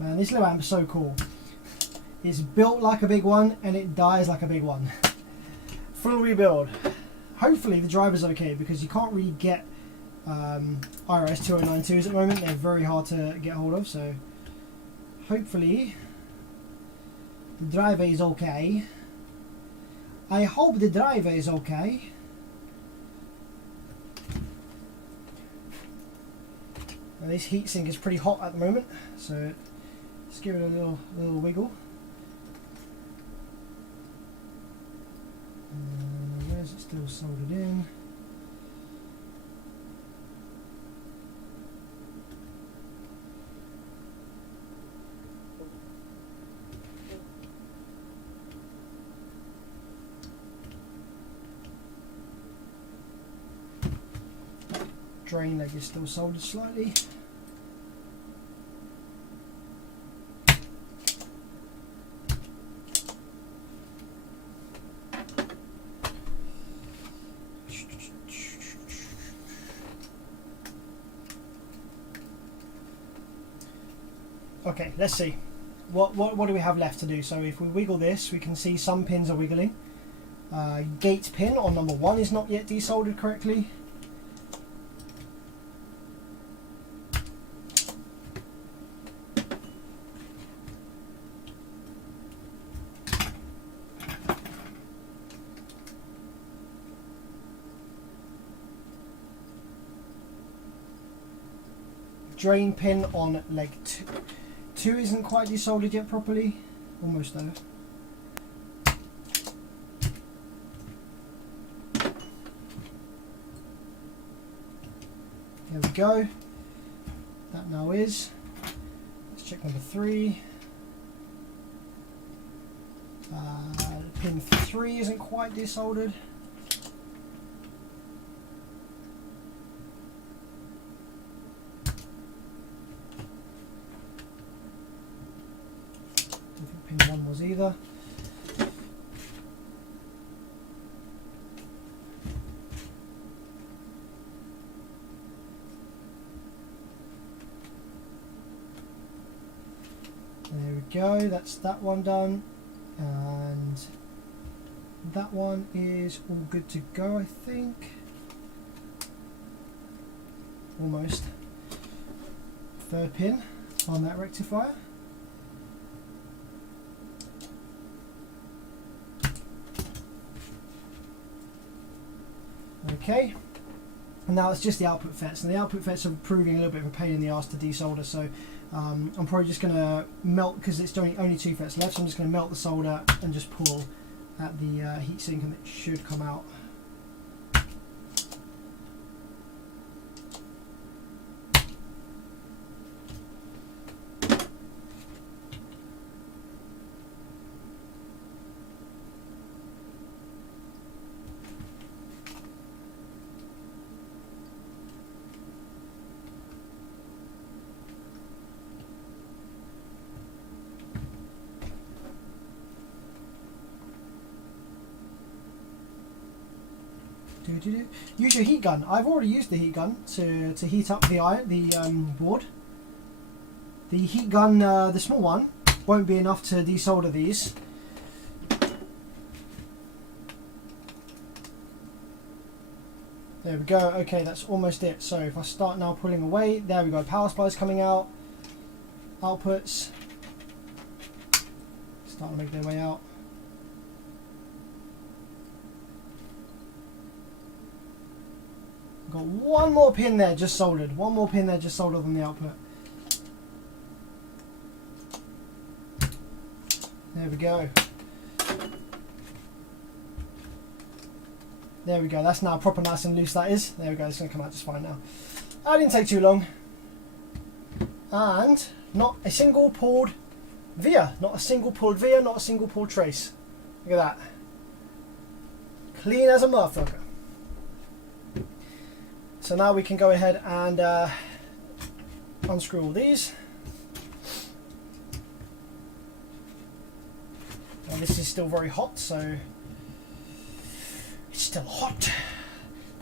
Man, this little amp is so cool. It's built like a big one and it dies like a big one. Full rebuild. Hopefully the driver's okay, because you can't really get IRS 2092s at the moment. They're very hard to get hold of, so hopefully the driver is okay. I hope the driver is okay. And this heatsink is pretty hot at the moment, so let's give it a little wiggle. Where's it still soldered in? Drain leg is still soldered slightly. Okay, let's see. What do we have left to do? So if we wiggle this, we can see some pins are wiggling. Gate pin on number 1 is not yet desoldered correctly. Drain pin on leg 2 isn't quite desoldered yet properly. Almost there. There we go. that now is. Let's check number 3. Pin 3 isn't quite desoldered. Don't think pin 1 was either. There we go, that's that one done, and that one is all good to go, I think. Almost. 3rd pin on that rectifier. Okay, and now it's just the output FETs, and the output FETs are proving a little bit of a pain in the ass to desolder, so I'm probably just going to melt, because it's only 2 FETs left, so I'm just going to melt the solder and just pull at the heatsink, and it should come out. Use your heat gun. I've already used the heat gun to heat up the board. The heat gun, the small one, won't be enough to desolder these. There we go. Okay, that's almost it. So if I start now pulling away, there we go. Power supplies coming out. Outputs starting to make their way out. Got one more pin there just soldered. One more pin there just soldered on the output. There we go. There we go. That's now proper nice and loose, that is. There we go. It's going to come out just fine now. That didn't take too long. And not a single pulled via. Not a single pulled via, not a single pulled trace. Look at that. Clean as a motherfucker. So now we can go ahead and unscrew all these. Now this is still very hot, so it's still hot.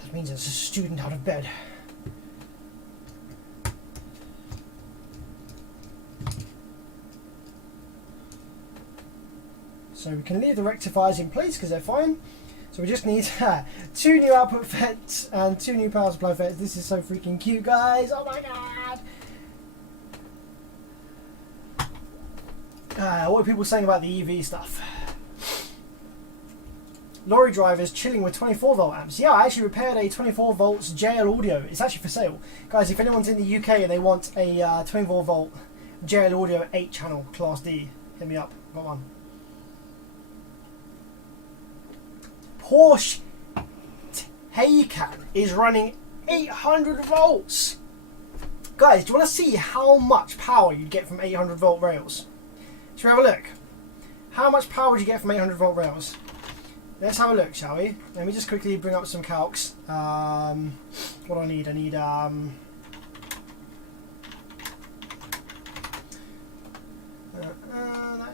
That means there's a student out of bed. So we can leave the rectifiers in place because they're fine. So we just need 2 new output FETs and 2 new power supply FETs. This is so freaking cute, guys. Oh my god. What are people saying about the EV stuff? Lorry drivers chilling with 24 volt amps. Yeah, I actually repaired a 24 volts JL audio. It's actually for sale. Guys, if anyone's in the UK and they want a 24 volt JL audio 8 channel class D, hit me up. Got one. Porsche Taycan is running 800 volts. Guys, do you want to see how much power you get from 800 volt rails? Should we have a look? How much power would you get from 800 volt rails? Let's have a look, shall we? Let me just quickly bring up some calcs. What do I need? I need that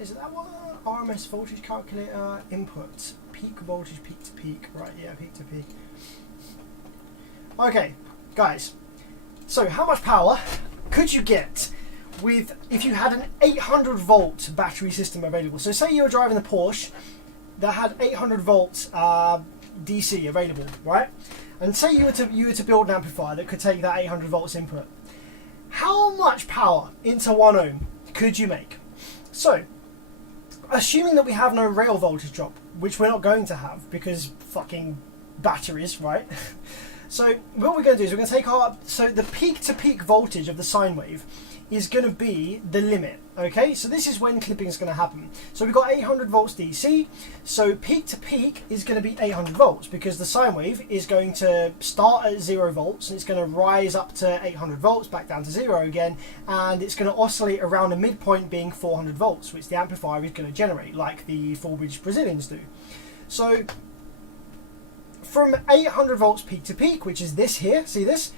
is that one. RMS voltage calculator input. Peak voltage, peak to peak. Right, yeah, peak to peak. Okay, guys. So how much power could you get with if you had an 800 volt battery system available? So say you were driving a Porsche that had 800 volts DC available, right? And say you were to build an amplifier that could take that 800 volts input. How much power into 1 ohm could you make? So, assuming that we have no rail voltage drop, which we're not going to have because fucking batteries, right? So what we're going to do is we're going to take so the peak to peak voltage of the sine wave is going to be the limit. Okay, so this is when clipping is going to happen. So we've got 800 volts DC, so peak to peak is going to be 800 volts because the sine wave is going to start at 0 volts and it's going to rise up to 800 volts, back down to 0 again, and it's going to oscillate around a midpoint being 400 volts, which the amplifier is going to generate, like the full bridge Brazilians do. So from 800 volts peak to peak, which is this here, see this?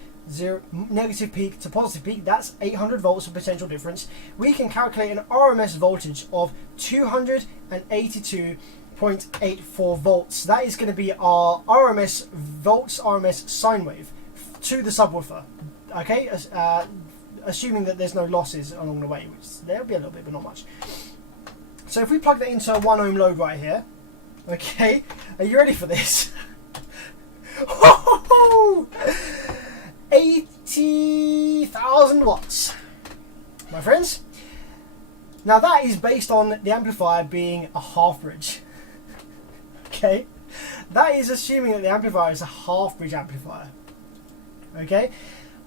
Negative peak to positive peak, that's 800 volts of potential difference. We can calculate an RMS voltage of 282.84 volts. That is going to be our RMS volts, RMS sine wave to the subwoofer. Okay, assuming that there's no losses along the way, which there'll be a little bit, but not much. So if we plug that into a 1 ohm load right here, okay, are you ready for this? 80,000 watts, my friends. Now that is based on the amplifier being a half bridge. Okay, that is assuming that the amplifier is a half bridge amplifier. Okay,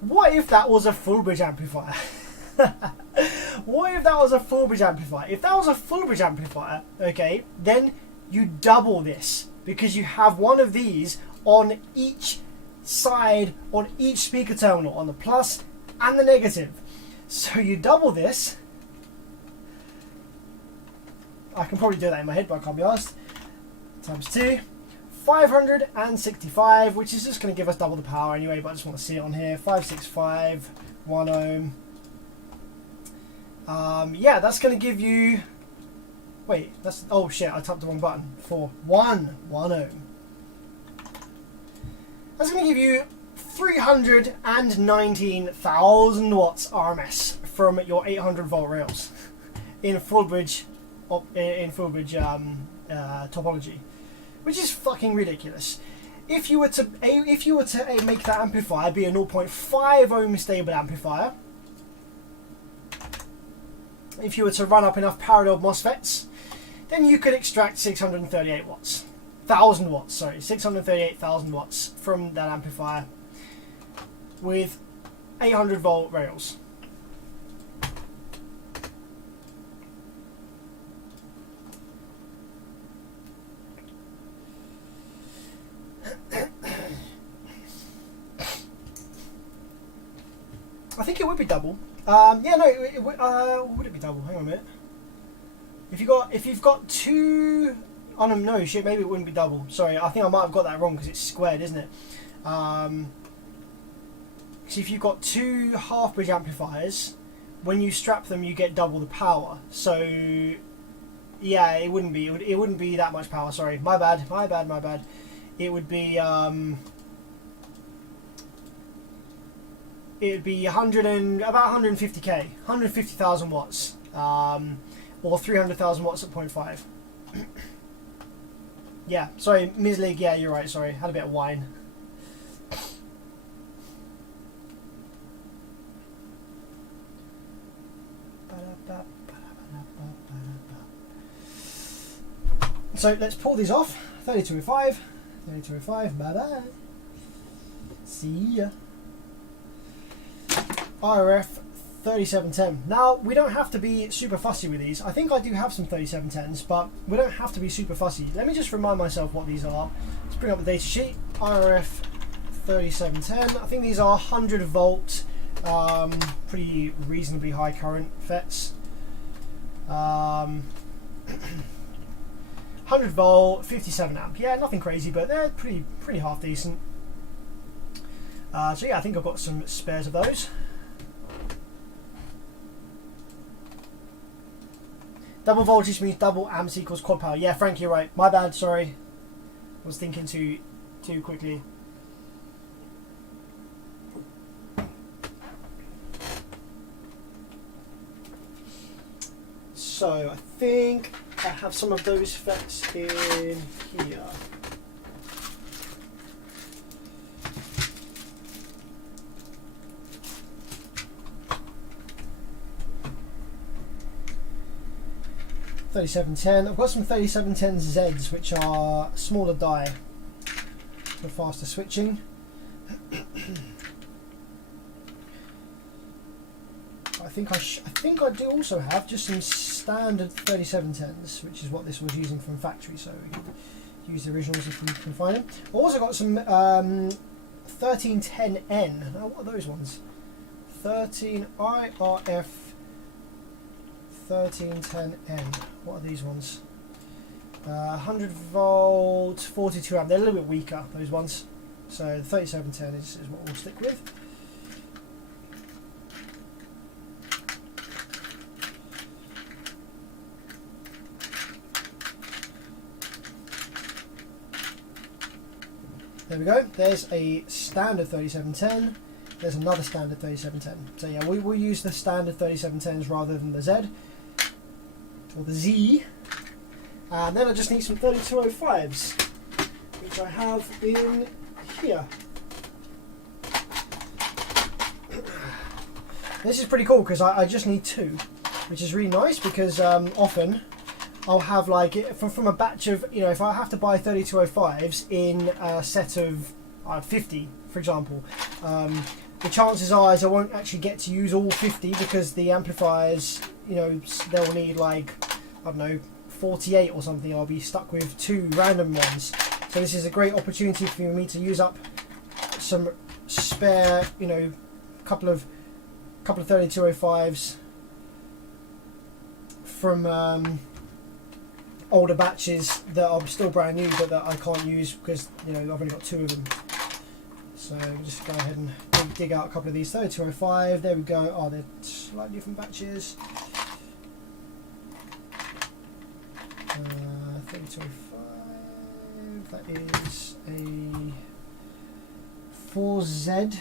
what if that was a full bridge amplifier? What if that was a full bridge amplifier? If that was a full bridge amplifier, okay, then you double this because you have one of these on each side, on each speaker terminal, on the plus and the negative. So you double this. I can probably do that in my head, but I can't be asked. Times 2, 565, which is just going to give us double the power anyway, but I just want to see it on here. 565, 1 ohm. Yeah, that's going to give you, wait, that's, oh shit, I tapped the wrong button. For 1 ohm. That's going to give you 319,000 watts RMS from your 800 volt rails in full bridge topology, which is fucking ridiculous. If you were to make that amplifier be a 0.5 ohm stable amplifier, if you were to run up enough parallel MOSFETs, then you could extract 638 watts. 1,000 watts, sorry, 638,000 watts from that amplifier with 800 volt rails. I think it would be double. Yeah, no, would it be double? Hang on a minute. If you've got two. Oh no, shit, maybe it wouldn't be double. Sorry, I think I might have got that wrong because it's squared, isn't it? So if you've got two half bridge amplifiers, when you strap them you get double the power. So yeah, it wouldn't be that much power, sorry. My bad. It would be about 150k, 150,000 watts, or 300,000 watts at 0.5. Yeah, sorry, Ms. League, yeah, you're right, sorry, had a bit of wine. So let's pull these off. 3205, bye bye. See ya. RF 3710. Now, we don't have to be super fussy with these. I think I do have some 3710s, but we don't have to be super fussy. Let me just remind myself what these are. Let's bring up the data sheet. RF 3710. I think these are 100 volt, pretty reasonably high current FETs. 100 volt, 57 amp. Yeah, nothing crazy, but they're pretty half decent. So yeah, I think I've got some spares of those. Double voltage means double amps equals quad power. Yeah, Frank, you're right. My bad, sorry. I was thinking too quickly. So I think I have some of those FETs in here. $3710. I've got some 3710Zs, which are smaller die for faster switching. I think I do also have just some standard 3710s, which is what this was using from factory, so we can use the originals if we can find them. I've also got some 1310N. Now, what are those ones? 13 IRF 1310N. What are these ones? 100 volts, 42 amp. They're a little bit weaker, those ones. So the 3710 is what we'll stick with. There we go. There's a standard 3710. There's another standard 3710. So yeah, we will use the standard 3710s rather than the Z or the Z. And then I just need some 3205s, which I have in here. This is pretty cool because I just need two, which is really nice because often I'll have like from a batch of, you know, if I have to buy 3205s in a set of 50, for example, the chances are is I won't actually get to use all 50 because the amplifiers, you know, they'll need like, I don't know, 48 or something. I'll be stuck with two random ones. So this is a great opportunity for me to use up some spare, you know, couple of 3205s from older batches that are still brand new but that I can't use because, you know, I've only got two of them. So we'll just go ahead and dig out a couple of these 3205. There we go. Oh, they're slightly different batches. 3205. That is a 4Z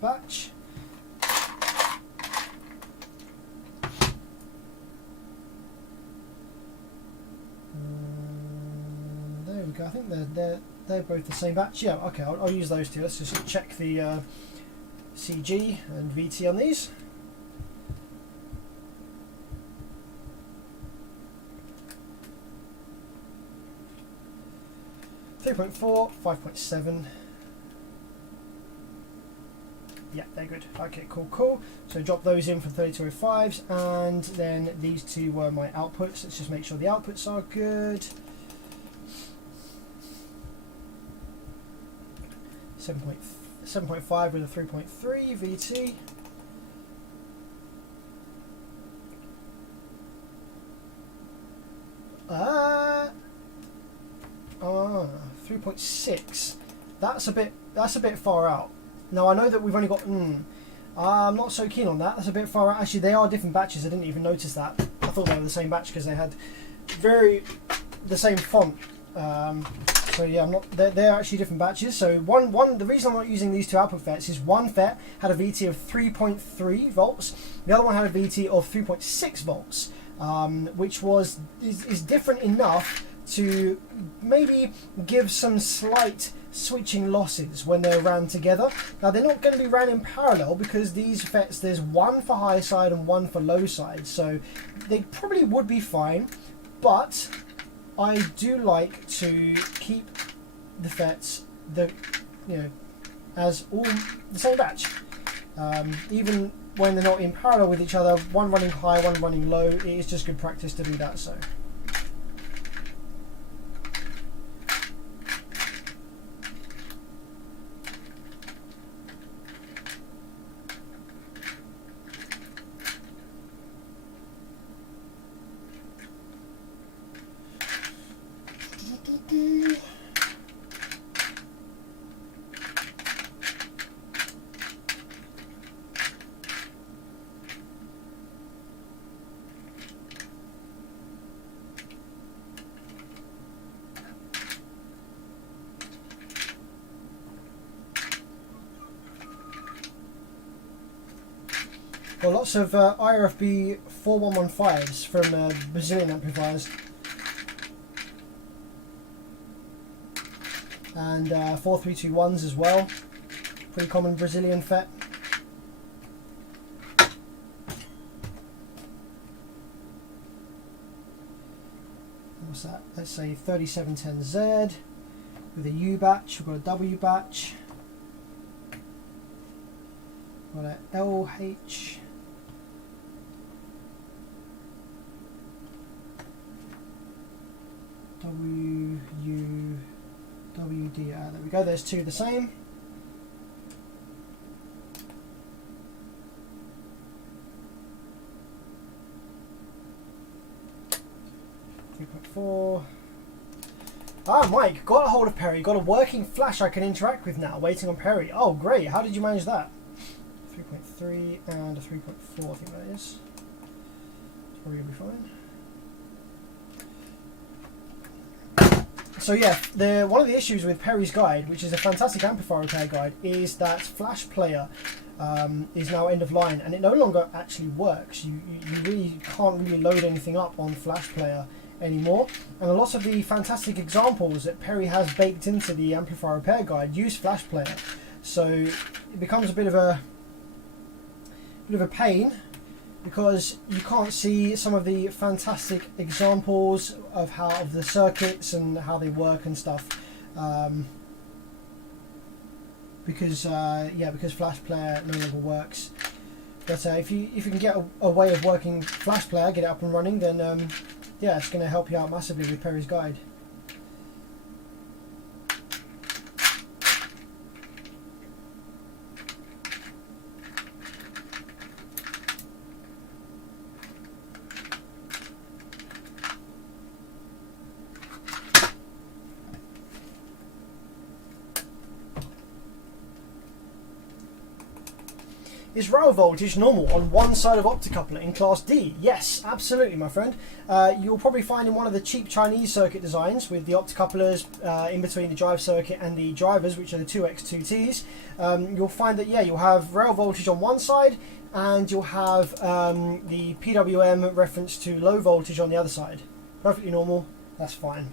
batch. There we go. I think they're both the same batch. Yeah. Okay. I'll use those two. Let's just check the CG and VT on these. .4, 5.7. Yeah, they're good. Okay, cool. So drop those in for 3205s, and then these two were my outputs. Let's just make sure the outputs are good. 7.5 with a 3.3 VT. 3.6. That's a bit far out. Now I know that we've only got. I'm not so keen on that. That's a bit far out. Actually, they are different batches. I didn't even notice that. I thought they were the same batch because they had the same font. So yeah, they're actually different batches. So the reason I'm not using these two output FETs is one FET had a VT of 3.3 volts. The other one had a VT of 3.6 volts, which is different enough to maybe give some slight switching losses when they're ran together. Now they're not going to be ran in parallel because these FETs, there's one for high side and one for low side, so they probably would be fine, but I do like to keep the FETs as all the same batch, even when they're not in parallel with each other, one running high, one running low. It is just good practice to do that. So got lots of IRFB 4115s from Brazilian amplifiers, and 4321s as well. Pretty common Brazilian FET. What's that? Let's say 3710Z with a U batch. We've got a W batch. Got an LH. W, U, W, D, R. There we go, there's two the same. .4. Ah, Mike, got a hold of Perry, got a working flash I can interact with now, waiting on Perry. Oh, great, how did you manage that? 3.3 and a 3.4, I think that is. It's probably going to be fine. So yeah, one of the issues with Perry's guide, which is a fantastic amplifier repair guide, is that Flash Player is now end of line, and it no longer actually works. You really can't really load anything up on Flash Player anymore, and a lot of the fantastic examples that Perry has baked into the amplifier repair guide use Flash Player, so it becomes a bit of a pain because you can't see some of the fantastic examples of the circuits and how they work and stuff, because Flash Player no longer works. But if you can get a way of working Flash Player, get it up and running, then yeah, it's going to help you out massively with Perry's guide. Is rail voltage normal on one side of optocoupler in class D? Yes, absolutely, my friend. You'll probably find in one of the cheap Chinese circuit designs with the optocouplers in between the drive circuit and the drivers, which are the 2x2Ts, you'll find that, yeah, you'll have rail voltage on one side and you'll have the PWM reference to low voltage on the other side. Perfectly normal, that's fine.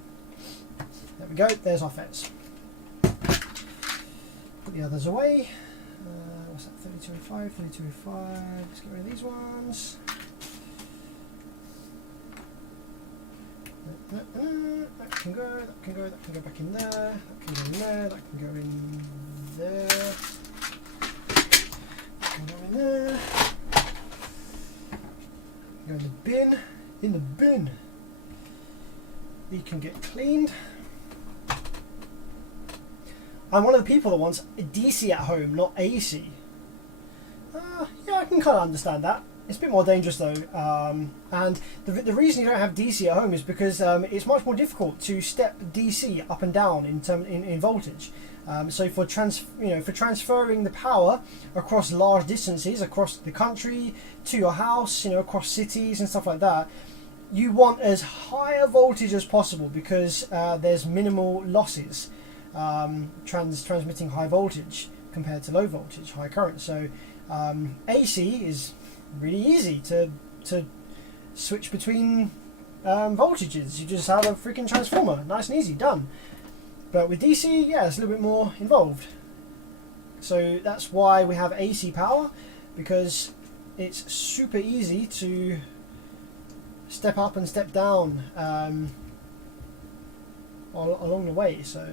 There we go, there's our FETs. Put the others away. What's that? 3205, 3205. Let's get rid of these ones. That can go, that can go, that can go back in there, that can go in there, that can go in there, that can go in there. Go in the bin, in the bin. These can get cleaned. I'm one of the people that wants DC at home, not AC. Yeah, I can kind of understand that. It's a bit more dangerous though, and the reason you don't have DC at home is because it's much more difficult to step DC up and down in voltage. So for transferring the power across large distances, across the country, to your house, across cities and stuff like that, you want as high a voltage as possible because there's minimal losses transmitting high voltage compared to low voltage, high current. So AC is really easy to switch between voltages. You just have a freaking transformer, nice and easy, done. But with DC, yeah, it's a little bit more involved. So that's why we have AC power, because it's super easy to step up and step down along the way. So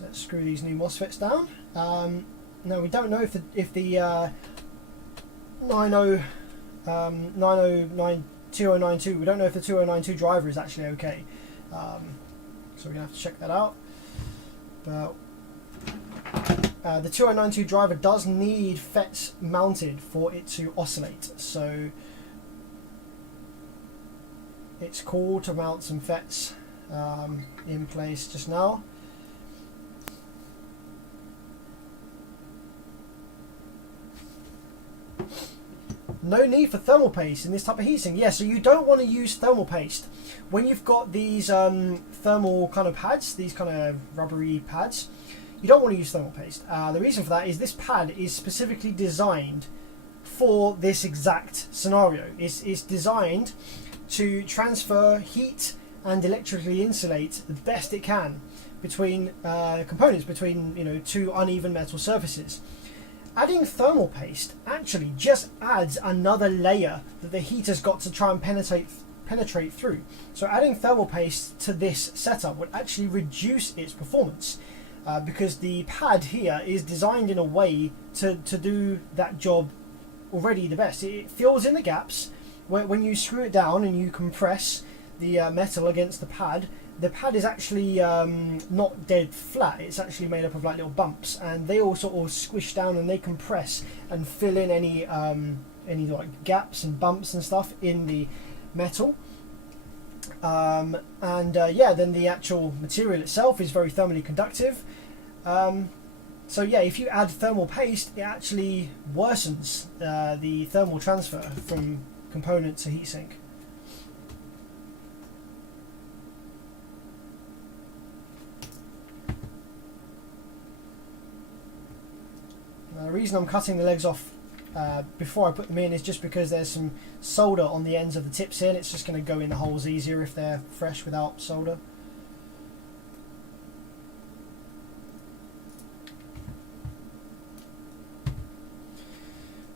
let's screw these new MOSFETs down. No, we don't know if the 2092, we don't know if the 2092 driver is actually okay. So we're gonna have to check that out. But the 2092 driver does need FETs mounted for it to oscillate. So it's cool to mount some FETs in place just now. No need for thermal paste in this type of heatsink. Yeah, so you don't want to use thermal paste when you've got these thermal kind of pads, these kind of rubbery pads. You don't want to use thermal paste. The reason for that is this pad is specifically designed for this exact scenario. It's designed to transfer heat and electrically insulate the best it can between components, between, you know, two uneven metal surfaces. Adding thermal paste actually just adds another layer that the heater's got to try and penetrate through. So adding thermal paste to this setup would actually reduce its performance, because the pad here is designed in a way to do that job already the best. It fills in the gaps where, when you screw it down and you compress the metal against the pad is actually not dead flat. It's actually made up of like little bumps, and they all sort of squish down and they compress and fill in any like gaps and bumps and stuff in the metal. Yeah, then the actual material itself is very thermally conductive. So yeah, if you add thermal paste, it actually worsens the thermal transfer from component to heatsink. Now, the reason I'm cutting the legs off before I put them in is just because there's some solder on the ends of the tips here, and it's just going to go in the holes easier if they're fresh without solder.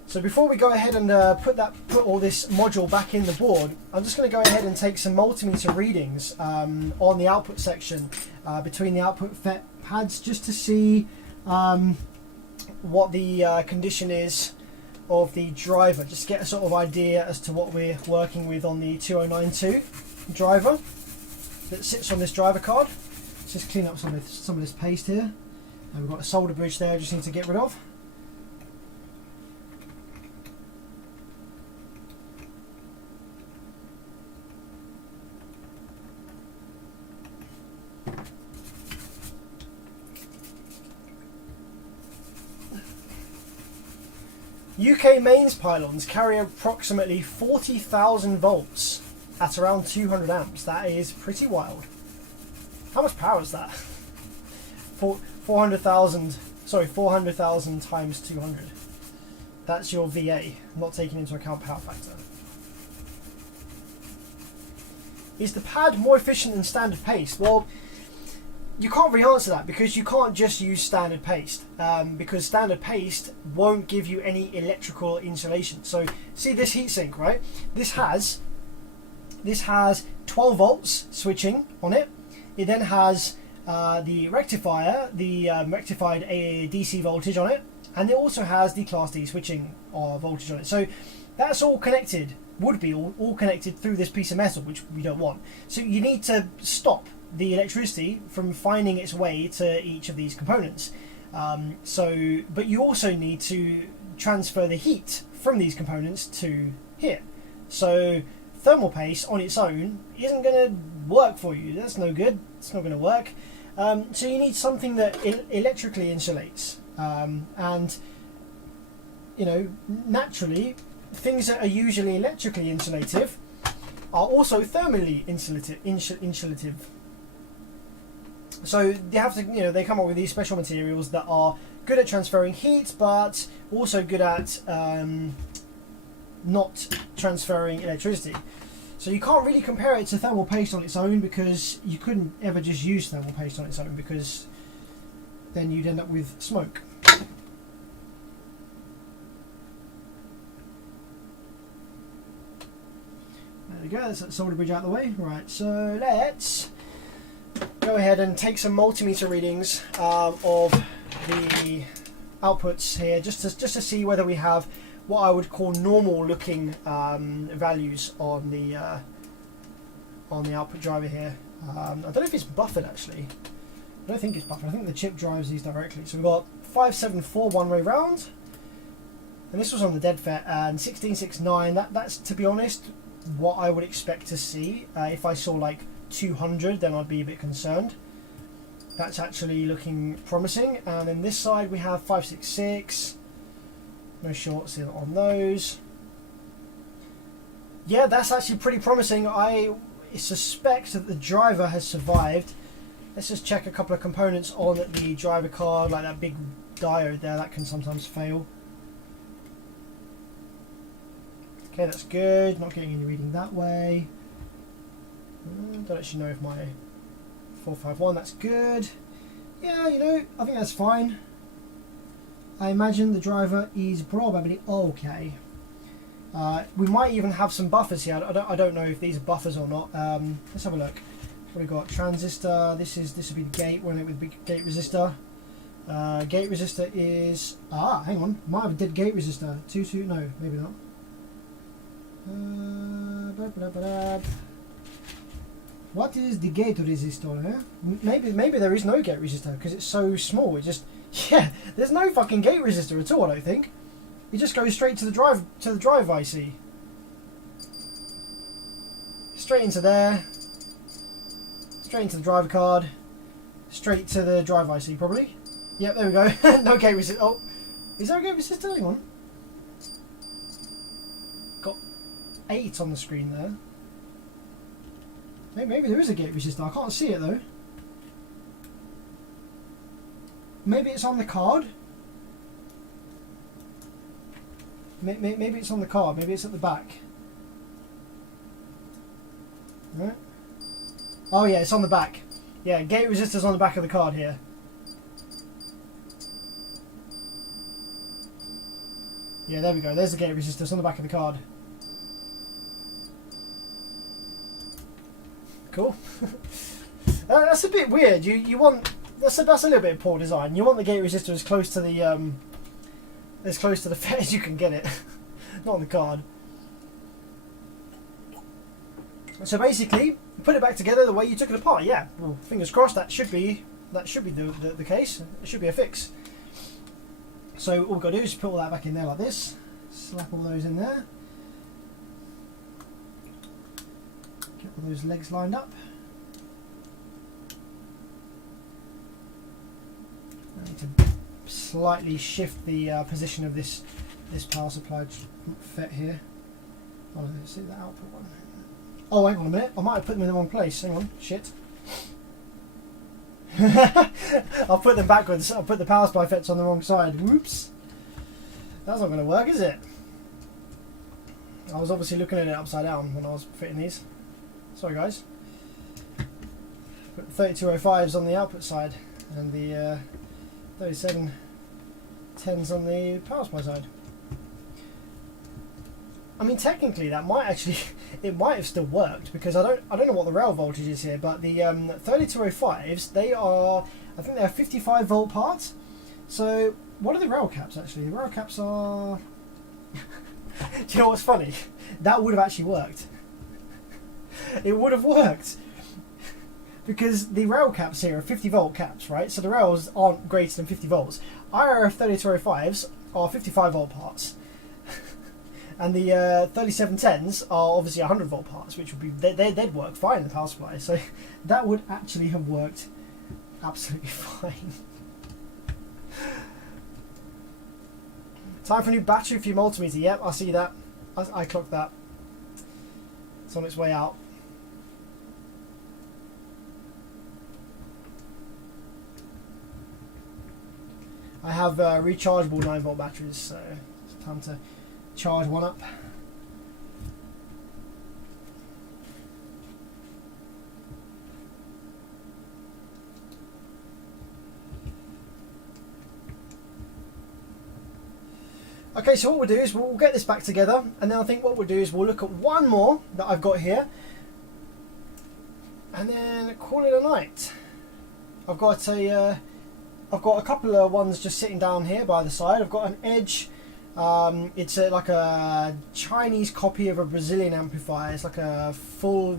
So before we go ahead and put all this module back in the board, I'm just going to go ahead and take some multimeter readings on the output section between the output FET pads, just to see what the condition is of the driver, just to get a sort of idea as to what we're working with on the 2092 driver that sits on this driver card. Let's just clean up some of this paste here. And we've got a solder bridge there I just need to get rid of. UK mains pylons carry approximately 40,000 volts at around 200 amps. That is pretty wild. How much power is that? 400,000 times 200. That's your VA, not taking into account power factor. Is the pad more efficient than standard paste? Well, you can't really answer that, because you can't just use standard paste, because standard paste won't give you any electrical insulation. So see this heatsink, right? This has 12 volts switching on it. It then has the rectifier, the rectified DC voltage on it, and it also has the Class D switching voltage on it. So that's all connected, would be all connected through this piece of metal, which we don't want. So you need to stop the electricity from finding its way to each of these components. But you also need to transfer the heat from these components to here. So thermal paste on its own isn't going to work for you. That's no good. It's not going to work. So you need something that electrically insulates. And you know, naturally, things that are usually electrically insulative are also thermally insulative. So they have to, you know, they come up with these special materials that are good at transferring heat, but also good at not transferring electricity. So you can't really compare it to thermal paste on its own, because you couldn't ever just use thermal paste on its own, because then you'd end up with smoke. There we go, that's that solder bridge out of the way. Right, so let's go ahead and take some multimeter readings of the outputs here, just to see whether we have what I would call normal looking values on the output driver here. I don't know if it's buffered actually. I don't think it's buffered. I think the chip drives these directly. So we've got 574 one-way round, and this was on the dead FET, and 1669. That's, to be honest, what I would expect to see. If I saw like 200, then I'd be a bit concerned. That's actually looking promising. And then this side we have 566. No shorts in on those. Yeah, that's actually pretty promising. I suspect that the driver has survived. Let's just check a couple of components on the driver card, like that big diode there. That can sometimes fail. Okay, that's good. Not getting any reading that way. Don't actually know if my 451, that's good. Yeah, you know, I think that's fine. I imagine the driver is probably okay. We might even have some buffers here. I don't know if these are buffers or not. Let's have a look. What we got? Transistor. This would be the gate. One with the gate resistor. Gate resistor is hang on. Might have a dead gate resistor. No, maybe not. What is the gate resistor? Eh? Maybe there is no gate resistor because it's so small. It just there's no fucking gate resistor at all. I don't think. It just goes straight to the drive IC. Straight into there. Straight into the driver card. Straight to the drive IC probably. Yep, there we go. No gate resistor. Oh, is there a gate resistor? Hang on. Got 8 on the screen there. Maybe there is a gate resistor. I can't see it though. Maybe it's on the card. Maybe it's on the card. Maybe it's at the back. Right. Oh yeah, it's on the back. Yeah, gate resistor's on the back of the card here. Yeah, there we go. There's the gate resistor. It's on the back of the card. Cool. That's a bit weird. You want that's a little bit of poor design. You want the gate resistor as close to the FET as you can get it, not on the card. So basically, put it back together the way you took it apart. Yeah, well, fingers crossed. That should be the case. It should be a fix. So all we've got to do is put all that back in there like this. Slap all those in there. Get all those legs lined up. I need to slightly shift the position of this power supply FET here. Oh, let's see the output one. Oh, hang on a minute. I might have put them in the wrong place. Hang on. Shit. I'll put them backwards. I'll put the power supply FETs on the wrong side. Whoops. That's not going to work, is it? I was obviously looking at it upside down when I was fitting these. Sorry, guys. Put 3205s on the output side and the 3710s on the power supply side. I mean, technically that might actually, it might have still worked because I don't know what the rail voltage is here, but the 3205s, they are, I think they're 55 volt parts. So what are the rail caps actually? The rail caps are, do you know what's funny? That would have actually worked. It would have worked because the rail caps here are 50 volt caps, right? So the rails aren't greater than 50 volts. Our 3205s are 55 volt parts. And the 3710s are obviously 100 volt parts, which would be they'd work fine in the power supply. So that would actually have worked absolutely fine. Time for a new battery for your multimeter. Yep, I see that. I clocked that. It's on its way out. I have rechargeable 9 volt batteries, so it's time to charge one up. Okay, so what we'll do is we'll get this back together, and then I think what we'll do is we'll look at one more that I've got here, and then call it a night. I've got a couple of ones just sitting down here by the side. I've got an Edge. It's like a Chinese copy of a Brazilian amplifier. It's like a full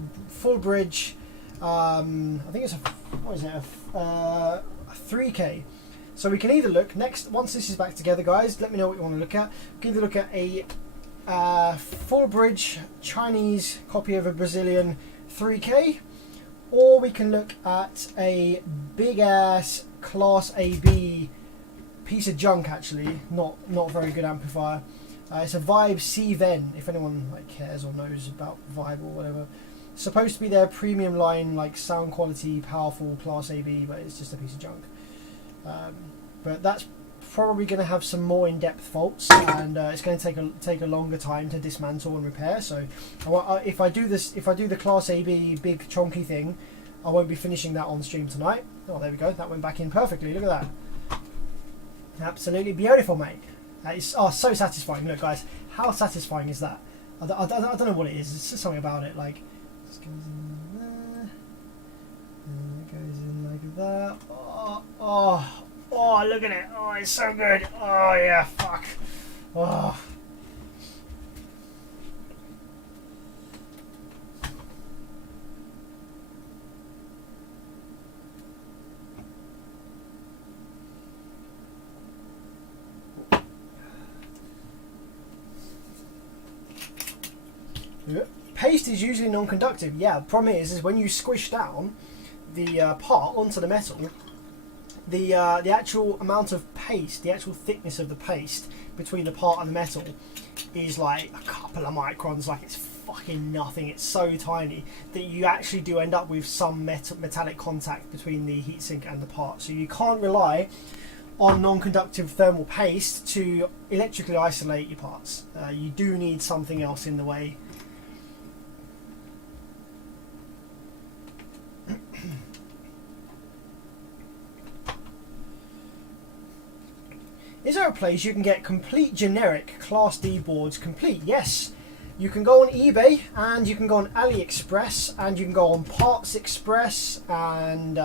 bridge. I think it's a 3K. So we can either look next, once this is back together, guys, let me know what you want to look at. We can either look at a full bridge Chinese copy of a Brazilian 3K, or we can look at a big ass Class AB piece of junk, actually, not a very good amplifier. It's a Vibe C-Ven, if anyone like cares or knows about Vibe or whatever. It's supposed to be their premium line, like sound quality, powerful Class AB, but it's just a piece of junk. But that's probably going to have some more in-depth faults, and it's going to take a longer time to dismantle and repair. So if I do the Class AB big chonky thing, I won't be finishing that on stream tonight. Oh, there we go. That went back in perfectly. Look at that. Absolutely beautiful, mate. That is so satisfying. Look, guys, how satisfying is that? I don't know what it is. It's just something about it. Like, this goes in there, and it goes in like that. Oh, look at it. Oh, it's so good. Oh, yeah, fuck. Oh. Paste is usually non-conductive. Yeah, the problem is when you squish down the part onto the metal, the actual amount of paste, the actual thickness of the paste between the part and the metal is like a couple of microns. Like, it's fucking nothing. It's so tiny that you actually do end up with some metallic contact between the heatsink and the part. So you can't rely on non-conductive thermal paste to electrically isolate your parts. You do need something else in the way. Is there a place you can get complete generic Class D boards complete? Yes. You can go on eBay, and you can go on AliExpress, and you can go on Parts Express, and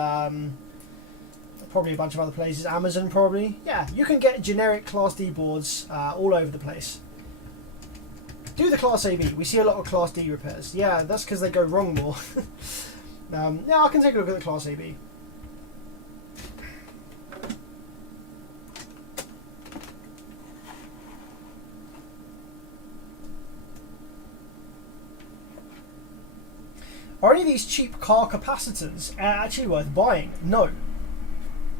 probably a bunch of other places. Amazon, probably. Yeah, you can get generic Class D boards all over the place. Do the Class AB. We see a lot of Class D repairs. Yeah, that's because they go wrong more. Yeah, I can take a look at the Class AB. Are any of these cheap car capacitors actually worth buying? No.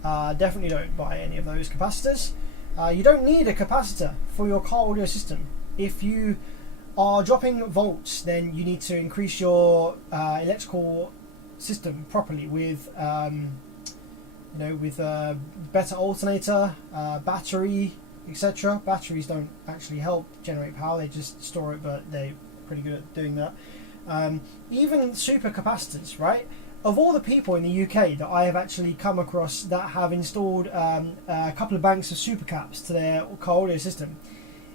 Definitely don't buy any of those capacitors. You don't need a capacitor for your car audio system. If you are dropping volts, then you need to increase your electrical system properly with, with a better alternator, battery, etc. Batteries don't actually help generate power; they just store it, but they're pretty good at doing that. Even super capacitors, right? Of all the people in the UK that I have actually come across that have installed a couple of banks of super caps to their car audio system,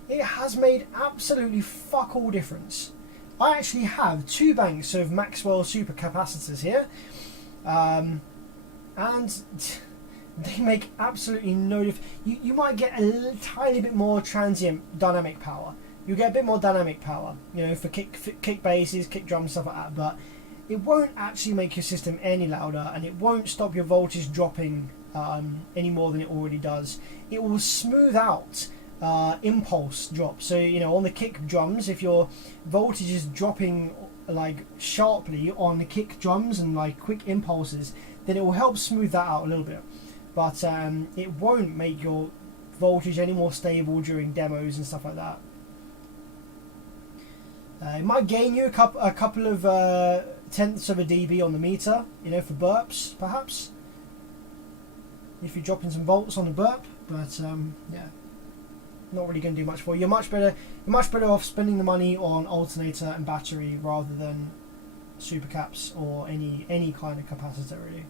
it has made absolutely fuck all difference. I actually have 2 banks of Maxwell super capacitors here, and they make absolutely no difference. You might get a tiny bit more transient dynamic power. You get a bit more dynamic power, for kick basses, kick drums, stuff like that, but it won't actually make your system any louder, and it won't stop your voltage dropping any more than it already does. It will smooth out impulse drop. So, on the kick drums, if your voltage is dropping like sharply on the kick drums and like quick impulses, then it will help smooth that out a little bit. But it won't make your voltage any more stable during demos and stuff like that. It might gain you a couple of tenths of a dB on the meter, for burps, perhaps, if you're dropping some volts on the burp. But yeah, not really going to do much for you. You're much better off spending the money on alternator and battery rather than super caps or any kind of capacitor, really.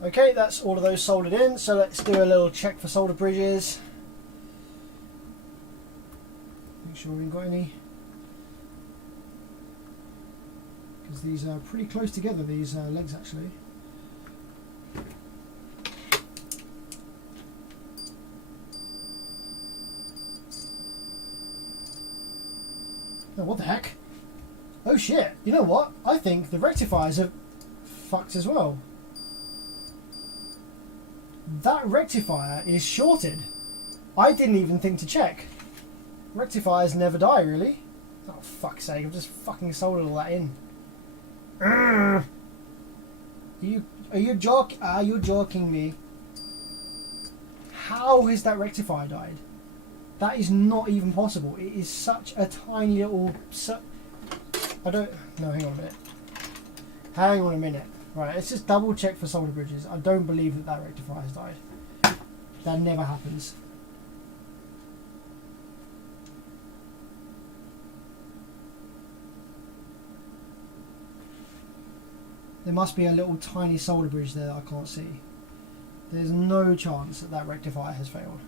Okay, that's all of those soldered in, so let's do a little check for solder bridges. Make sure we haven't got any. Because these are pretty close together, these legs actually. Oh, what the heck? Oh shit, you know what? I think the rectifiers are fucked as well. That rectifier is shorted. I didn't even think to check. Rectifiers never die, really. Oh, fuck's sake, I've just fucking soldered all that in. Are you joking me? How has that rectifier died? That is not even possible. It is such a tiny little... I don't... No, hang on a minute. Hang on a minute. Right, let's just double check for solder bridges. I don't believe that that rectifier has died. That never happens. There must be a little tiny solder bridge there that I can't see. There's no chance that that rectifier has failed.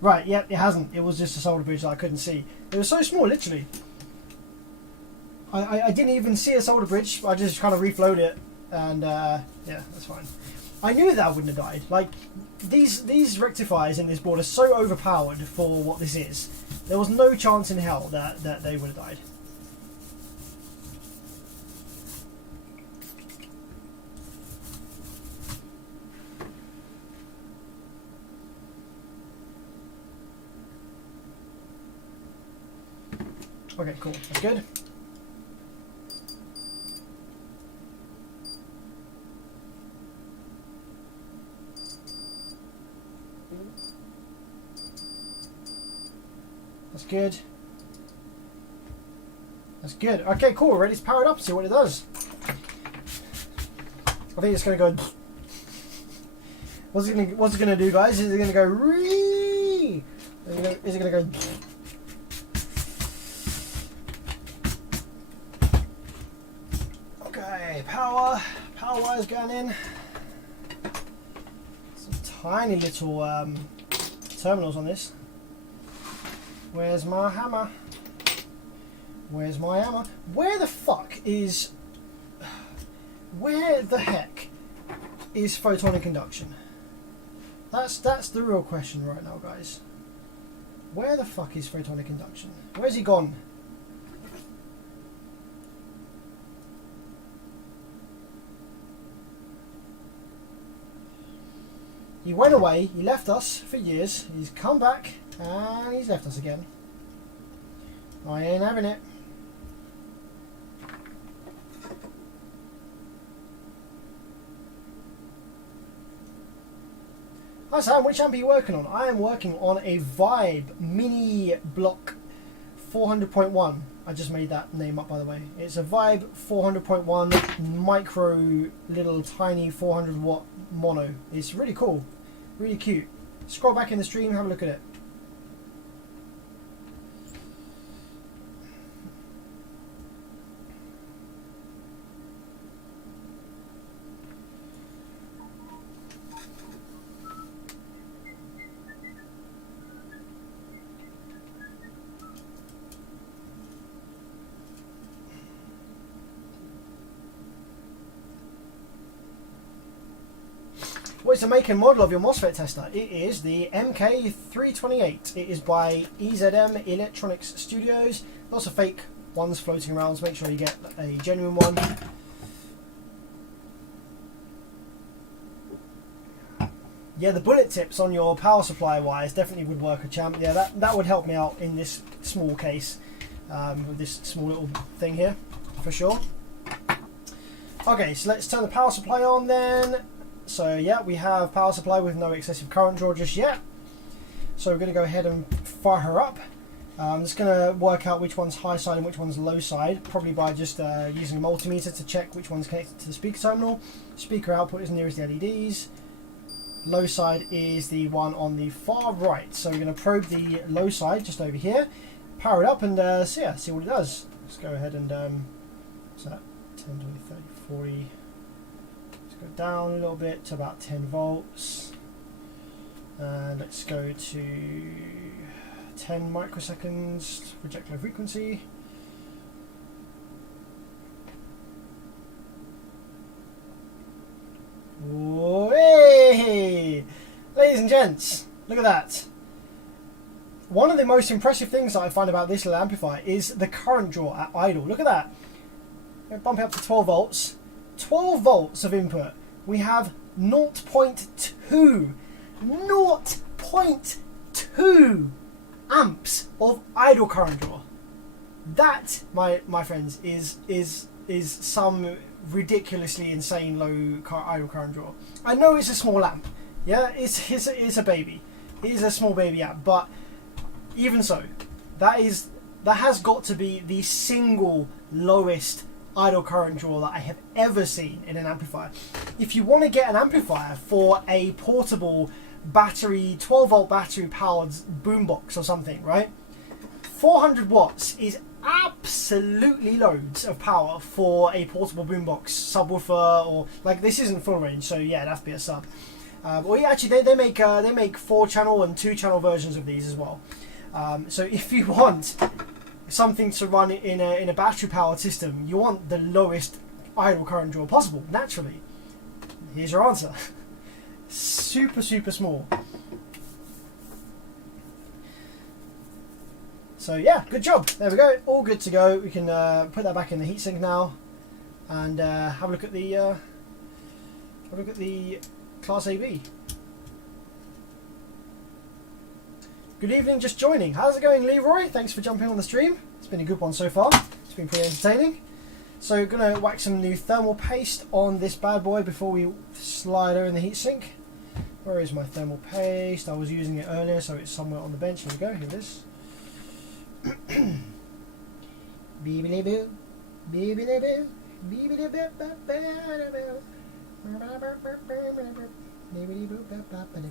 Right, yep, it hasn't. It was just a solder bridge that I couldn't see. It was so small, literally. I didn't even see a solder bridge. I just kind of reflowed it, and yeah, that's fine. I knew that I wouldn't have died. Like, these rectifiers in this board are so overpowered for what this is. There was no chance in hell that they would have died. Okay, cool. That's good. That's good. That's good. Okay, cool. We're ready to power it up. See what it does. I think it's going to go. What's it going to do, guys? Is it going to go? Ree? Is it going to go? Power wires going in. Some tiny little terminals on this. Where's my hammer? Where's my hammer? Where the fuck is... Where the heck is photonic induction? That's the real question right now, guys. Where the fuck is photonic induction? Where's he gone? He went away, he left us for years, he's come back, and he's left us again. I ain't having it. Hi Sam, which amp are you working on? I am working on a Vibe Mini Block 400.1. I just made that name up, by the way. It's a Vibe 400.1 micro little tiny 400 watt mono. It's really cool, really cute. Scroll back in the stream, have a look at it. What is the make and model of your MOSFET tester? It is the MK328. It is by EZM Electronics Studios. Lots of fake ones floating around, so make sure you get a genuine one. Yeah, the bullet tips on your power supply wires definitely would work a champ. Yeah, that would help me out in this small case, with this small little thing here, for sure. Okay, so let's turn the power supply on then. So yeah, we have power supply with no excessive current draw just yet. So we're going to go ahead and fire her up. I'm just going to work out which one's high side and which one's low side, probably by just using a multimeter to check which one's connected to the speaker terminal. Speaker output is nearest the LEDs. Low side is the one on the far right. So we're going to probe the low side just over here, power it up, and see what it does. Let's go ahead and what's that? 10, 20, 30, 40. Go down a little bit to about 10 volts. And let's go to 10 microseconds, reject low frequency. Whoa, hey! Ladies and gents, look at that. One of the most impressive things that I find about this little amplifier is the current draw at idle. Look at that. Bump it up to 12 volts. 12 volts of input. We have 0.2 amps of idle current draw. That, my friends, is some ridiculously insane low idle current draw. I know it's a small amp. Yeah, it's a baby. It is a small baby amp, but even so, that has got to be the single lowest idle current draw that I have ever seen in an amplifier. If you want to get an amplifier for a portable battery, 12 volt battery powered boombox or something, right? 400 watts is absolutely loads of power for a portable boombox subwoofer, or like this isn't full range, so yeah, it'd have to be a sub. Well, yeah, actually, they make 4-channel and 2-channel versions of these as well. So if you want something to run in a battery powered system, you want the lowest idle current draw possible. Naturally, here's your answer. Super small. So yeah, good job. There we go. All good to go. We can put that back in the heatsink now, and have a look at the Class AB. Good evening, just joining. How's it going, Leroy? Thanks for jumping on the stream. It's been a good one so far. It's been pretty entertaining. So gonna whack some new thermal paste on this bad boy before we slide her in the heatsink. Where is my thermal paste? I was using it earlier, so it's somewhere on the bench. Here we go. Here it is. Beebily-boo, beebily-boo, beebily-boo-ba-ba-da-boo. Beebily-boo-ba-ba-ba-da.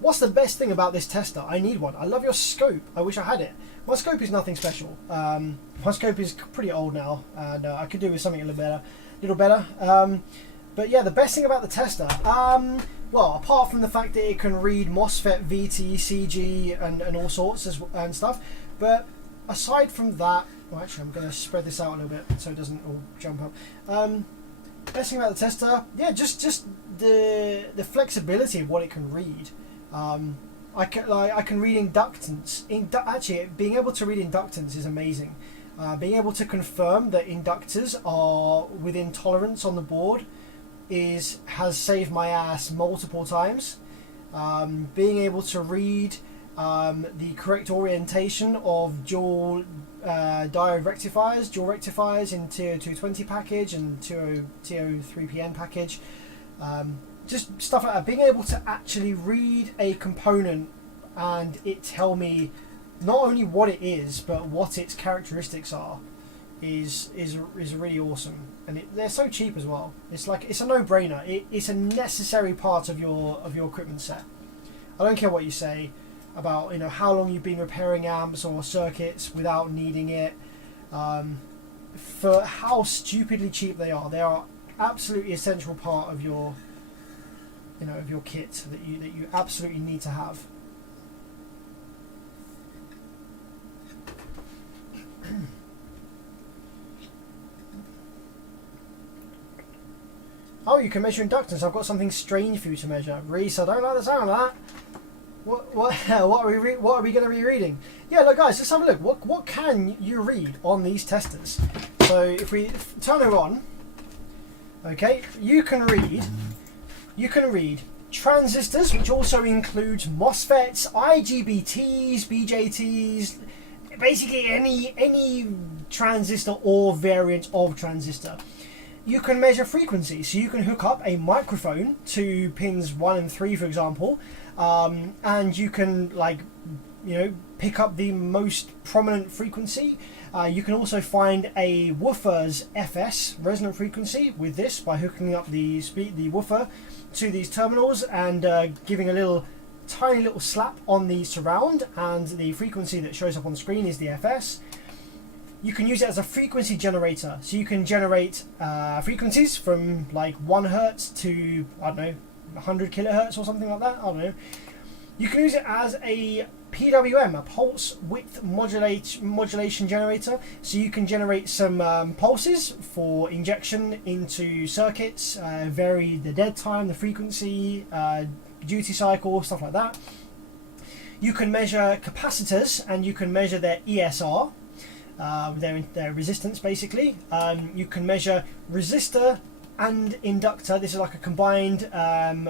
What's the best thing about this tester? I need one. I love your scope. I wish I had it. My scope is nothing special. My scope is pretty old now, and I could do with something a little better. But yeah, the best thing about the tester, well, apart from the fact that it can read MOSFET, VT, CG, and all sorts and stuff, but aside from that, well, actually, I'm going to spread this out a little bit so it doesn't all jump up. Best thing about the tester, yeah, just the flexibility of what it can read. I can read inductance. Actually, being able to read inductance is amazing. Being able to confirm that inductors are within tolerance on the board has saved my ass multiple times. Being able to read the correct orientation of dual diode rectifiers, dual rectifiers in TO220 package and TO3PN package. Just stuff like that. Being able to actually read a component and it tell me not only what it is but what its characteristics are is really awesome, and they're so cheap as well. It's a no-brainer. It's a necessary part of your equipment set. I don't care what you say about how long you've been repairing amps or circuits without needing it. For how stupidly cheap they are absolutely essential part of your of your kit that you absolutely need to have. Oh, you can measure inductance. I've got something strange for you to measure. Reese, I don't like the sound of that. What are we going to be reading? Yeah, look, guys, let's have a look. What can you read on these testers? So if we turn her on, okay, you can read transistors, which also includes MOSFETs, IGBTs, BJTs, basically any transistor or variant of transistor. You can measure frequency, so you can hook up a microphone to pins 1 and 3, for example, and you can pick up the most prominent frequency. You can also find a woofer's FS resonant frequency with this by hooking up the woofer to these terminals and giving a tiny little slap on the surround, and the frequency that shows up on screen is the FS. You can use it as a frequency generator, so you can generate frequencies from like 1 hertz to, I don't know, 100 kilohertz or something like that. I don't know. You can use it as a PWM, a pulse width modulation generator, so you can generate some pulses for injection into circuits, vary the dead time, the frequency, duty cycle, stuff like that. You can measure capacitors and you can measure their ESR, their resistance basically. You can measure resistor and inductor. This is like a combined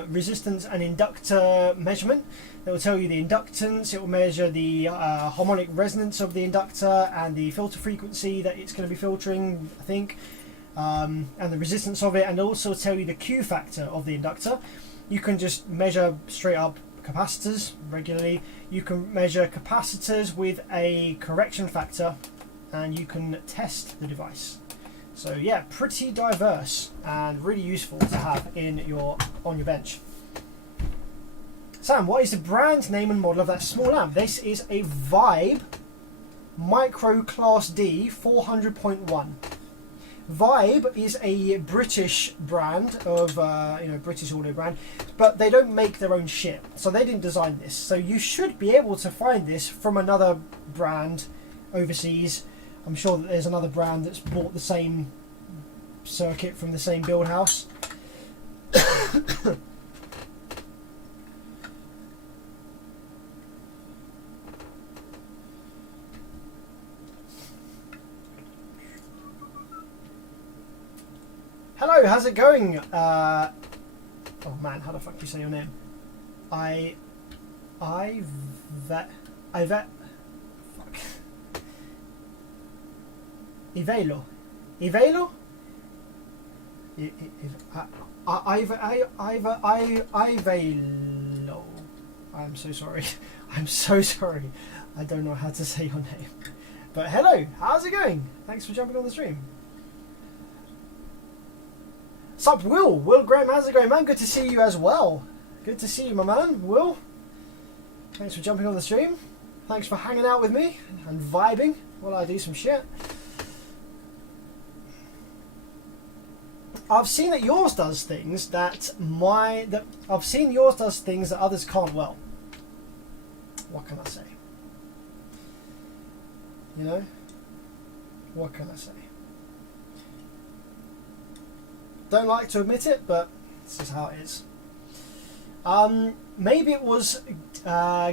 resistance and inductor measurement. That will tell you the inductance, it will measure the harmonic resonance of the inductor and the filter frequency that it's going to be filtering, I think, and the resistance of it, and also tell you the Q factor of the inductor. You can just measure straight up capacitors regularly. You can measure capacitors with a correction factor, and you can test the device. So yeah, pretty diverse and really useful to have on your bench. Sam, what is the brand name and model of that small amp? This is a Vibe Micro Class D 400.1. Vibe is a British brand of, British audio brand, but they don't make their own shit, so they didn't design this. So you should be able to find this from another brand overseas. I'm sure that there's another brand that's bought the same circuit from the same build house. Hello, how's it going? Oh man, how the fuck do you say your name? Fuck. Ivelo. Ivelo? Ivelo. I'm so sorry. I'm so sorry. I don't know how to say your name. But hello, how's it going? Thanks for jumping on the stream. Sup, Will? Will Graham, how's it going, man? Good to see you as well. Good to see you, my man. Will, thanks for jumping on the stream. Thanks for hanging out with me and vibing while I do some shit. I've seen that yours does things that others can't well. What can I say? You know? What can I say? Don't like to admit it, but this is how it is. Maybe it was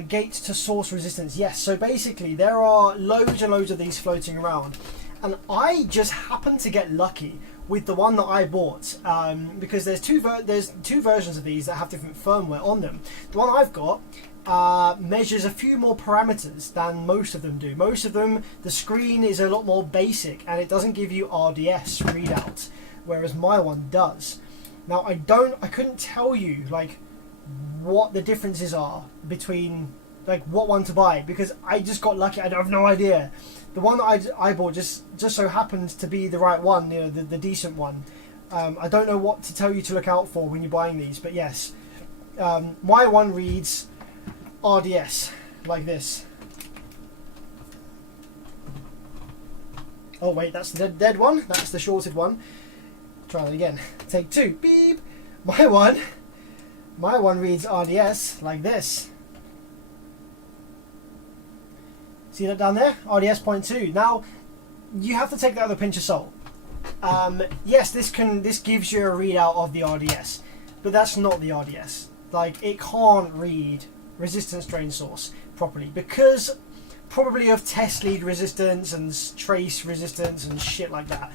gate to source resistance. Yes, so basically there are loads and loads of these floating around, and I just happened to get lucky with the one that I bought, because there's two versions of these that have different firmware on them. The one I've got measures a few more parameters than most of them do. Most of them, the screen is a lot more basic and it doesn't give you RDS readout, whereas my one does. Now I couldn't tell you like what the differences are between like what one to buy, because I just got lucky. I have no idea. The one that I bought just so happened to be the right one, you know, the decent one. I don't know what to tell you to look out for when you're buying these, but yes, my one reads RDS like this. Oh wait, that's the dead one. That's the shorted one. Try that again. Take two. Beep. My one reads RDS like this. See that down there? RDS 0.2. Now, you have to take that with a pinch of salt. Yes, this gives you a readout of the RDS, but that's not the RDS. Like, it can't read resistance drain source properly because probably of test lead resistance and trace resistance and shit like that.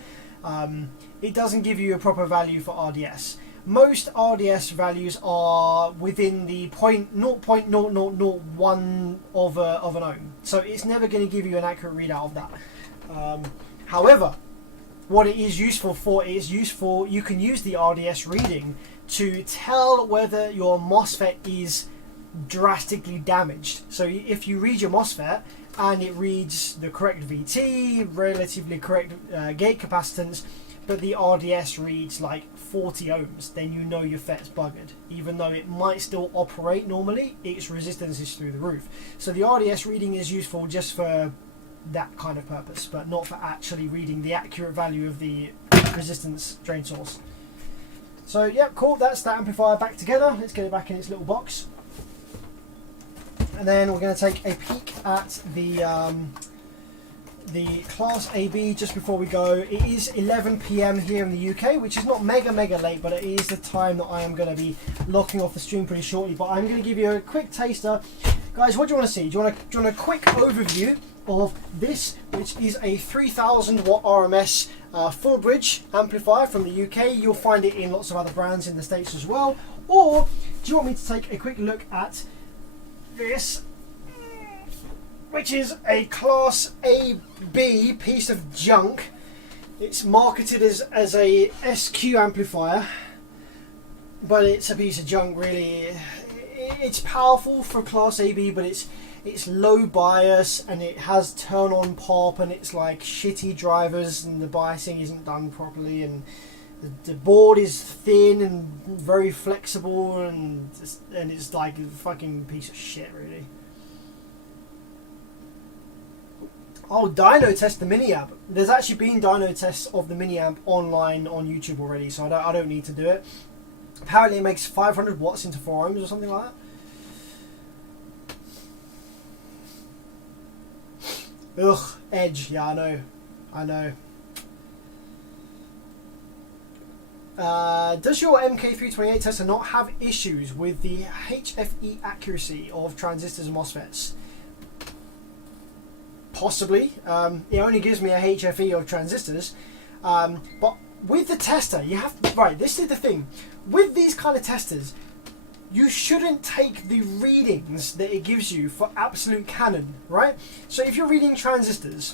It doesn't give you a proper value for RDS. Most RDS values are within the 0.0001 of an ohm, so it's never going to give you an accurate readout of that. However, what it is useful for is you can use the RDS reading to tell whether your MOSFET is drastically damaged. So if you read your MOSFET and it reads the correct VT, relatively correct gate capacitance, but the RDS reads like 40 ohms, then you know your FET's buggered. Even though it might still operate normally, its resistance is through the roof. So the RDS reading is useful just for that kind of purpose, but not for actually reading the accurate value of the resistance drain source. So yeah, cool, that's that amplifier back together. Let's get it back in its little box. And then we're going to take a peek at the Class AB just before we go. It is 11 PM here in the UK, which is not mega late, but it is the time that I am going to be locking off the stream pretty shortly. But I'm going to give you a quick taster. Guys, what do you want to see? Do you want a quick overview of this, which is a 3000 watt RMS full bridge amplifier from the UK? You'll find it in lots of other brands in the States as well. Or do you want me to take a quick look at this, which is a Class AB piece of junk? It's marketed as a SQ amplifier, but it's a piece of junk really. It's powerful for Class AB, but it's low bias and it has turn on pop and it's like shitty drivers and the biasing isn't done properly and the board is thin and very flexible and it's like a fucking piece of shit really. Oh, dyno test the mini amp. There's actually been dyno tests of the mini amp online on YouTube already, so I don't need to do it. Apparently it makes 500 watts into 4 ohms or something like that. Ugh, edge. Yeah, I know. Does your MK328 tester not have issues with the HFE accuracy of transistors and MOSFETs? Possibly. It only gives me a HFE of transistors, but with the tester, you have right. This is the thing with these kind of testers. You shouldn't take the readings that it gives you for absolute canon, right? So if you're reading transistors,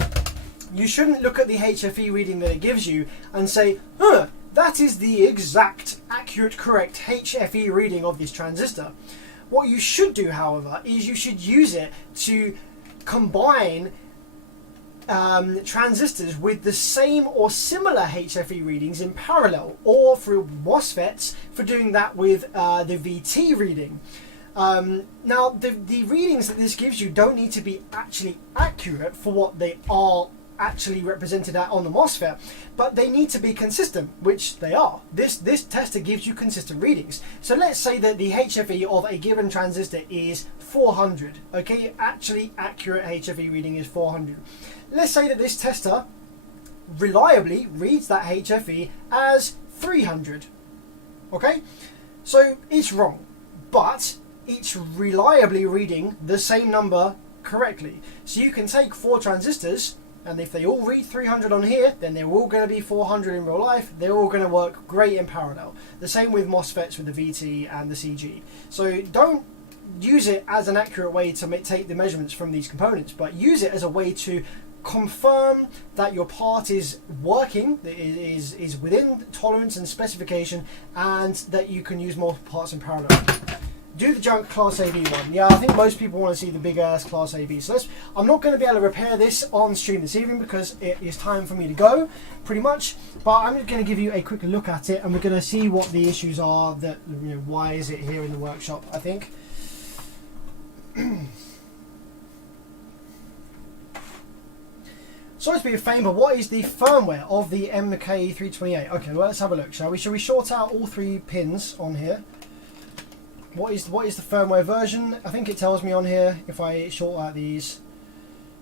you shouldn't look at the HFE reading that it gives you and say, huh, that is the exact, accurate, correct HFE reading of this transistor. What you should do, however, is you should use it to combine transistors with the same or similar HFE readings in parallel, or through MOSFETs for doing that with the VT reading. Now, the readings that this gives you don't need to be actually accurate for what they are actually represented at on the MOSFET, but they need to be consistent, which they are. This tester gives you consistent readings. So let's say that the HFE of a given transistor is 400. Okay, actually accurate HFE reading is 400. Let's say that this tester reliably reads that HFE as 300. Okay, so it's wrong, but it's reliably reading the same number correctly. So you can take 4 transistors, and if they all read 300 on here, then they're all going to be 400 in real life. They're all going to work great in parallel. The same with MOSFETs with the VT and the CG. So don't use it as an accurate way to take the measurements from these components, but use it as a way to confirm that your part is working, that it is within tolerance and specification, and that you can use multiple parts in parallel. Do the junk Class AB one. Yeah, I think most people want to see the big ass Class AB. So I'm not going to be able to repair this on stream this evening because it is time for me to go, pretty much. But I'm just going to give you a quick look at it, and we're going to see what the issues are. That, you know, why is it here in the workshop? I think. Sorry to be a fame, but what is the firmware of the MK328? Okay, well, let's have a look, shall we? Shall we short out all 3 pins on here? What is the firmware version? I think it tells me on here if I short out these.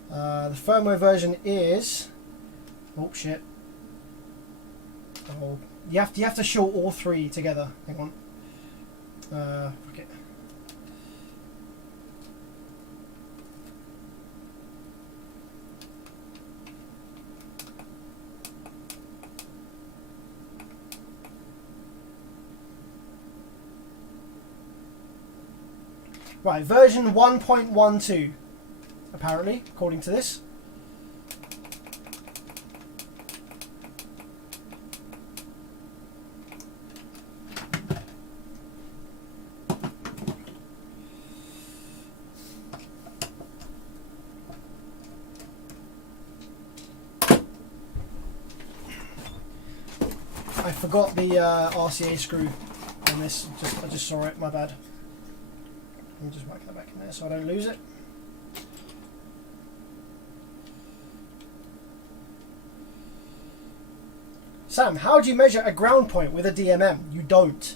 The firmware version is... Oh, shit. Oh, you have to short all 3 together. Hang on. Okay. Right, version 1.12, apparently, according to this. I forgot the RCA screw on this, I just saw it, my bad. Let me just whack that back in there so I don't lose it. Sam, how do you measure a ground point with a DMM? You don't.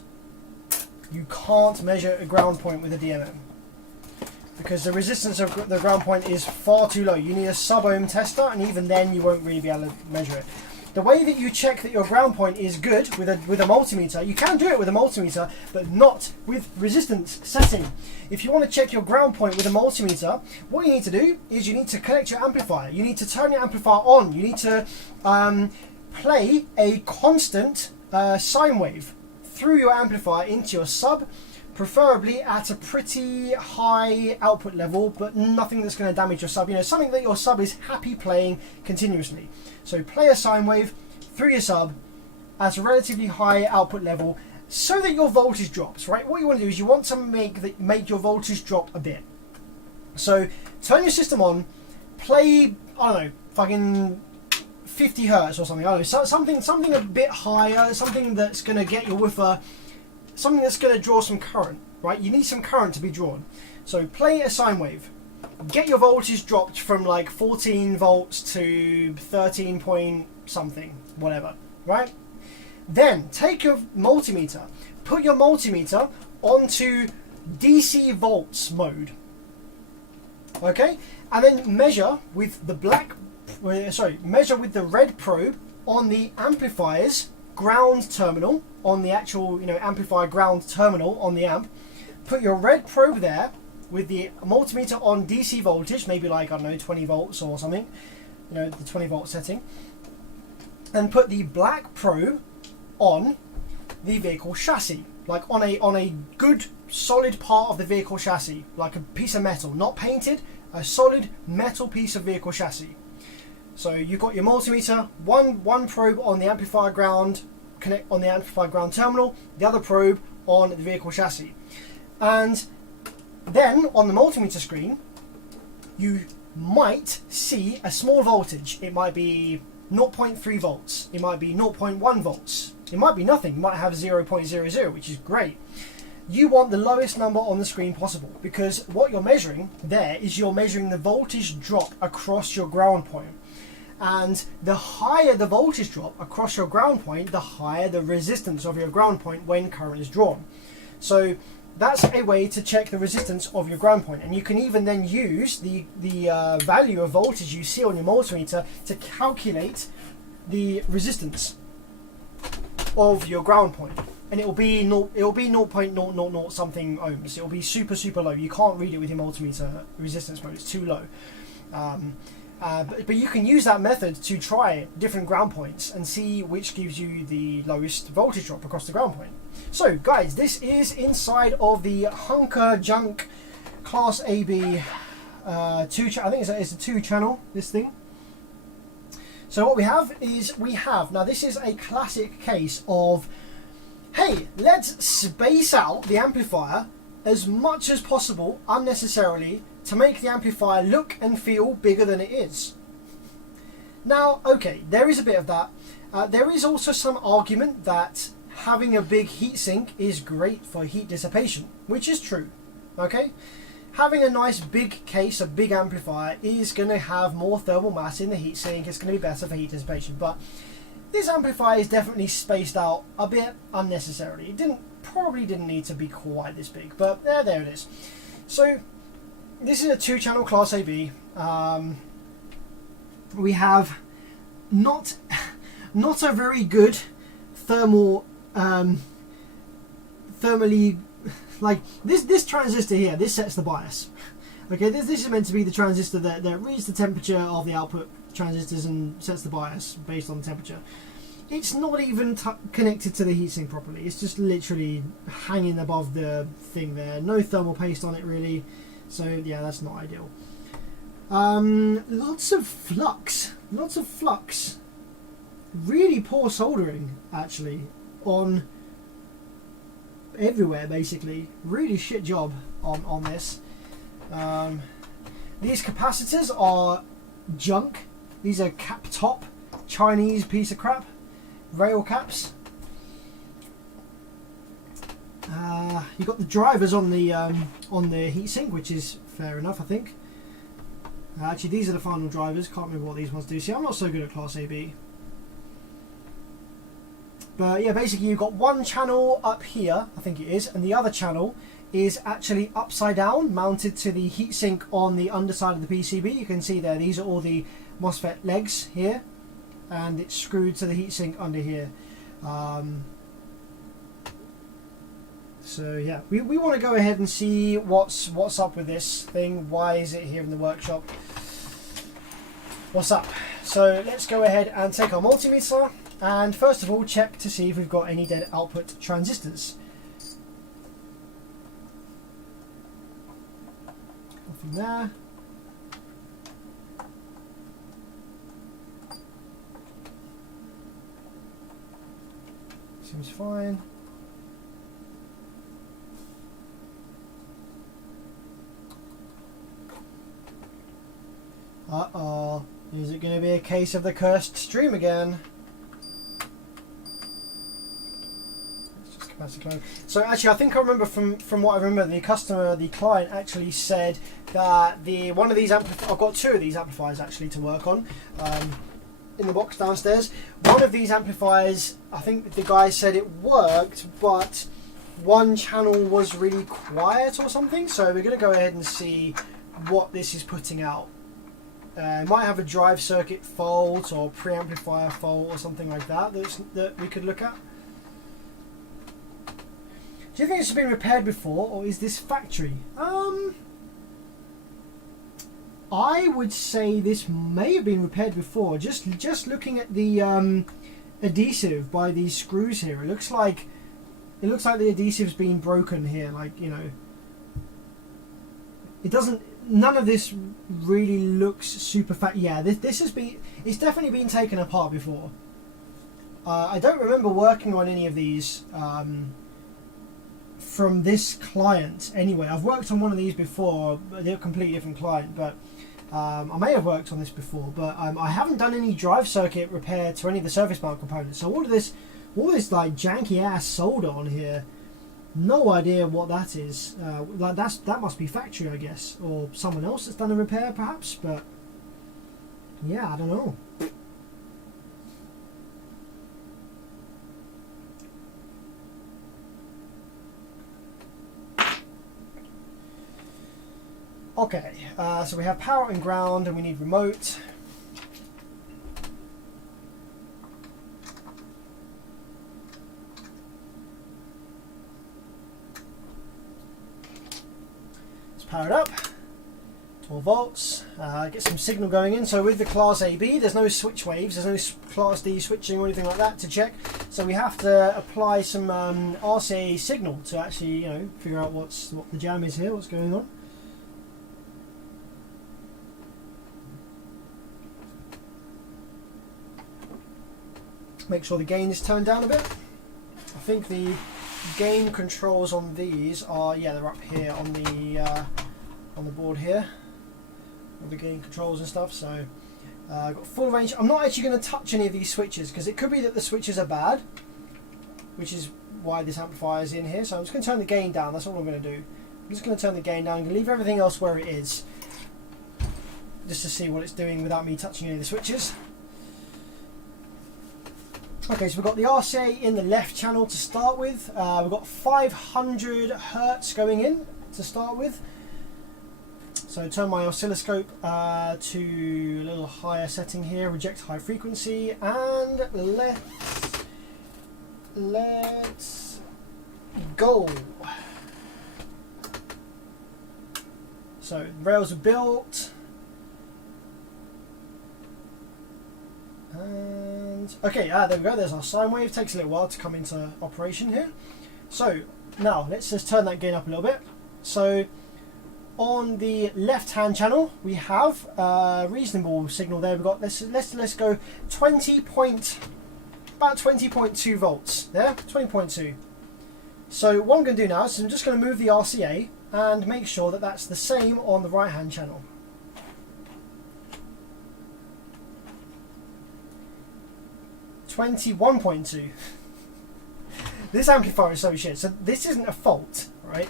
You can't measure a ground point with a DMM. Because the resistance of the ground point is far too low. You need a sub-ohm tester, and even then you won't really be able to measure it. The way that you check that your ground point is good with a multimeter, you can do it with a multimeter, but not with resistance setting. If you want to check your ground point with a multimeter, what you need to do is you need to connect your amplifier. You need to turn your amplifier on. You need to play a constant sine wave through your amplifier into your sub, preferably at a pretty high output level, but nothing that's going to damage your sub. You know, something that your sub is happy playing continuously. So play a sine wave through your sub at a relatively high output level so that your voltage drops, right? What you want to do is you want to make your voltage drop a bit. So turn your system on, play, I don't know, fucking 50 hertz or something. I don't know, something a bit higher, something that's going to get your woofer, something that's going to draw some current, right? You need some current to be drawn. So play a sine wave. Get your voltage dropped from like 14 volts to 13 point something, whatever, right? Then take your multimeter, put your multimeter onto DC volts mode, okay? And then measure with the red probe on the amplifier's ground terminal, on the actual, you know, amplifier ground terminal on the amp. Put your red probe there with the multimeter on DC voltage, maybe like, I don't know, 20 volts or something, you know, the 20 volt setting, and put the black probe on the vehicle chassis, like on a good solid part of the vehicle chassis, like a piece of metal, not painted, a solid metal piece of vehicle chassis. So you've got your multimeter, one probe on the amplifier ground, connect on the amplifier ground terminal, the other probe on the vehicle chassis. And then on the multimeter screen, you might see a small voltage. It might be 0.3 volts. It might be 0.1 volts. It might be nothing. You might have 0.00, which is great. You want the lowest number on the screen possible, because what you're measuring there is you're measuring the voltage drop across your ground point. And the higher the voltage drop across your ground point, the higher the resistance of your ground point when current is drawn. So that's a way to check the resistance of your ground point. And you can even then use the value of voltage you see on your multimeter to calculate the resistance of your ground point. And it will be 0.000 something ohms. It will be super low. You can't read it with your multimeter resistance mode. It's too low. But you can use that method to try different ground points and see which gives you the lowest voltage drop across the ground point. So guys, this is inside of the Hunker Junk Class AB I think it's a 2-channel, this thing. So what we have is, now this is a classic case of, hey, let's space out the amplifier as much as possible unnecessarily to make the amplifier look and feel bigger than it is. Now, okay, there is a bit of that. There is also some argument that having a big heatsink is great for heat dissipation, which is true, okay? Having a nice big case, a big amplifier, is going to have more thermal mass in the heatsink. It's going to be better for heat dissipation, but this amplifier is definitely spaced out a bit unnecessarily. It probably didn't need to be quite this big, but there it is. So this is a 2-channel Class AB. We have not a very good thermally, like this transistor here. This sets the bias. Okay, this is meant to be the transistor that reads the temperature of the output transistors and sets the bias based on the temperature. It's not even connected to the heatsink properly. It's just literally hanging above the thing there. No thermal paste on it really. So yeah, that's not ideal. Lots of flux. Really poor soldering actually on everywhere basically. Really shit job on this. These capacitors are junk. These are cap top Chinese piece of crap. Rail caps. You've got the drivers on the heatsink, which is fair enough, I think. Actually, these are the final drivers. Can't remember what these ones do. See, I'm not so good at Class AB. But yeah, basically you've got one channel up here, I think it is, and the other channel is actually upside down, mounted to the heatsink on the underside of the PCB. You can see there, these are all the MOSFET legs here, and it's screwed to the heatsink under here. So yeah, we want to go ahead and see what's up with this thing. Why is it here in the workshop? What's up? So let's go ahead and take our multimeter and first of all check to see if we've got any dead output transistors. Nothing there. Seems fine. Uh-oh. Is it going to be a case of the cursed stream again? So actually, I think I remember from what I remember, the client actually said that one of these amplifiers, I've got two of these amplifiers actually to work on in the box downstairs. One of these amplifiers, I think the guy said it worked, but one channel was really quiet or something. So we're going to go ahead and see what this is putting out. It might have a drive circuit fault or preamplifier fault or something like that that we could look at. Do you think this has been repaired before, or is this factory? I would say this may have been repaired before. Just looking at the adhesive by these screws here, it looks like the adhesive's been broken here. Like, you know, it doesn't. None of this really looks super fat. Yeah, this has been. It's definitely been taken apart before. I don't remember working on any of these. From this client anyway. I've worked on one of these before, they're a completely different client, but I may have worked on this before, but I haven't done any drive circuit repair to any of the surface mount components. So all this like janky ass solder on here, no idea what that is. Like that must be factory, I guess, or someone else that's done a repair perhaps, but yeah, I don't know. Okay, so we have power and ground, and we need remote. Let's power it up. 12 volts. Get some signal going in. So with the Class AB, there's no switch waves, there's no Class D switching or anything like that to check. So we have to apply some RCA signal to actually, you know, figure out what the jam is here, what's going on. Make sure the gain is turned down a bit. I think the gain controls on these are, yeah, they're up here on the board here, all the gain controls and stuff. So I've got full range. I'm not actually going to touch any of these switches because it could be that the switches are bad, which is why this amplifier is in here. So I'm just going to turn the gain down. That's all I'm going to do. I'm just going to turn the gain down. I'm going to leave everything else where it is, just to see what it's doing without me touching any of the switches. Okay, so we've got the RCA in the left channel to start with. We've got 500 Hertz going in to start with. So turn my oscilloscope to a little higher setting here, reject high frequency, and let's go. So rails are built. And okay, there we go, there's our sine wave. Takes a little while to come into operation here. So now let's just turn that gain up a little bit. So on the left hand channel we have a reasonable signal there. We've got let's go about 20.2 volts there, 20.2. So what I'm going to do now is I'm just going to move the RCA and make sure that that's the same on the right hand channel. 21.2. This amplifier is so shit. So this isn't a fault, right?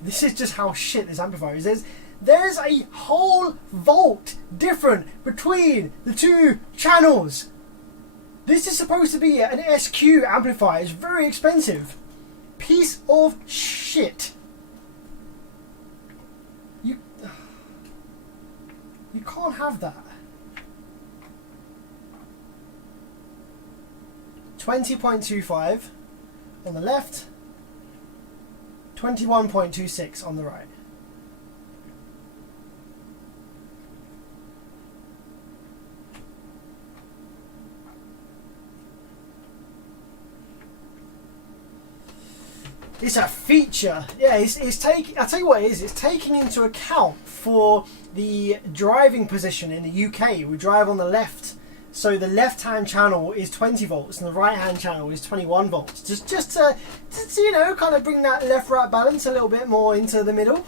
This is just how shit this amplifier is. There's a whole volt different between the two channels. This is supposed to be an SQ amplifier. It's very expensive. Piece of shit. You can't have that. 20.25 on the left, 21.26 on the right. It's a feature. Yeah, I'll tell you what it is. It's taking into account for the driving position in the UK. We drive on the left, so the left-hand channel is 20 volts and the right-hand channel is 21 volts. Just to you know, kind of bring that left-right balance a little bit more into the middle.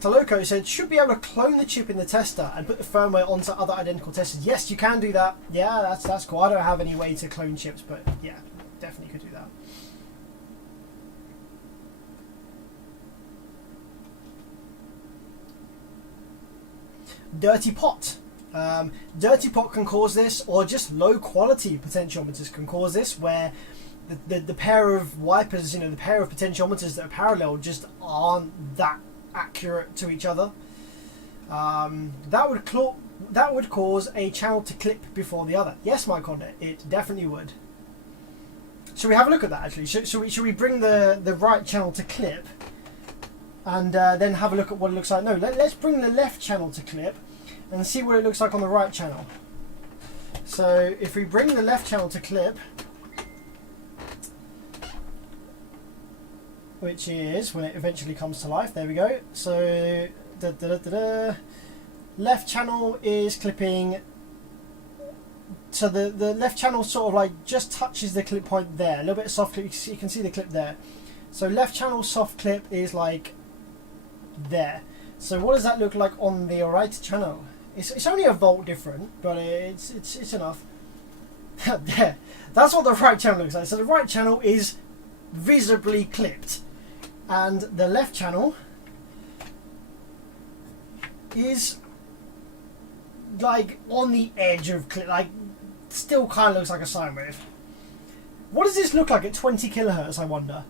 Taloco said, should be able to clone the chip in the tester and put the firmware onto other identical testers. Yes, you can do that. Yeah, that's cool. I don't have any way to clone chips, but yeah, definitely could do that. Dirty pot. Dirty pot can cause this, or just low quality potentiometers can cause this, where the pair of wipers, you know, the pair of potentiometers that are parallel just aren't that accurate to each other. That would cause a channel to clip before the other. Yes, Mike Honda, it definitely would. Should we have a look at that actually? Should we bring the right channel to clip and then have a look at what it looks like? No, let's bring the left channel to clip and see what it looks like on the right channel. So if we bring the left channel to clip, which is when it eventually comes to life. There we go. So left channel is clipping. So the left channel sort of like just touches the clip point there. A little bit of soft clip. You can see the clip there. So left channel soft clip is like there. So what does that look like on the right channel? It's only a volt different, but it's enough. There. That's what the right channel looks like. So the right channel is visibly clipped, and the left channel is like on the edge of clip, like still kind of looks like a sine wave. What does this look like at 20 kilohertz, I wonder?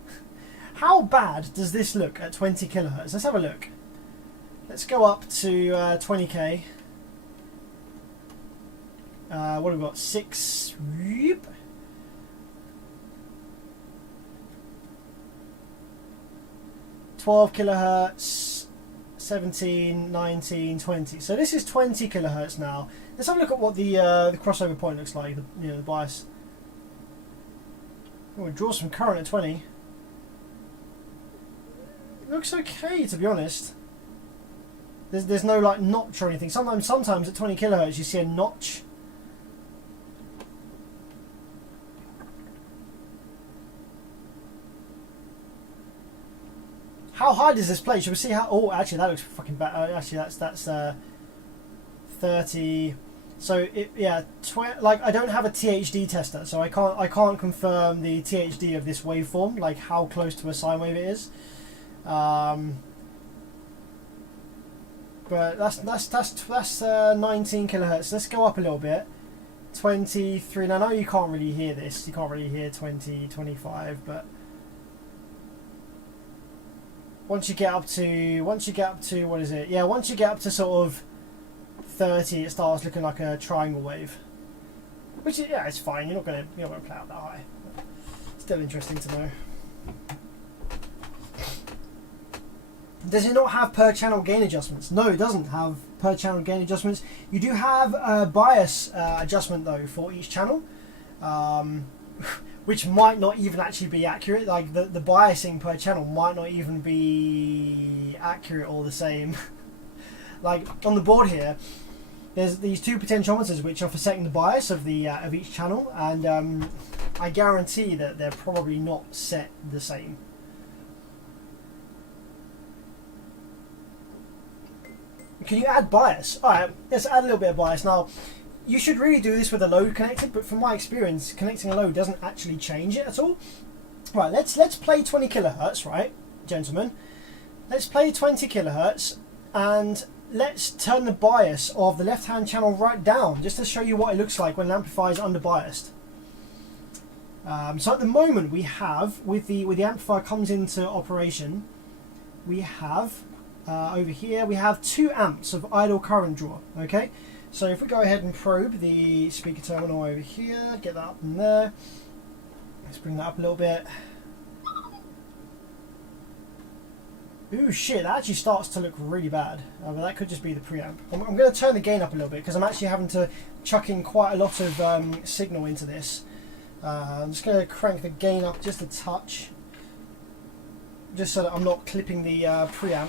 How bad does this look at 20 kilohertz? Let's have a look. Let's go up to 20k. What have we got? 6. 12 kilohertz, 17, 19, 20. So this is 20 kilohertz now. Let's have a look at what the crossover point looks like. The bias. Oh, it draws some current at 20. It looks okay, to be honest. There's no like notch or anything. Sometimes at 20 kilohertz you see a notch. How high does this play? Should we see how? Oh, actually, that looks fucking bad. Actually, that's 30. So like I don't have a THD tester, so I can't confirm the THD of this waveform, like how close to a sine wave it is. But that's 19 kilohertz. Let's go up a little bit. 23. Now I know you can't really hear this. You can't really hear 20, 25, but. Once you get up to what is it? Yeah, once you get up to sort of 30, it starts looking like a triangle wave. Which is, yeah, it's fine. You're not gonna play out that high. But still interesting to know. Does it not have per channel gain adjustments? No, it doesn't have per channel gain adjustments. You do have a bias adjustment though for each channel. Which might not even actually be accurate. Like the biasing per channel might not even be accurate or the same. Like on the board here, there's these two potentiometers which are for setting the bias of the of each channel, and I guarantee that they're probably not set the same. Can you add bias? All right, let's add a little bit of bias now. you should really do this with a load connected, but from my experience, connecting a load doesn't actually change it at all. Right, let's play 20 kilohertz, right, gentlemen? Let's play 20 kilohertz, and let's turn the bias of the left-hand channel right down, just to show you what it looks like when an amplifier is under-biased. So at the moment we have, with the amplifier comes into operation, we have over here we have 2 amps of idle current draw. Okay, so if we go ahead and probe the speaker terminal over here, get that up in there. Let's bring that up a little bit. Ooh, shit, that actually starts to look really bad. But that could just be the preamp. I'm going to turn the gain up a little bit because I'm actually having to chuck in quite a lot of signal into this. I'm just going to crank the gain up just a touch, just so that I'm not clipping the preamp,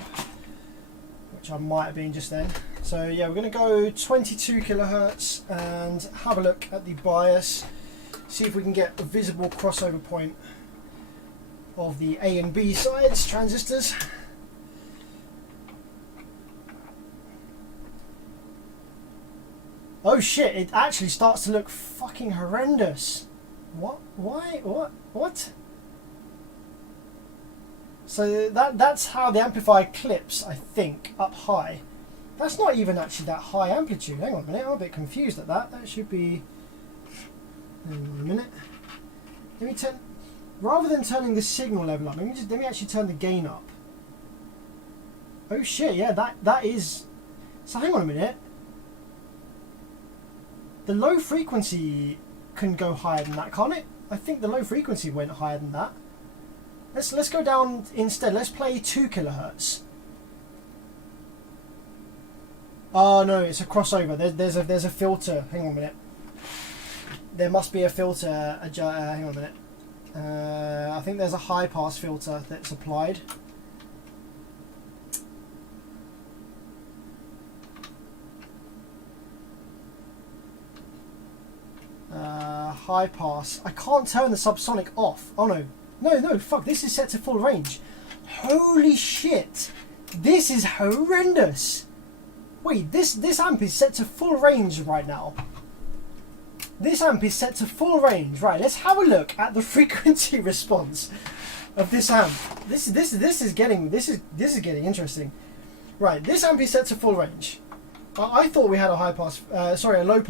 which I might have been just then. So yeah, we're going to go 22 kilohertz and have a look at the bias, see if we can get a visible crossover point of the A and B sides transistors. Oh shit, it actually starts to look fucking horrendous. What? Why? What? So that's how the amplifier clips, I think, up high. That's not even actually that high amplitude. Hang on a minute, I'm a bit confused at that. That should be... Hang on a minute. Let me turn... Rather than turning the signal level up, let me actually turn the gain up. Oh shit, yeah, that is... So hang on a minute. The low frequency can go higher than that, can't it? I think the low frequency went higher than that. Let's go down instead. Let's play 2 kilohertz. Oh no, it's a crossover. There's a filter. Hang on a minute. There must be a filter. Hang on a minute. I think there's a high pass filter that's applied. High pass. I can't turn the subsonic off. Oh no. No, fuck, this is set to full range. Holy shit. This is horrendous. Wait, this amp is set to full range right now. This amp is set to full range. Right, let's have a look at the frequency response of this amp. This is getting interesting. Right, this amp is set to full range. I thought we had a high pass, sorry, a low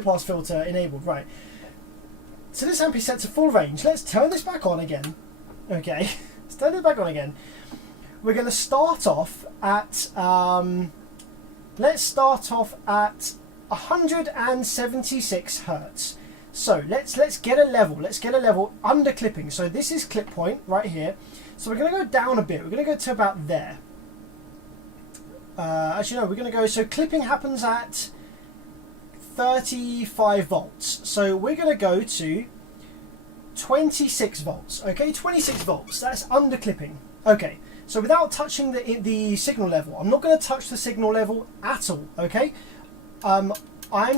pass filter enabled. Right. So this amp is set to full range. Let's turn this back on again. Okay, let's turn it back on again. We're going to start off at let's start off at 176 hertz. So let's get a level. Let's get a level under clipping. So this is clip point right here. So we're going to go down a bit. We're going to go to about there. Actually, no, we're going to go. So clipping happens at 35 volts. So we're going to go to 26 volts. Okay, 26 volts. That's under clipping. Okay, so without touching the signal level, I'm not going to touch the signal level at all. Okay, I'm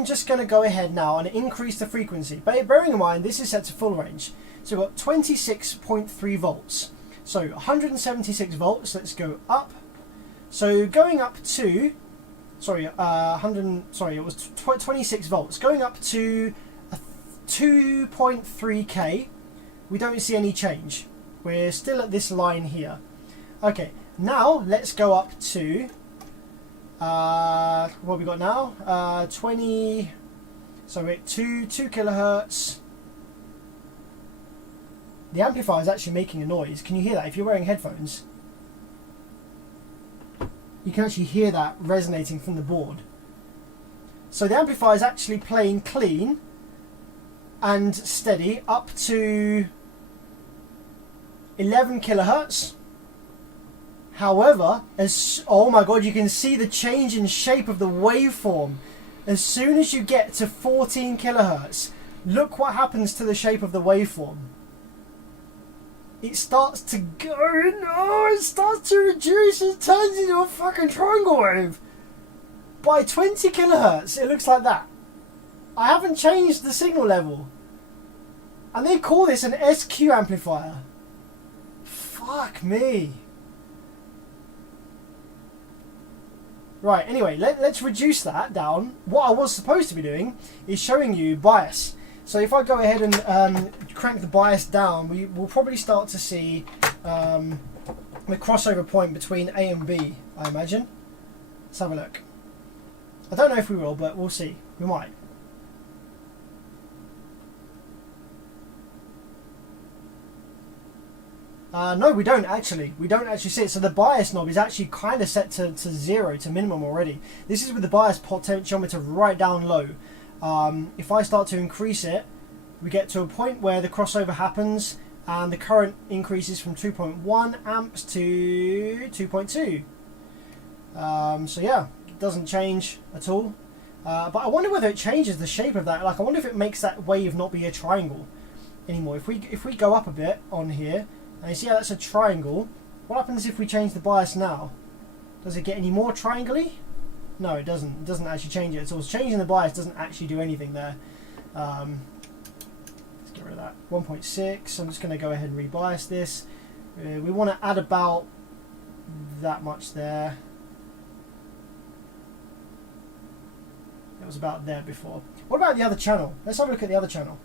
just going to go ahead now and increase the frequency. Bearing in mind this is set to full range. So we've got 26.3 volts. So 176 volts. Let's go up. So going up to, sorry, it was 26 volts. Going up to 2.3k, we don't see any change. We're still at this line here. Okay, now let's go up to, what have we got now? 20, so we're at 2 kilohertz. The amplifier is actually making a noise. Can you hear that if you're wearing headphones? You can actually hear that resonating from the board. So the amplifier is actually playing clean and steady up to 11 kilohertz. However, oh my god, you can see the change in shape of the waveform. As soon as you get to 14 kilohertz, look what happens to the shape of the waveform. It starts to go, no, it starts to reduce, it turns into a fucking triangle wave. By 20 kilohertz, it looks like that. I haven't changed the signal level. And they call this an SQ amplifier. Fuck me. Right, anyway, let's reduce that down. What I was supposed to be doing is showing you bias. So if I go ahead and crank the bias down, we will probably start to see the crossover point between A and B, I imagine. Let's have a look. I don't know if we will, but we'll see. We might. No, we don't actually. We don't actually see it. So the bias knob is actually kind of set to 0, to minimum already. This is with the bias potentiometer right down low. If I start to increase it, we get to a point where the crossover happens and the current increases from 2.1 amps to 2.2. So yeah, it doesn't change at all. But I wonder whether it changes the shape of that. Like, I wonder if it makes that wave not be a triangle anymore. If we go up a bit on here, and you see how that's a triangle, what happens if we change the bias now? Does it get any more triangle-y? No, it doesn't. It doesn't actually change it. So changing the bias doesn't actually do anything there. Let's get rid of that. 1.6. I'm just going to go ahead and rebias this. We want to add about that much there. It was about there before. What about the other channel? Let's have a look at the other channel.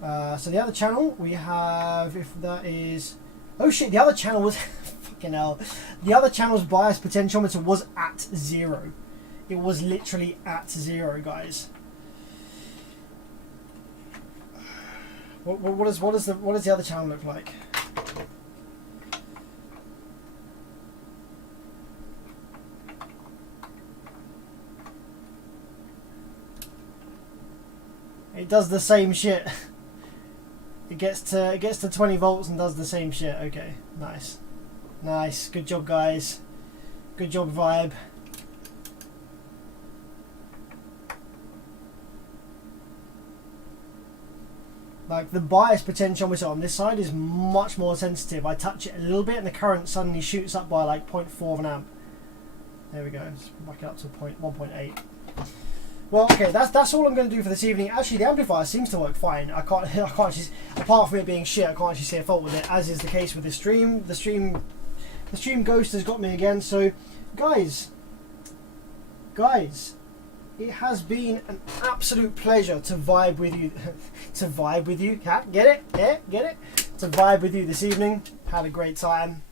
So the other channel we have, if that is, oh shit, the other channel was fucking hell. The other channel's bias potentiometer was at 0. It was literally at 0, guys. What does the other channel look like? It does the same shit. It gets to 20 volts and does the same shit. Okay, nice. Nice. Good job, guys. Good job, Vibe. Like, the bias potentiometer on this side is much more sensitive. I touch it a little bit and the current suddenly shoots up by like 0.4 of an amp. There we go. Let's back it up to 1.8. Well, okay, that's all I'm going to do for this evening. Actually, the amplifier seems to work fine. I can't actually, apart from it being shit, I can't actually see a fault with it, as is the case with the stream. The stream ghost has got me again. So, guys, it has been an absolute pleasure to vibe with you. To vibe with you. Get it? Yeah, get it? To vibe with you this evening. Had a great time.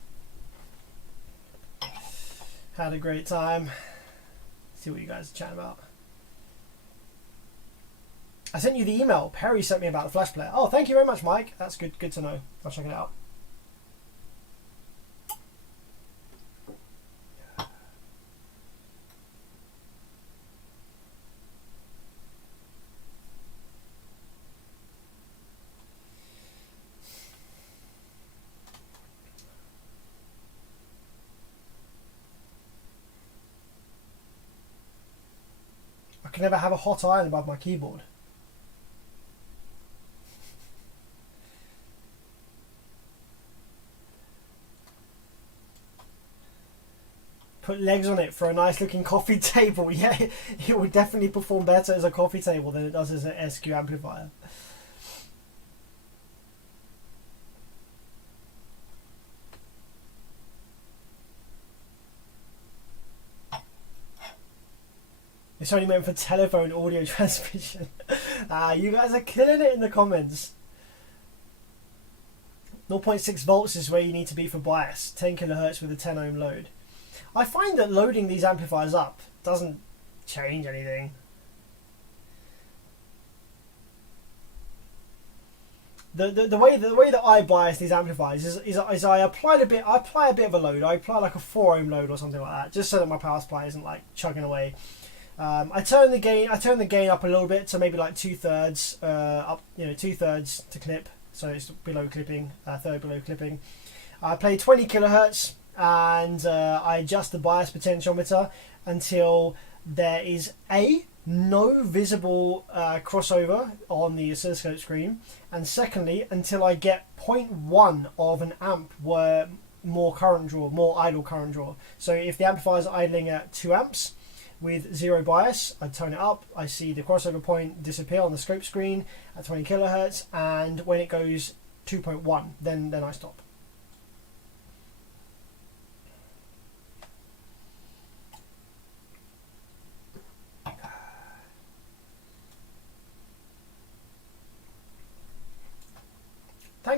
Had a great time. See what you guys are chatting about. I sent you the email. Perry sent me about the Flash player. Oh, thank you very much, Mike. That's good to know. I'll check it out. I can never have a hot iron above my keyboard. Put legs on it for a nice looking coffee table. Yeah, it would definitely perform better as a coffee table than it does as an SQ amplifier. It's only meant for telephone audio transmission. You guys are killing it in the comments. 0.6 volts is where you need to be for bias. 10 kilohertz with a 10 ohm load. I find that loading these amplifiers up doesn't change anything. The way that I bias these amplifiers is I apply a bit of a load. I apply like a 4 ohm load or something like that, just so that my power supply isn't like chugging away. I turn the gain up a little bit to maybe like 2/3 up, 2/3 to clip, so it's below clipping, third below clipping. I play 20 kilohertz and I adjust the bias potentiometer until there is no visible crossover on the oscilloscope screen, and secondly until I get 0.1 of an amp where more idle current draw. So if the amplifier is idling at 2 amps with 0 bias, I turn it up, I see the crossover point disappear on the scope screen at 20 kilohertz, and when it goes 2.1 then I stop.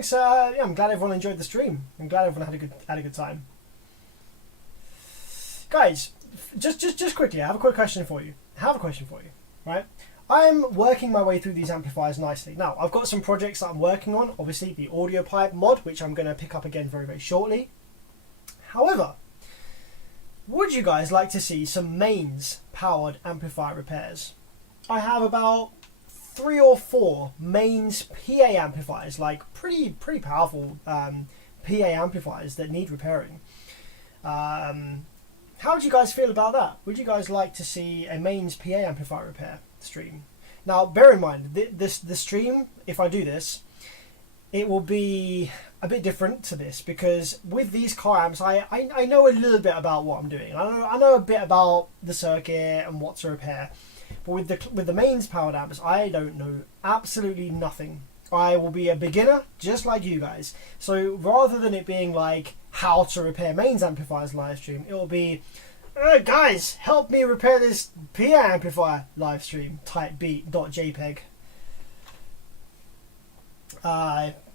thanks. Yeah, I'm glad everyone enjoyed the stream. I'm glad everyone had a good time. Guys, just quickly, I have a quick question for you. Right? I'm working my way through these amplifiers nicely. Now, I've got some projects that I'm working on. Obviously, the audio pipe mod, which I'm going to pick up again very, very shortly. However, would you guys like to see some mains powered amplifier repairs? I have about 3 or 4 mains PA amplifiers, like pretty powerful PA amplifiers that need repairing. How would you guys feel about that? Would you guys like to see a mains PA amplifier repair stream? Now, bear in mind, the stream, if I do this, it will be a bit different to this, because with these car amps, I know a little bit about what I'm doing. I know a bit about the circuit and what to repair. But with the mains powered amps, I don't know absolutely nothing. I will be a beginner, just like you guys. So rather than it being like how to repair mains amplifiers live stream, it will be, guys, help me repair this PA amplifier live stream type beat.jpg.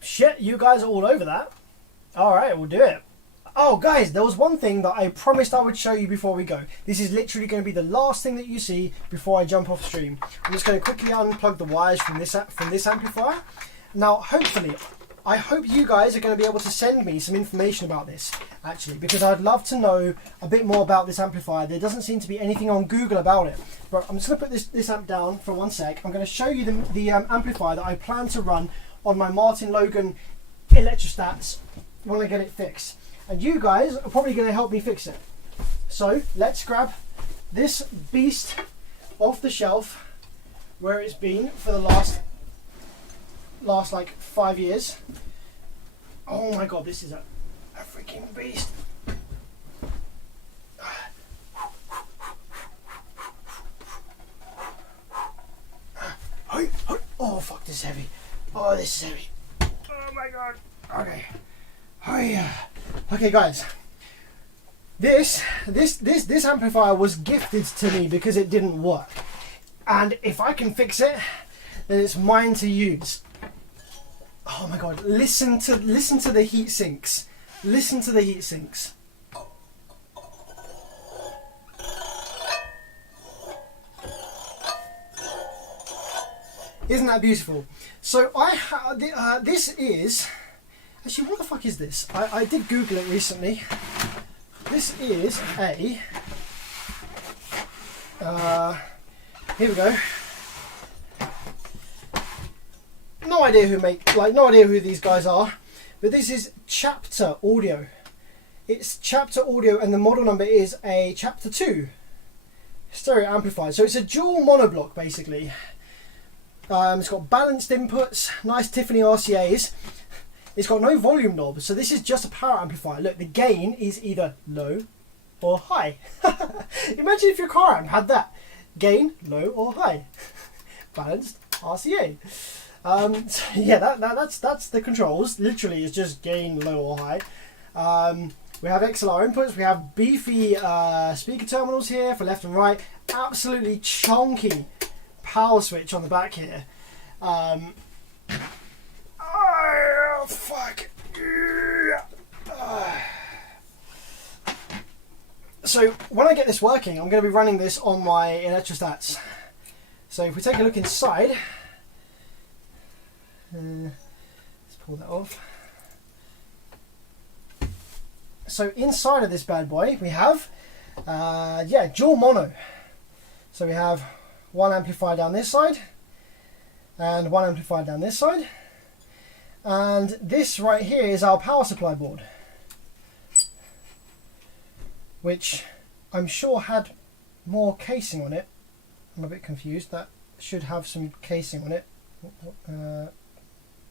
Shit, you guys are all over that. Alright, we'll do it. Oh, guys, there was one thing that I promised I would show you before we go. This is literally going to be the last thing that you see before I jump off stream. I'm just going to quickly unplug the wires from this amplifier. Now, hopefully, I hope you guys are going to be able to send me some information about this, actually, because I'd love to know a bit more about this amplifier. There doesn't seem to be anything on Google about it. But I'm just going to put this amp down for 1 sec. I'm going to show you the amplifier that I plan to run on my Martin Logan electrostats when I get it fixed. And you guys are probably going to help me fix it. So let's grab this beast off the shelf where it's been for the last like 5 years. Oh my god, this is a freaking beast. Oh fuck, this is heavy. Oh, this is heavy. Oh my god. Okay. Oh yeah. Okay, guys. This amplifier was gifted to me because it didn't work, and if I can fix it, then it's mine to use. Oh my god! Listen to the heat sinks. Listen to the heat sinks. Isn't that beautiful? So this is. Actually, what the fuck is this? I did Google it recently. This is a... here we go. No idea who these guys are, but this is Chapter Audio. It's Chapter Audio, and the model number is a Chapter 2 stereo amplifier. So it's a dual monoblock, basically. It's got balanced inputs, nice Tiffany RCAs. It's got no volume knob, so this is just a power amplifier. Look, the gain is either low or high. Imagine if your car amp had that. Gain, low or high. Balanced RCA. So yeah, that's the controls. Literally, it's just gain, low or high. We have XLR inputs. We have beefy speaker terminals here for left and right. Absolutely chunky power switch on the back here. Oh, fuck. So when I get this working, I'm going to be running this on my electrostats. So if we take a look inside, let's pull that off. So inside of this bad boy, we have dual mono. So we have one amplifier down this side and one amplifier down this side. And this right here is our power supply board, which I'm sure had more casing on it. I'm a bit confused. That should have some casing on it. Not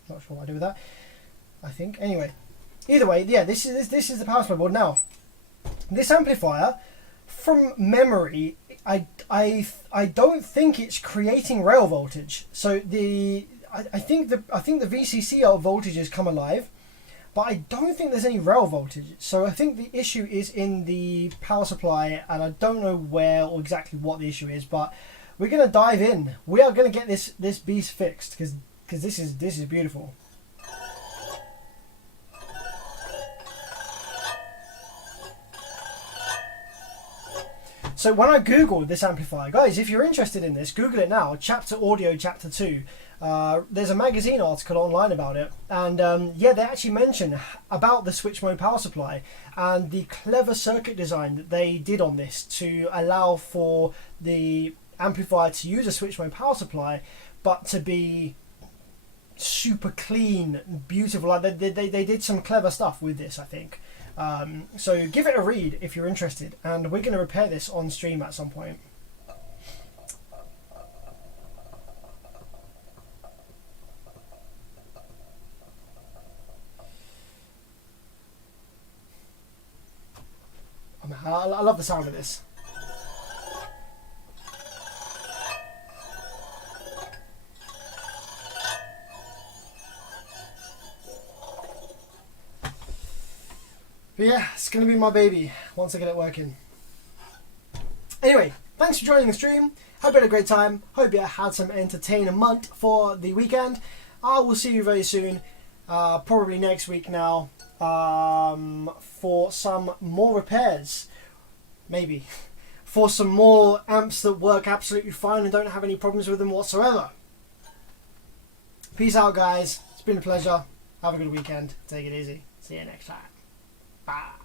sure what I do with that. I think. Anyway, either way, yeah, this is the power supply board. Now, this amplifier, from memory, I don't think it's creating rail voltage. So I think the VCC voltages come alive, but I don't think there's any rail voltage. So I think the issue is in the power supply, and I don't know where or exactly what the issue is. But we're gonna dive in. We are gonna get this beast fixed because this is beautiful. So when I googled this amplifier, guys, if you're interested in this, Google it now. Chapter Audio, Chapter 2. There's a magazine article online about it, and yeah, they actually mention about the switch mode power supply and the clever circuit design that they did on this to allow for the amplifier to use a switch mode power supply, but to be super clean, beautiful. Like they did some clever stuff with this, I think. So give it a read if you're interested, and we're going to repair this on stream at some point. I love the sound of this. But yeah, it's going to be my baby once I get it working. Anyway, thanks for joining the stream. Hope you had a great time. Hope you had some entertainment for the weekend. I will see you very soon, probably next week now, for some more repairs. Maybe. For some more amps that work absolutely fine and don't have any problems with them whatsoever. Peace out, guys. It's been a pleasure. Have a good weekend. Take it easy. See you next time. Bye.